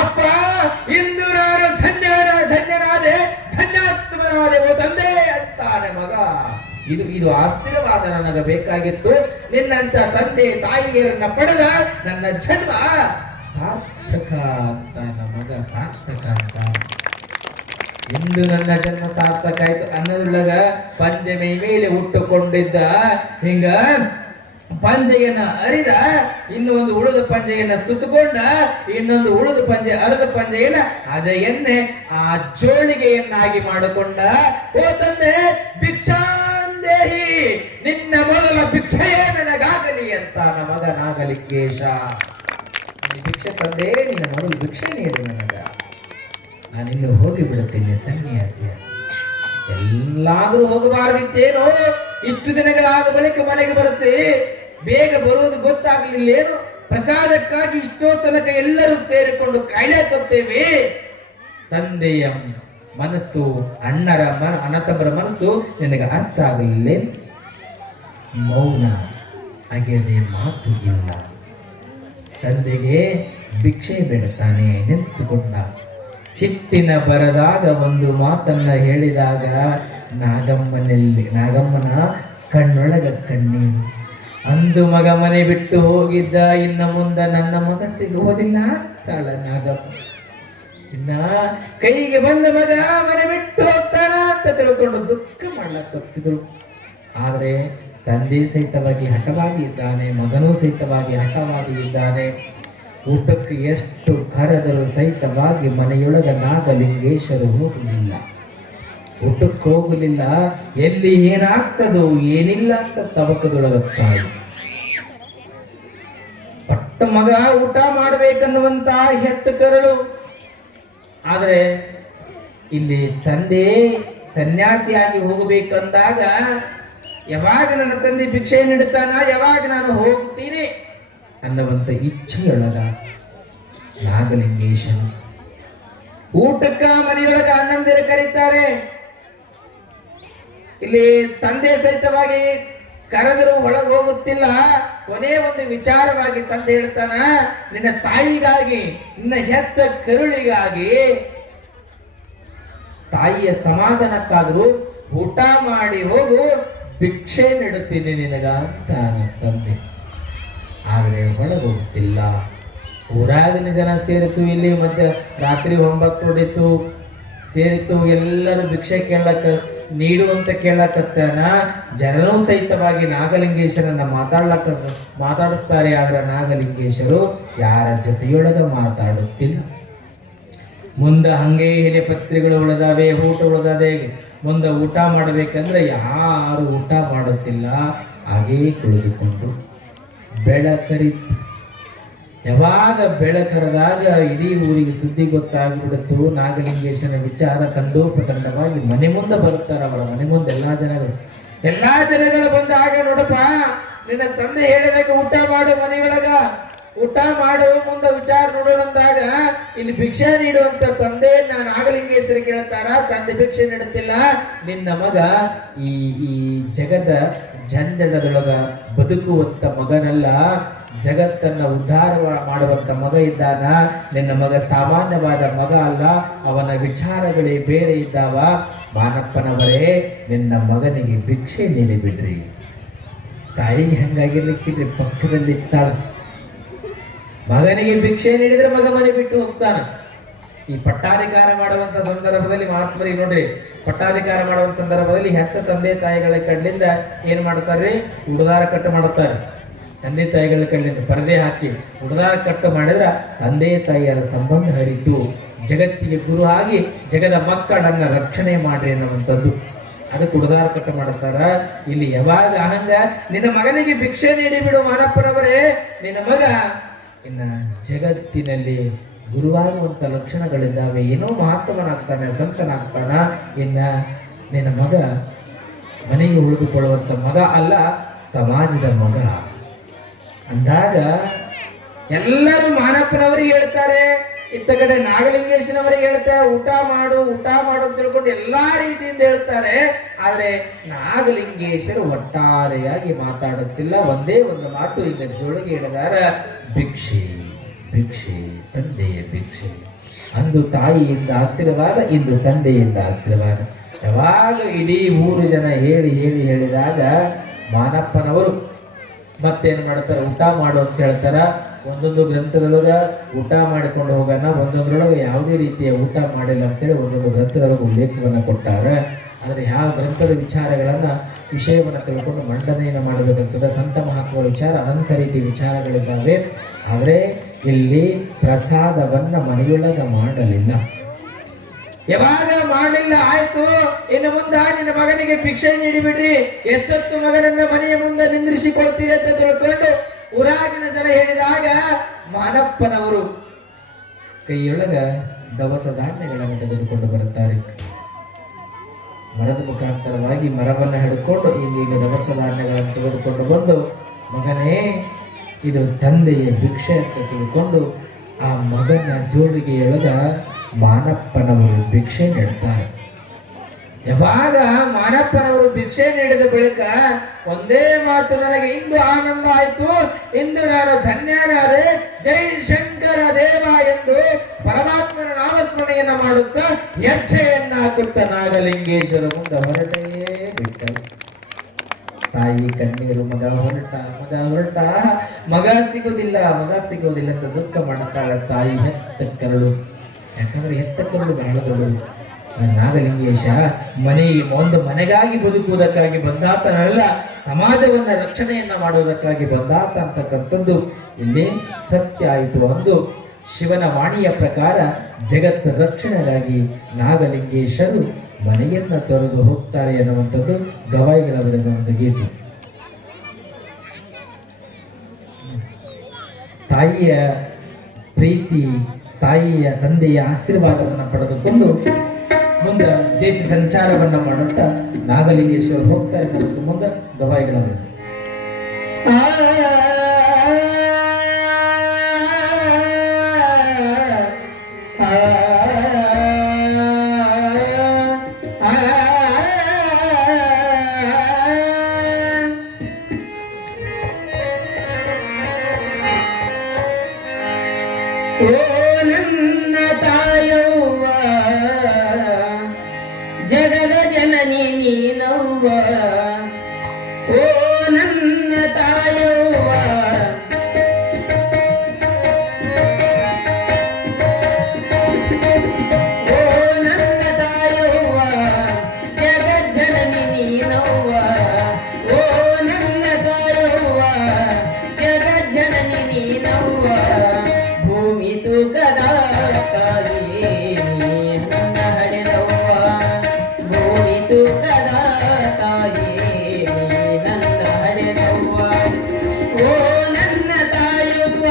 ಅಪ್ಪ, ಇಂದು ನಾನು ಧನ್ಯಾತ್ಮನಾದೆ ತಂದೆ ಅಂತಾನೆ ಮಗ. ಇದು ಆಶೀರ್ವಾದ ನನಗೆ ಬೇಕಾಗಿತ್ತು. ನಿನ್ನಂತ ತಂದೆ ತಾಯಿಯರನ್ನ ಪಡೆದ ನನ್ನ ಜನ್ಮ ಸಾರ್ಥಕ ಅಂತ ಮಗ, ಸಾರ್ಥಕ ಅಂತ. ಇಂದು ನನ್ನ ಜನ್ಮ ಸಾರ್ಥಕ ಆಯ್ತು ಅನ್ನೋದ್ರೊಳಗ ಪಂಚಮಿ ಮೇಲೆ ಹುಟ್ಟುಕೊಂಡಿದ್ದ ಹಿಂಗ ಪಂಜೆಯನ್ನ ಅರಿದ, ಇನ್ನು ಒಂದು ಉಳಿದ ಪಂಜೆಯನ್ನ ಸುತ್ತಕೊಂಡ, ಇನ್ನೊಂದು ಉಳಿದ ಪಂಜೆ ಅರ್ಧ ಪಂಜೆಯನ್ನ ಅದೆಯನ್ನೇ ಆ ಜೋಳಿಗೆಯನ್ನಾಗಿ ಮಾಡಿಕೊಂಡ. ಓ ತಂದೆ, ಭಿಕ್ಷಾಂದೇಹಿ, ನಿನ್ನ ಮೊದಲ ಭಿಕ್ಷೆಯೇ ನನಗಾಗಲಿ ಅಂತ ಮಗ ನಾಗಲಿಂಗೇಶ. ಭಿಕ್ಷೆ ತಂದೆ, ನಿನ್ನ ಮೊದಲು ಭಿಕ್ಷೆ ನೀಡು ನನಗ, ನಾನಿನ್ನು ಹೋಗಿ ಬಿಡುತ್ತೇನೆ ಸನ್ಯಾಸಿ. ಎಲ್ಲಾದ್ರೂ ಹೋಗಬಾರದಿತ್ತೇನೋ, ಇಷ್ಟು ದಿನಗಳಾದ ಬಳಿಕ ಮನೆಗೆ ಬರುತ್ತೆ, ಬೇಗ ಬರುವುದು ಗೊತ್ತಾಗಲಿಲ್ಲೇನು? ಪ್ರಸಾದಕ್ಕಾಗಿ ಇಷ್ಟೋ ತನಕ ಎಲ್ಲರೂ ಸೇರಿಕೊಂಡು ಕಾಯ್ಲಾಕುತ್ತೇವೆ. ತಂದೆಯ ಮನಸ್ಸು, ಅಣ್ಣತಮ್ಮರ ಮನಸ್ಸು ನಿನಗೆ ಅರ್ಥ ಆಗಲಿಲ್ಲ. ಮೌನ ಹಾಗೆಯೇ ಮಾತು ಇಲ್ಲ. ತಂದೆಗೆ ಭಿಕ್ಷೆ ಬೇಡುತ್ತಾನೆ ನಿಂತುಕೊಂಡ. ಸಿಟ್ಟಿನ ಬರದಾದ ಒಂದು ಮಾತನ್ನ ಹೇಳಿದಾಗ ನಾಗಮ್ಮನ ಕಣ್ಣೊಳಗ ಕಣ್ಣೀರು. ಅಂದು ಮಗ ಮನೆ ಬಿಟ್ಟು ಹೋಗಿದ್ದ, ಇನ್ನ ಮುಂದೆ ನನ್ನ ಮಗ ಸಿಗುವುದಿಲ್ಲ ಕಾಲ ನಾಗಮ್ಮ. ಇನ್ನ ಕೈಗೆ ಬಂದ ಮಗ ಮನೆ ಬಿಟ್ಟು ಹೋಗ್ತಾನ ಅಂತ ತಿಳ್ಕೊಂಡು ದುಃಖ ಮಾಡಲಾಗ್ತಿದ್ರು. ಆದ್ರೆ ತಂದೆ ಸಹಿತವಾಗಿ ಹಠವಾಗಿ ಇದ್ದಾನೆ, ಮಗನೂ ಸಹಿತವಾಗಿ ಹಠವಾಗಿ ಇದ್ದಾನೆ. ಊಟಕ್ಕೆ ಎಷ್ಟು ಕರೆದರೂ ಸಹಿತವಾಗಿ ಮನೆಯೊಳಗ ನಾಗಲಿಂಗೇಶ್ವರು ಹೋಗಲಿಲ್ಲ, ಊಟಕ್ಕೆ ಹೋಗಲಿಲ್ಲ. ಎಲ್ಲಿ ಏನಾಗ್ತದೋ ಏನಿಲ್ಲ ಅಂತ ತಬಕದೊಳಗತ್ತಾಯಿ. ಪಟ್ಟ ಮಗ ಊಟ ಮಾಡ್ಬೇಕನ್ನುವಂತ ಹೆತ್ತು ಕರಳು. ಆದ್ರೆ ಇಲ್ಲಿ ತಂದೆ ಸನ್ಯಾಸಿಯಾಗಿ ಹೋಗಬೇಕಂದಾಗ ಯಾವಾಗ ನನ್ನ ತಂದೆ ಭಿಕ್ಷೆ ನೀಡುತ್ತಾನ, ಯಾವಾಗ ನಾನು ಹೋಗ್ತೀನಿ ಅನ್ನುವಂತ ಇಚ್ಛೆಯೊಳಗ ನಾಗಲಿಂಗೇಶನು ಊಟಕ್ಕ ಮನೆಯೊಳಗ ಅಣ್ಣಂದಿರು ಕರೀತಾರೆ. ಇಲ್ಲಿ ತಂದೆ ಸಹಿತವಾಗಿ ಕರೆದರೂ ಒಳಗೆ ಹೋಗುತ್ತಿಲ್ಲ. ಕೊನೆ ಒಂದು ವಿಚಾರವಾಗಿ ತಂದೆ ಹೇಳ್ತಾನ, ನಿನ್ನ ತಾಯಿಗಾಗಿ, ನಿನ್ನ ಹೆತ್ತ ಕರುಳಿಗಾಗಿ, ತಾಯಿಯ ಸಮಾಧಾನಕ್ಕಾದರೂ ಊಟ ಮಾಡಿ ಹೋಗು, ಭಿಕ್ಷೆ ನೀಡುತ್ತೀನಿ ನಿನಗ ಅಂತ ತಂದೆ. ಆದರೆ ಒಳಗೆ ಹೋಗ್ತಿಲ್ಲ. ಊರಾಗಿನ ಜನ ಸೇರಿತು, ಇಲ್ಲಿ ಮತ್ತೆ ರಾತ್ರಿ 9 ಹೊಡಿತು ಸೇರಿತು, ಎಲ್ಲರೂ ಭಿಕ್ಷೆ ಕೇಳಕ್ಕ ನೀಡುವಂತ ಕೇಳಕತ್ತಾನ. ಜನರೂ ಸಹಿತವಾಗಿ ನಾಗಲಿಂಗೇಶ್ವರನ್ನ ಮಾತಾಡಿಸ್ತಾರೆ. ಆದ್ರೆ ನಾಗಲಿಂಗೇಶ್ವರು ಯಾರ ಜೊತೆಯೊಳಗ ಮಾತಾಡುತ್ತಿಲ್ಲ. ಮುಂದೆ ಹಂಗೆ ಹಿರಿಯ ಪತ್ರಿಗಳು ಉಳಿದಾವೆ, ಊಟ ಉಳಿದಾವೆ. ಮುಂದೆ ಊಟ ಮಾಡಬೇಕಂದ್ರೆ ಯಾರು ಊಟ ಮಾಡುತ್ತಿಲ್ಲ, ಹಾಗೇ ಕುಳಿದುಕೊಂಡು. ಬೆಳಕರಿತು. ಯಾವಾಗ ಬೆಳಕರದಾಗ ಇಡೀ ಊರಿಗೆ ಸುದ್ದಿ ಗೊತ್ತಾಗ್ಬಿಡುತ್ತು. ನಾಗಲಿಂಗೇಶನ ವಿಚಾರ ತಂಡೋಪತಂಡವಾಗಿ ಮನೆ ಮುಂದೆ ಬರ್ತಾರ. ಅವಳ ಮನೆ ಮುಂದೆ ಎಲ್ಲಾ ಜನಗಳು ಬಂದಾಗ, ನೋಡಪ್ಪ ನಿನ್ನ ತಂದೆ ಹೇಳಿದಾಗ ಊಟ ಮಾಡು, ಮನೆಯೊಳಗ ಊಟ ಮಾಡು, ಮುಂದೆ ವಿಚಾರ ನೋಡೋಣಂದಾಗ ಇಲ್ಲಿ ಭಿಕ್ಷೆ ನೀಡುವಂತ ತಂದೆ ನಾಗಲಿಂಗೇಶ್ವರ ಕೇಳ್ತಾರ. ತಂದೆ ಭಿಕ್ಷೆ ನೀಡುತ್ತಿಲ್ಲ. ನಿನ್ನ ಮಗ ಈ ಈ ಜಗದ ಜಂಜಡದೊಳಗ ಬದುಕುವಂತ ಮಗನಲ್ಲ, ಜಗತ್ತನ್ನ ಉದ್ಧಾರ ಮಾಡುವಂತ ಮಗ ಇದ್ದಾನ. ನಿನ್ನ ಮಗ ಸಾಮಾನ್ಯವಾದ ಮಗ ಅಲ್ಲ, ಅವನ ವಿಚಾರಗಳೇ ಬೇರೆ ಇದ್ದಾವ. ಮಾನಪ್ಪನವರೇ, ನಿನ್ನ ಮಗನಿಗೆ ಭಿಕ್ಷೆ ನೀಡಿ ಬಿಡ್ರಿ. ತಾಯಿಗೆ ಹಂಗಾಗಿರ್ಲಿಕ್ಕಿದ್ರೆ ಪಕ್ಕದಲ್ಲಿ ಇರ್ತಾಳ. ಮಗನಿಗೆ ಭಿಕ್ಷೆ ನೀಡಿದ್ರೆ ಮಗ ಮನೆ ಬಿಟ್ಟು ಹೋಗ್ತಾನ. ಈ ಪಟ್ಟಾಧಿಕಾರ ಮಾಡುವಂತ ಸಂದರ್ಭದಲ್ಲಿ ಮಹಾತ್ಮರಿಗೆ ನೋಡ್ರಿ, ಪಟ್ಟಾಧಿಕಾರ ಮಾಡುವಂತ ಸಂದರ್ಭದಲ್ಲಿ ಹೆತ್ತ ತಂದೆ ತಾಯಿಗಳ ಕಡ್ಲಿಂದ ಏನ್ ಮಾಡ್ತಾರ್ರಿ, ಉಡುದಾರ ಕಟ್ಟು ಮಾಡುತ್ತಾರೆ. ತಂದೆ ತಾಯಿಗಳ ಕಡ್ಲಿಂದ ಪರದೆ ಹಾಕಿ ಉಡುದಾರ ಕಟ್ಟು ಮಾಡಿದ್ರ ತಂದೆ ತಾಯಿಯರ ಸಂಬಂಧ ಹರಿತು ಜಗತ್ತಿಗೆ ಗುರು ಆಗಿ ಜಗದ ಮಕ್ಕಳನ್ನ ರಕ್ಷಣೆ ಮಾಡ್ರಿ ಅನ್ನುವಂಥದ್ದು. ಅದಕ್ಕೆ ಉಡುದಾರ ಕಟ್ಟು ಮಾಡುತ್ತಾರ. ಇಲ್ಲಿ ಯಾವಾಗ ಹಂಗ ನಿನ್ನ ಮಗನಿಗೆ ಭಿಕ್ಷೆ ನೀಡಿ ಬಿಡು ಮಾನಪ್ಪನವರೇ, ನಿನ್ನ ಮಗ ಇನ್ನ ಜಗತ್ತಿನಲ್ಲಿ ಗುರುವಾಗುವಂತ ಲಕ್ಷಣಗಳಿದ್ದಾವೆ. ಏನೋ ಮಹಾತ್ಮನಾಗ್ತಾನೆ, ಸಂತನಾಗ್ತಾನ. ಇನ್ನ ನಿನ್ನ ಮಗ ಮನೆಗೆ ಉಳಿದುಕೊಳ್ಳುವಂತ ಮಗ ಅಲ್ಲ, ಸಮಾಜದ ಮಗ ಅಂದಾಗ ಎಲ್ಲರೂ ಮಾನಪ್ಪನವರಿಗೆ ಹೇಳ್ತಾರೆ. ಇತ್ತ ಕಡೆ ನಾಗಲಿಂಗೇಶನವರಿಗೆ ಹೇಳ್ತಾರೆ, ಊಟ ಮಾಡು ಊಟ ಮಾಡು ಅಂತ ತಿಳ್ಕೊಂಡು ಎಲ್ಲಾ ರೀತಿಯಿಂದ ಹೇಳ್ತಾರೆ. ಆದ್ರೆ ನಾಗಲಿಂಗೇಶರು ಒಟ್ಟಾರೆಯಾಗಿ ಮಾತಾಡುತ್ತಿಲ್ಲ. ಒಂದೇ ಒಂದು ಮಾತು ಈಗ ಜೋಳಿಗೆ ಹೇಳಿದಾರ, ಭಿಕ್ಷೆ ಭಿಕ್ಷೆ, ತಂದೆಯ ಭಿಕ್ಷೆ. ಅಂದು ತಾಯಿಯಿಂದ ಆಶೀರ್ವಾದ, ಇಂದು ತಂದೆಯಿಂದ ಆಶೀರ್ವಾದ. ಯಾವಾಗ ಇಡೀ 3 ಜನ ಹೇಳಿದಾಗ ಮಾನಪ್ಪನವರು ಮತ್ತೇನು ಮಾಡ್ತಾರೆ, ಊಟ ಮಾಡು ಅಂತ ಹೇಳ್ತಾರ. ಒಂದೊಂದು ಗ್ರಂಥದೊಳಗ ಊಟ ಮಾಡಿಕೊಂಡು ಹೋಗೋಣ, ಒಂದೊಂದ್ರೊಳಗೆ ಯಾವುದೇ ರೀತಿಯ ಊಟ ಮಾಡಿಲ್ಲ ಅಂತೇಳಿ ಒಂದೊಂದು ಗ್ರಂಥದೊಳಗೆ ಉಲ್ಲೇಖವನ್ನು ಕೊಟ್ಟಾರೆ. ಆದರೆ ಯಾವ ಗ್ರಂಥದ ವಿಷಯವನ್ನು ತಿಳ್ಕೊಂಡು ಮಂಡನೆಯನ್ನು ಮಾಡಬೇಕಂತದ ಸಂತ ಮಹಾತ್ಮರ ವಿಚಾರ ಅನಂತ ರೀತಿ ವಿಚಾರಗಳಿದ್ದಾವೆ. ಆದರೆ ಇಲ್ಲಿ ಪ್ರಸಾದವನ್ನ ಮನೆಯೊಳಗ ಮಾಡಲಿಲ್ಲ. ಯಾವಾಗ ಮಾಡಲಿಲ್ಲ ಆಯ್ತು, ಇನ್ನು ಮುಂದೆ ನಿನ್ನ ಮಗನಿಗೆ ಭಿಕ್ಷೆ ನೀಡಿಬಿಡ್ರಿ, ಎಷ್ಟೊತ್ತು ಮಗನನ್ನ ಮನೆಯ ಮುಂದೆ ನಿಂದ್ರಿಸಿಕೊಳ್ತೀರಿ ಅಂತ ತಿಳ್ಕೊಂಡು ಊರಾಗಿನ ಜನ ಹೇಳಿದಾಗ ಮಾನಪ್ಪನವರು ಕೈಯೊಳಗ ದವಸ ಧಾನ್ಯಗಳನ್ನು ತೆಗೆದುಕೊಂಡು ಬರುತ್ತಾರೆ. ಮರದ ಮುಖಾಂತರವಾಗಿ ಮರವನ್ನು ಹಿಡ್ಕೊಂಡು ಈಗ ದವಸ ಧಾನ್ಯಗಳನ್ನು ತೆಗೆದುಕೊಂಡು ಬಂದು, ಮಗನೇ ಇದು ತಂದೆಯ ಭಿಕ್ಷೆ ಅಂತ ತಿಳ್ಕೊಂಡು ಆ ಮಗನ ಜೋಳಿಗೆಯೊಳಗ ಮಾನಪ್ಪನವರು ಭಿಕ್ಷೆ ನೀಡ್ತಾರೆ. ಯಾವಾಗ ಮಾನಪ್ಪನವರು ಭಿಕ್ಷೆ ನೀಡಿದ ಬಳಿಕ ಒಂದೇ ಮಾತು, ನನಗೆ ಇಂದು ಆನಂದ ಆಯ್ತು, ಇಂದು ನಾನು ಧನ್ಯನಾದೆ, ಜೈ ಶಂಕರ ದೇವ ಎಂದು ಪರಮಾತ್ಮನ ನಾಮಸ್ಮರಣೆಯನ್ನ ಮಾಡುತ್ತಾ ಹೆಜ್ಜೆಯನ್ನ ಹಾಕುತ್ತ ನಾಗಲಿಂಗೇಶ್ವರ ಮುಂದೆ ಹೊರಟೇ ಬಿಟ್ಟರು. ತಾಯಿ ಕಣ್ಣೀರು, ಮಗ ಹೊರಟ, ಮಗ ಸಿಗೋದಿಲ್ಲ ಅಂತ ದುಃಖ ಮಾಡುತ್ತಾಳೆ ತಾಯಿ. ಹೆತ್ತ ಕರಳು, ಯಾಕಂದ್ರೆ ಹೆತ್ತ ಕರಳು ಬಹಳ ದೊಡ್ಡದು. ನಾಗಲಿಂಗೇಶ ಒಂದು ಮನೆಗಾಗಿ ಬದುಕುವುದಕ್ಕಾಗಿ ಬಂದಾತನಲ್ಲ, ಸಮಾಜವನ್ನ ರಕ್ಷಣೆಯನ್ನ ಮಾಡುವುದಕ್ಕಾಗಿ ಬಂದಾತ ಅಂತಕ್ಕಂಥದ್ದು ಇಲ್ಲಿ ಸತ್ಯ ಆಯಿತು. ಒಂದು ಶಿವನ ವಾಣಿಯ ಪ್ರಕಾರ ಜಗತ್ತು ರಕ್ಷಣೆಗಾಗಿ ನಾಗಲಿಂಗೇಶರು ಮನೆಯನ್ನ ತೊರೆದು ಹೋಗ್ತಾರೆ ಎನ್ನುವಂಥದ್ದು ಗವಾಯಿಗಳವರ ಒಂದು ಗೀತೆ. ತಾಯಿಯ ಪ್ರೀತಿ, ತಾಯಿಯ ತಂದೆಯ ಆಶೀರ್ವಾದವನ್ನು ಪಡೆದುಕೊಂಡು ಮುಂದೆ ದೇಶ ಸಂಚಾರವನ್ನ ಮಾಡುತ್ತಾ ನಾಗಲಿಂಗೇಶ್ವರ ಹೋಗ್ತಾ ಇದ್ದ ಮುಂದೆ ಗವಾಯಿಗಳವರು ಓ ನನ್ನ ತಾಯವ್ವ ಜಗದ ಜನನಿ ನೀನವ್ವ ಓ ನನ್ನ ತಾಯವ್ವ ಓ ನನ್ನ ತಾಯವ್ವ ಜಗಜ್ಜನನಿ ನೀನವ್ವ ಓ ನನ್ನ ತಾಯವ್ವ ಜಗಜ್ಜನನಿ ನೀನವ್ವ ಭೂಮಿ ತೂಕದ ತಾಯಿ ನನ್ನ ಹಡೆದವ್ವ ಭೂಮಿ ತೂಕದ ತಾಯಿ ನನ್ನ ಹಡೆದವ್ವ ಓ ನನ್ನ ತಾಯವ್ವ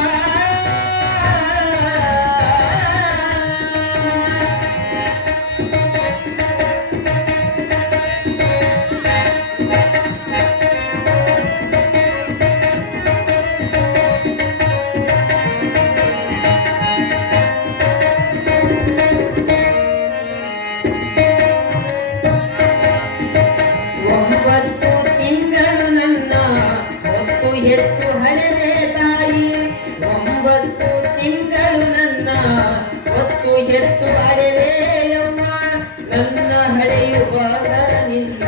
ಒಂಬತ್ತು ತಿಂಗಳು ನನ್ನ ಹೊತ್ತು ಎತ್ತು ಹಳೆದೆ ತಾಯಿ ಒಂಬತ್ತು ತಿಂಗಳು ನನ್ನ ಹೊತ್ತು ಎತ್ತು ಹಳೆದೆಯವ್ವ ನನ್ನ ಹಳೆಯುವಾಗ ನಿನ್ನ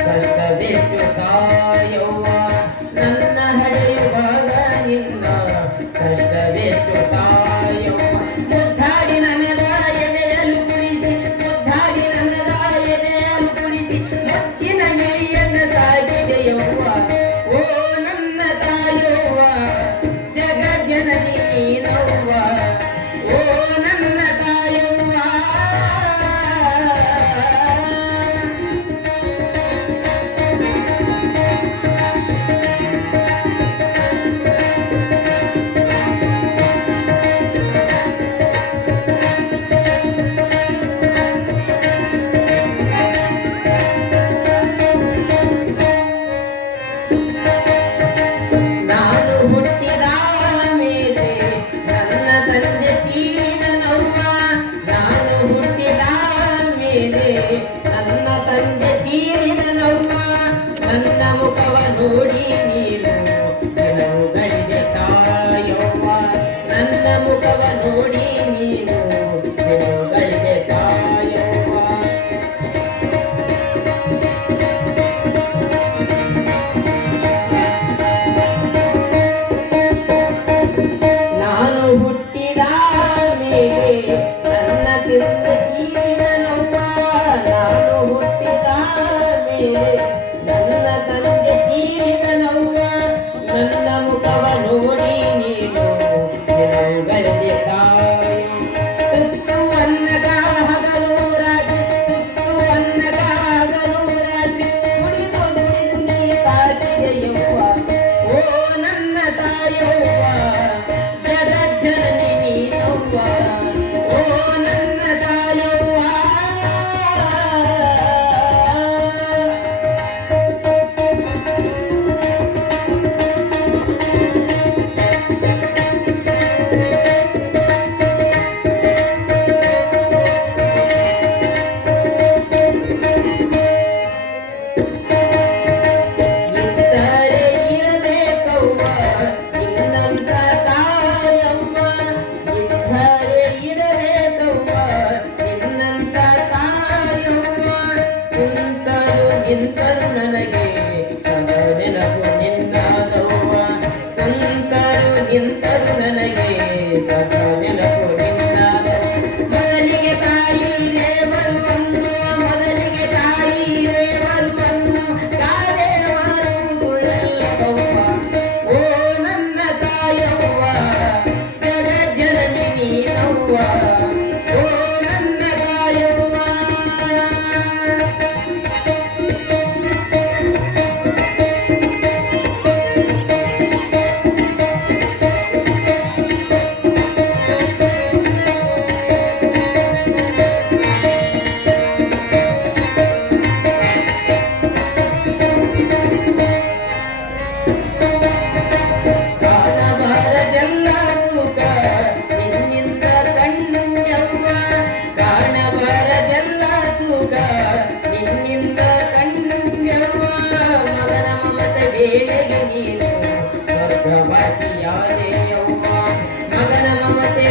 ಕಷ್ಟವೆಷ್ಟು ತಾಯವ್ವ ನನ್ನ ಹಳೆಯುವಾಗ ನಿನ್ನ ಕಷ್ಟವೆಷ್ಟು ತಾಯವ್ವ ಮುದ್ದಾಡಿ ನನಗ ಎದೆಯಲು ಕುಳಿಸಿ ಮುದ್ದಾಡಿ ನನಗ ಎದೆಯಲು ಕುಳಿಸಿ ಮುತ್ತಿನ ಗಿಳಿಯನ್ನ ಸಾಗಿದೆಯವ್ವ ಓ ನನ್ನ ತಾಯವ್ವ ಜಗಜ್ಜನನಿ ನೀನವ್ವ ಓ ನನ್ನ ತಾಯವ್ವ ನಾನು ಹುಟ್ಟಿದ ಮೇಲೆ ನನ್ನ ತಂದೆ ತೀರಿದನವ್ವ ನಾನು ಹುಟ್ಟಿದ ಮೇಲೆ ನನ್ನ ತಂದೆ ತೀರಿದನವ್ವ ನನ್ನ ಮುಖವ ನೋಡಿ ನೀನು ಕೆಲವುಗಳಿಗೆ ತಾಯವ್ವ ನನ್ನ ಮುಖವ ನೋಡಿ ನೀನು ಕೆಲವುಗಳಿಗೆ ತಾಯವ್ವ ನಾನು ಹುಟ್ಟಿದ ಮೇಲೆ ನನ್ನ ತಂದೆ ತೀರಿದನವ್ವ ನಾನು ಹುಟ್ಟಿದ ಮೇಲೆ ನನ್ನ ತಂದೆ ತೀರಿದನವ್ವ ನನ್ನ ಮುಖವ ನೋಡಿ ನೀನು ಕೆಲವುಗಳಿಗೆ ತಾಯಿ ತುತ್ತು ಅನ್ನದ ಹಗಲು ರಾತ್ರಿ ತುತ್ತು ಅನ್ನದ ಹಗಲು ರಾತ್ರಿ ದುಡಿದು ದುಡಿದು ನೀ ಸಾಕಿದೆಯವ್ವ ಓ ನನ್ನ ತಾಯವ್ವ ಜಗಜ್ಜನನಿ ನೀನವ್ವ ಓ ನನ್ನ ತಾಯವ್ವ ಇದ್ದರೆ ಇರಬೇಕವ್ವ ಇನ್ನಂತ ತಾಯವ್ವ ಇದ್ದರೆ ಇರಬೇಕವ್ವ ಇನ್ನಂತ ತಾಯವ್ವ ಕುಂತರು ನಿಂತರು ನನಗೆ ಸದಾ ನೆನಪು ನಿನ್ನದವ್ವ ಕುಂತರು ನಿಂತರು ನನಗೆ ಸದಾ ನೆನಪು ನಿನ್ನದವ್ವ ಮೊದಲಿಗೆ ತಾಯಿ ದೇವರನ್ನು ಮೊದಲಿಗೆ ತಾಯಿ ದೇವರನ್ನು ಕಾದೆ ಮಾಡುವುದುಳ್ಳಲ್ಲವ್ವ ಓ ನನ್ನ ತಾಯವ್ವ ಜಗಜ್ಜನನಿ ನೀನವ್ವ ಓ ನನ್ನ ತಾಯವ್ವ ಕಾಣಬಾರದೆಲ್ಲ ಸುಖ ನಿನ್ನಿಂದ ಕಂಡವ್ವ ಕಾಣಬಾರದೆಲ್ಲ ಸುಖ ನಿನ್ನಿಂದ ಕಂಡವ್ವ ಮಗನ ಮಮತೆ ಬೇಳೆಗೆ ನೀನು ಸ್ವರ್ಗವಾಸಿಯಾದೆಯವ್ವ ಮಗನ ಮಮತೆ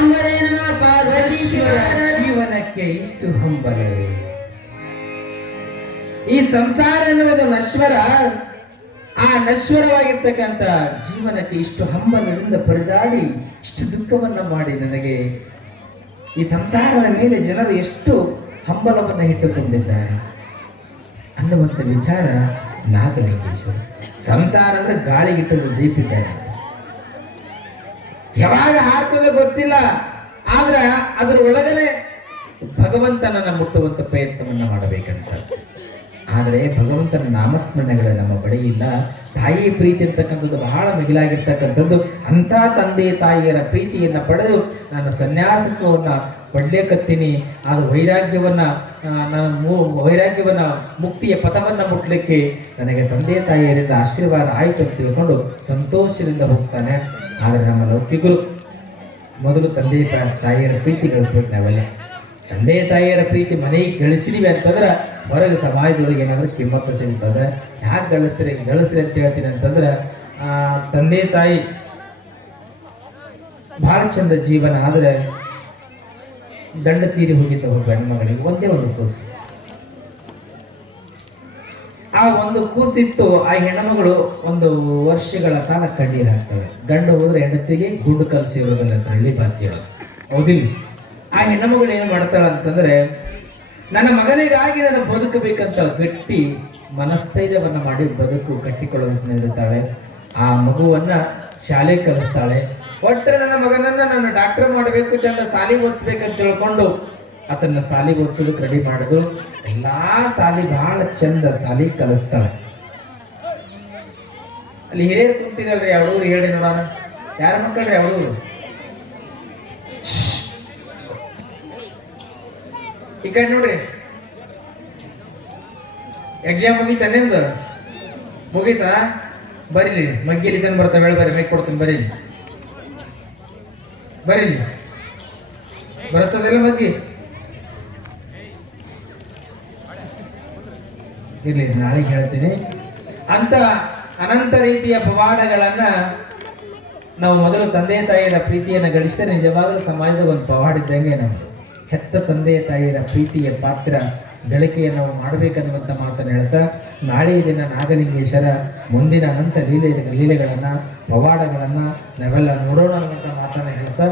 ಪೀತಾಂಬರೇ ನಮಃ ಪಾರ್ವತೀಶ್ವರ ಜೀವನಕ್ಕೆ ಇಷ್ಟು ಹಂಬಲವೇ. ಈ ಸಂಸಾರ ಎನ್ನುವುದು ನಶ್ವರ. ಆ ನಶ್ವರವಾಗಿರ್ತಕ್ಕಂಥ ಜೀವನಕ್ಕೆ ಇಷ್ಟು ಹಂಬಲದಿಂದ ಪರದಾಡಿ ಇಷ್ಟು ದುಃಖವನ್ನ ಮಾಡಿ ನನಗೆ ಈ ಸಂಸಾರದ ಮೇಲೆ ಜನರು ಎಷ್ಟು ಹಂಬಲವನ್ನು ಇಟ್ಟುಕೊಂಡಿದ್ದಾರೆ ಅನ್ನುವಂಥ ವಿಚಾರ ನಾಗಲಿಂಗೇಶ್ವರ. ಸಂಸಾರ ಅಂದ್ರೆ ಗಾಳಿಗಿಟ್ಟದ ದೀಪಿದ್ದಾರೆ, ಯಾವಾಗ ಹಾರ್ತದೆ ಗೊತ್ತಿಲ್ಲ, ಆದ್ರೆ ಅದ್ರ ಒಳಗನೆ ಭಗವಂತನನ್ನ ಮುಟ್ಟುವಂತ ಪ್ರಯತ್ನವನ್ನ ಮಾಡಬೇಕಂತ. ಆದರೆ ಭಗವಂತನ ನಾಮಸ್ಮರಣೆಗಳು ನಮ್ಮ ಬಳಿ ಇಲ್ಲ. ತಾಯಿ ಪ್ರೀತಿ ಅಂತಕ್ಕಂಥದ್ದು ಬಹಳ ಮಿಗಿಲಾಗಿರ್ತಕ್ಕಂಥದ್ದು. ಅಂಥ ತಂದೆ ತಾಯಿಯರ ಪ್ರೀತಿಯನ್ನ ಪಡೆದು ನಾನು ಸನ್ಯಾಸತ್ವವನ್ನ ಪಡ್ಲೇಕತ್ತೀನಿ. ಅದು ವೈರಾಗ್ಯವನ್ನ ಮುಕ್ತಿಯ ಪಥವನ್ನ ಮುಟ್ಲಿಕ್ಕೆ ನನಗೆ ತಂದೆ ತಾಯಿಯರಿಂದ ಆಶೀರ್ವಾದ ಆಯ್ತು ಅಂತ ತಿಳ್ಕೊಂಡು ಸಂತೋಷದಿಂದ ಹೋಗ್ತಾನೆ. ಆದರೆ ನಮ್ಮ ಲೌಕಿಕರು ಮೊದಲು ತಂದೆ ತಾಯಿಯರ ಪ್ರೀತಿ ಗಳಿಸ್ಬೇಕು. ನಾವೆಲ್ಲ ತಂದೆ ತಾಯಿಯರ ಪ್ರೀತಿ ಮನೆಗೆ ಗಳಿಸಿದೀವಿ ಅಂತಂದ್ರೆ ಹೊರಗೆ ಸಮಾಜದೊಳಗೆ ಏನಾದ್ರೂ ಕಿಮ್ಮತ್ತು ಸಿಗ್ತದೆ. ಯಾಕೆ ಗಳಿಸ್ರಿ ಅಂತ ಹೇಳ್ತೀನಿ ಅಂತಂದ್ರೆ, ತಂದೆ ತಾಯಿ ಬಹಳ ಚಂದ ಜೀವನ. ಆದ್ರೆ ದಂಡ ತೀರಿ ಹೋಗಿದ್ದ ಹೆಣ್ಮಗಳಿಗೆ ಒಂದೇ ಒಂದು ಕೂಸು. ಆ ಒಂದು ಕೂಸಿತ್ತು. ಆ ಹೆಣ್ಣುಮಗಳು ಒಂದು ವರ್ಷಗಳ ಕಾಲ ಕಣ್ಣೀರು ಹಾಕ್ತವೆ. ಗಂಡು ಹೋದ್ರೆ ಹೆಂಡತಿಗೆ ಗುಂಡು ಕಲಸಿರೋದಿಲ್ಲ ಅಂತ ಹಳ್ಳಿ ಭಾಷೆಗಳು, ಹೌದಿಲ್ಲ? ಆ ಹೆಣ್ಣುಮಗಳು ಏನು ಮಾಡ್ತಾಳ ಅಂತಂದ್ರೆ, ನನ್ನ ಮಗನಿಗಾಗಿ ನಾನು ಬದುಕಬೇಕಂತ ಗಟ್ಟಿ ಮನಸ್ಥೈರ್ಯವನ್ನ ಮಾಡಿ ಬದುಕು ಕಟ್ಟಿಕೊಳ್ಳುತ್ತಾಳೆ. ಆ ಮಗುವನ್ನ ಶಾಲೆ ಕಲಿಸ್ತಾಳೆ. ಒಟ್ಟರೆ ನನ್ನ ಮಗನನ್ನ ನಾನು ಡಾಕ್ಟರ್ ಮಾಡಬೇಕು, ಚಂದ ಸಾಲಿಗೆ ಓದಿಸ್ಬೇಕಂತ ತಿಳ್ಕೊಂಡು ಆತನ್ನ ಸಾಲಿಗೆ ಓದಿಸೋದಕ್ಕೆ ರೆಡಿ ಮಾಡುದು. ಎಲ್ಲಾ ಸಾಲಿ ಬಹಳ ಚಂದ ಸಾಲಿ ಕಲಿಸ್ತಾಳೆ. ಅಲ್ಲಿ ಹಿರಿಯರು ಕುಂತಿರಲ್ರಿ, ಯಾವ್ದೂರು ಹೇಳಿ ನೋಡೋಣ, ಯಾರ ಮಕ್ಕಳ್ರಿ ಯಾವ್ದೂರು? ಈ ಕಡೆ ನೋಡ್ರಿ. ಎಕ್ಸಾಮ್ ಮುಗೀತಾ ನಿಮ್ದು? ಮುಗೀತಾ? ಬರೀಲಿ, ಮಗ್ಗಿಲಿ ತಂದು ಬರ್ತಾವೆ. ಹೇಳಿ ಬರ್ರಿ, ಮೇಕ್ ಕೊಡ್ತೀನಿ, ಬರೀಲಿ ಬರೀಲಿ. ಬರ್ತದಲ್ಲ ಮಗ್ಗಿ? ಇರ್ಲಿ, ನಾಳೆಗೆ ಹೇಳ್ತೀನಿ. ಅಂತ ಅನಂತ ರೀತಿಯ ಪವಾಡಗಳನ್ನ ನಾವು ಮೊದಲು ತಂದೆ ತಾಯಿಯರ ಪ್ರೀತಿಯನ್ನು ಗಳಿಸಿದ್ರೆ ನಿಜವಾಗಲೂ ಸಮಾಜದ ಒಂದು ಪವಾಡ ಇದ್ದಂಗೆ. ನಮ್ದು ಹೆತ್ತ ತಂದೆ ತಾಯಿಯರ ಪ್ರೀತಿಯ ಪಾತ್ರ ಗಳಿಕೆಯನ್ನು ನಾವು ಮಾಡಬೇಕನ್ನುವಂಥ ಮಾತನ್ನು ಹೇಳ್ತಾ, ನಾಳೆಯ ದಿನ ನಾಗಲಿಂಗೇಶ್ವರ ಮುಂದಿನ ಅನಂತ ಲೀಲೆಗಳನ್ನ ಪವಾಡಗಳನ್ನ ನಾವೆಲ್ಲ ನೋಡೋಣ ಅನ್ನುವಂಥ ಮಾತನ್ನು ಹೇಳ್ತಾ,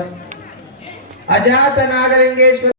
ಅಜಾತ ನಾಗಲಿಂಗೇಶ್ವರ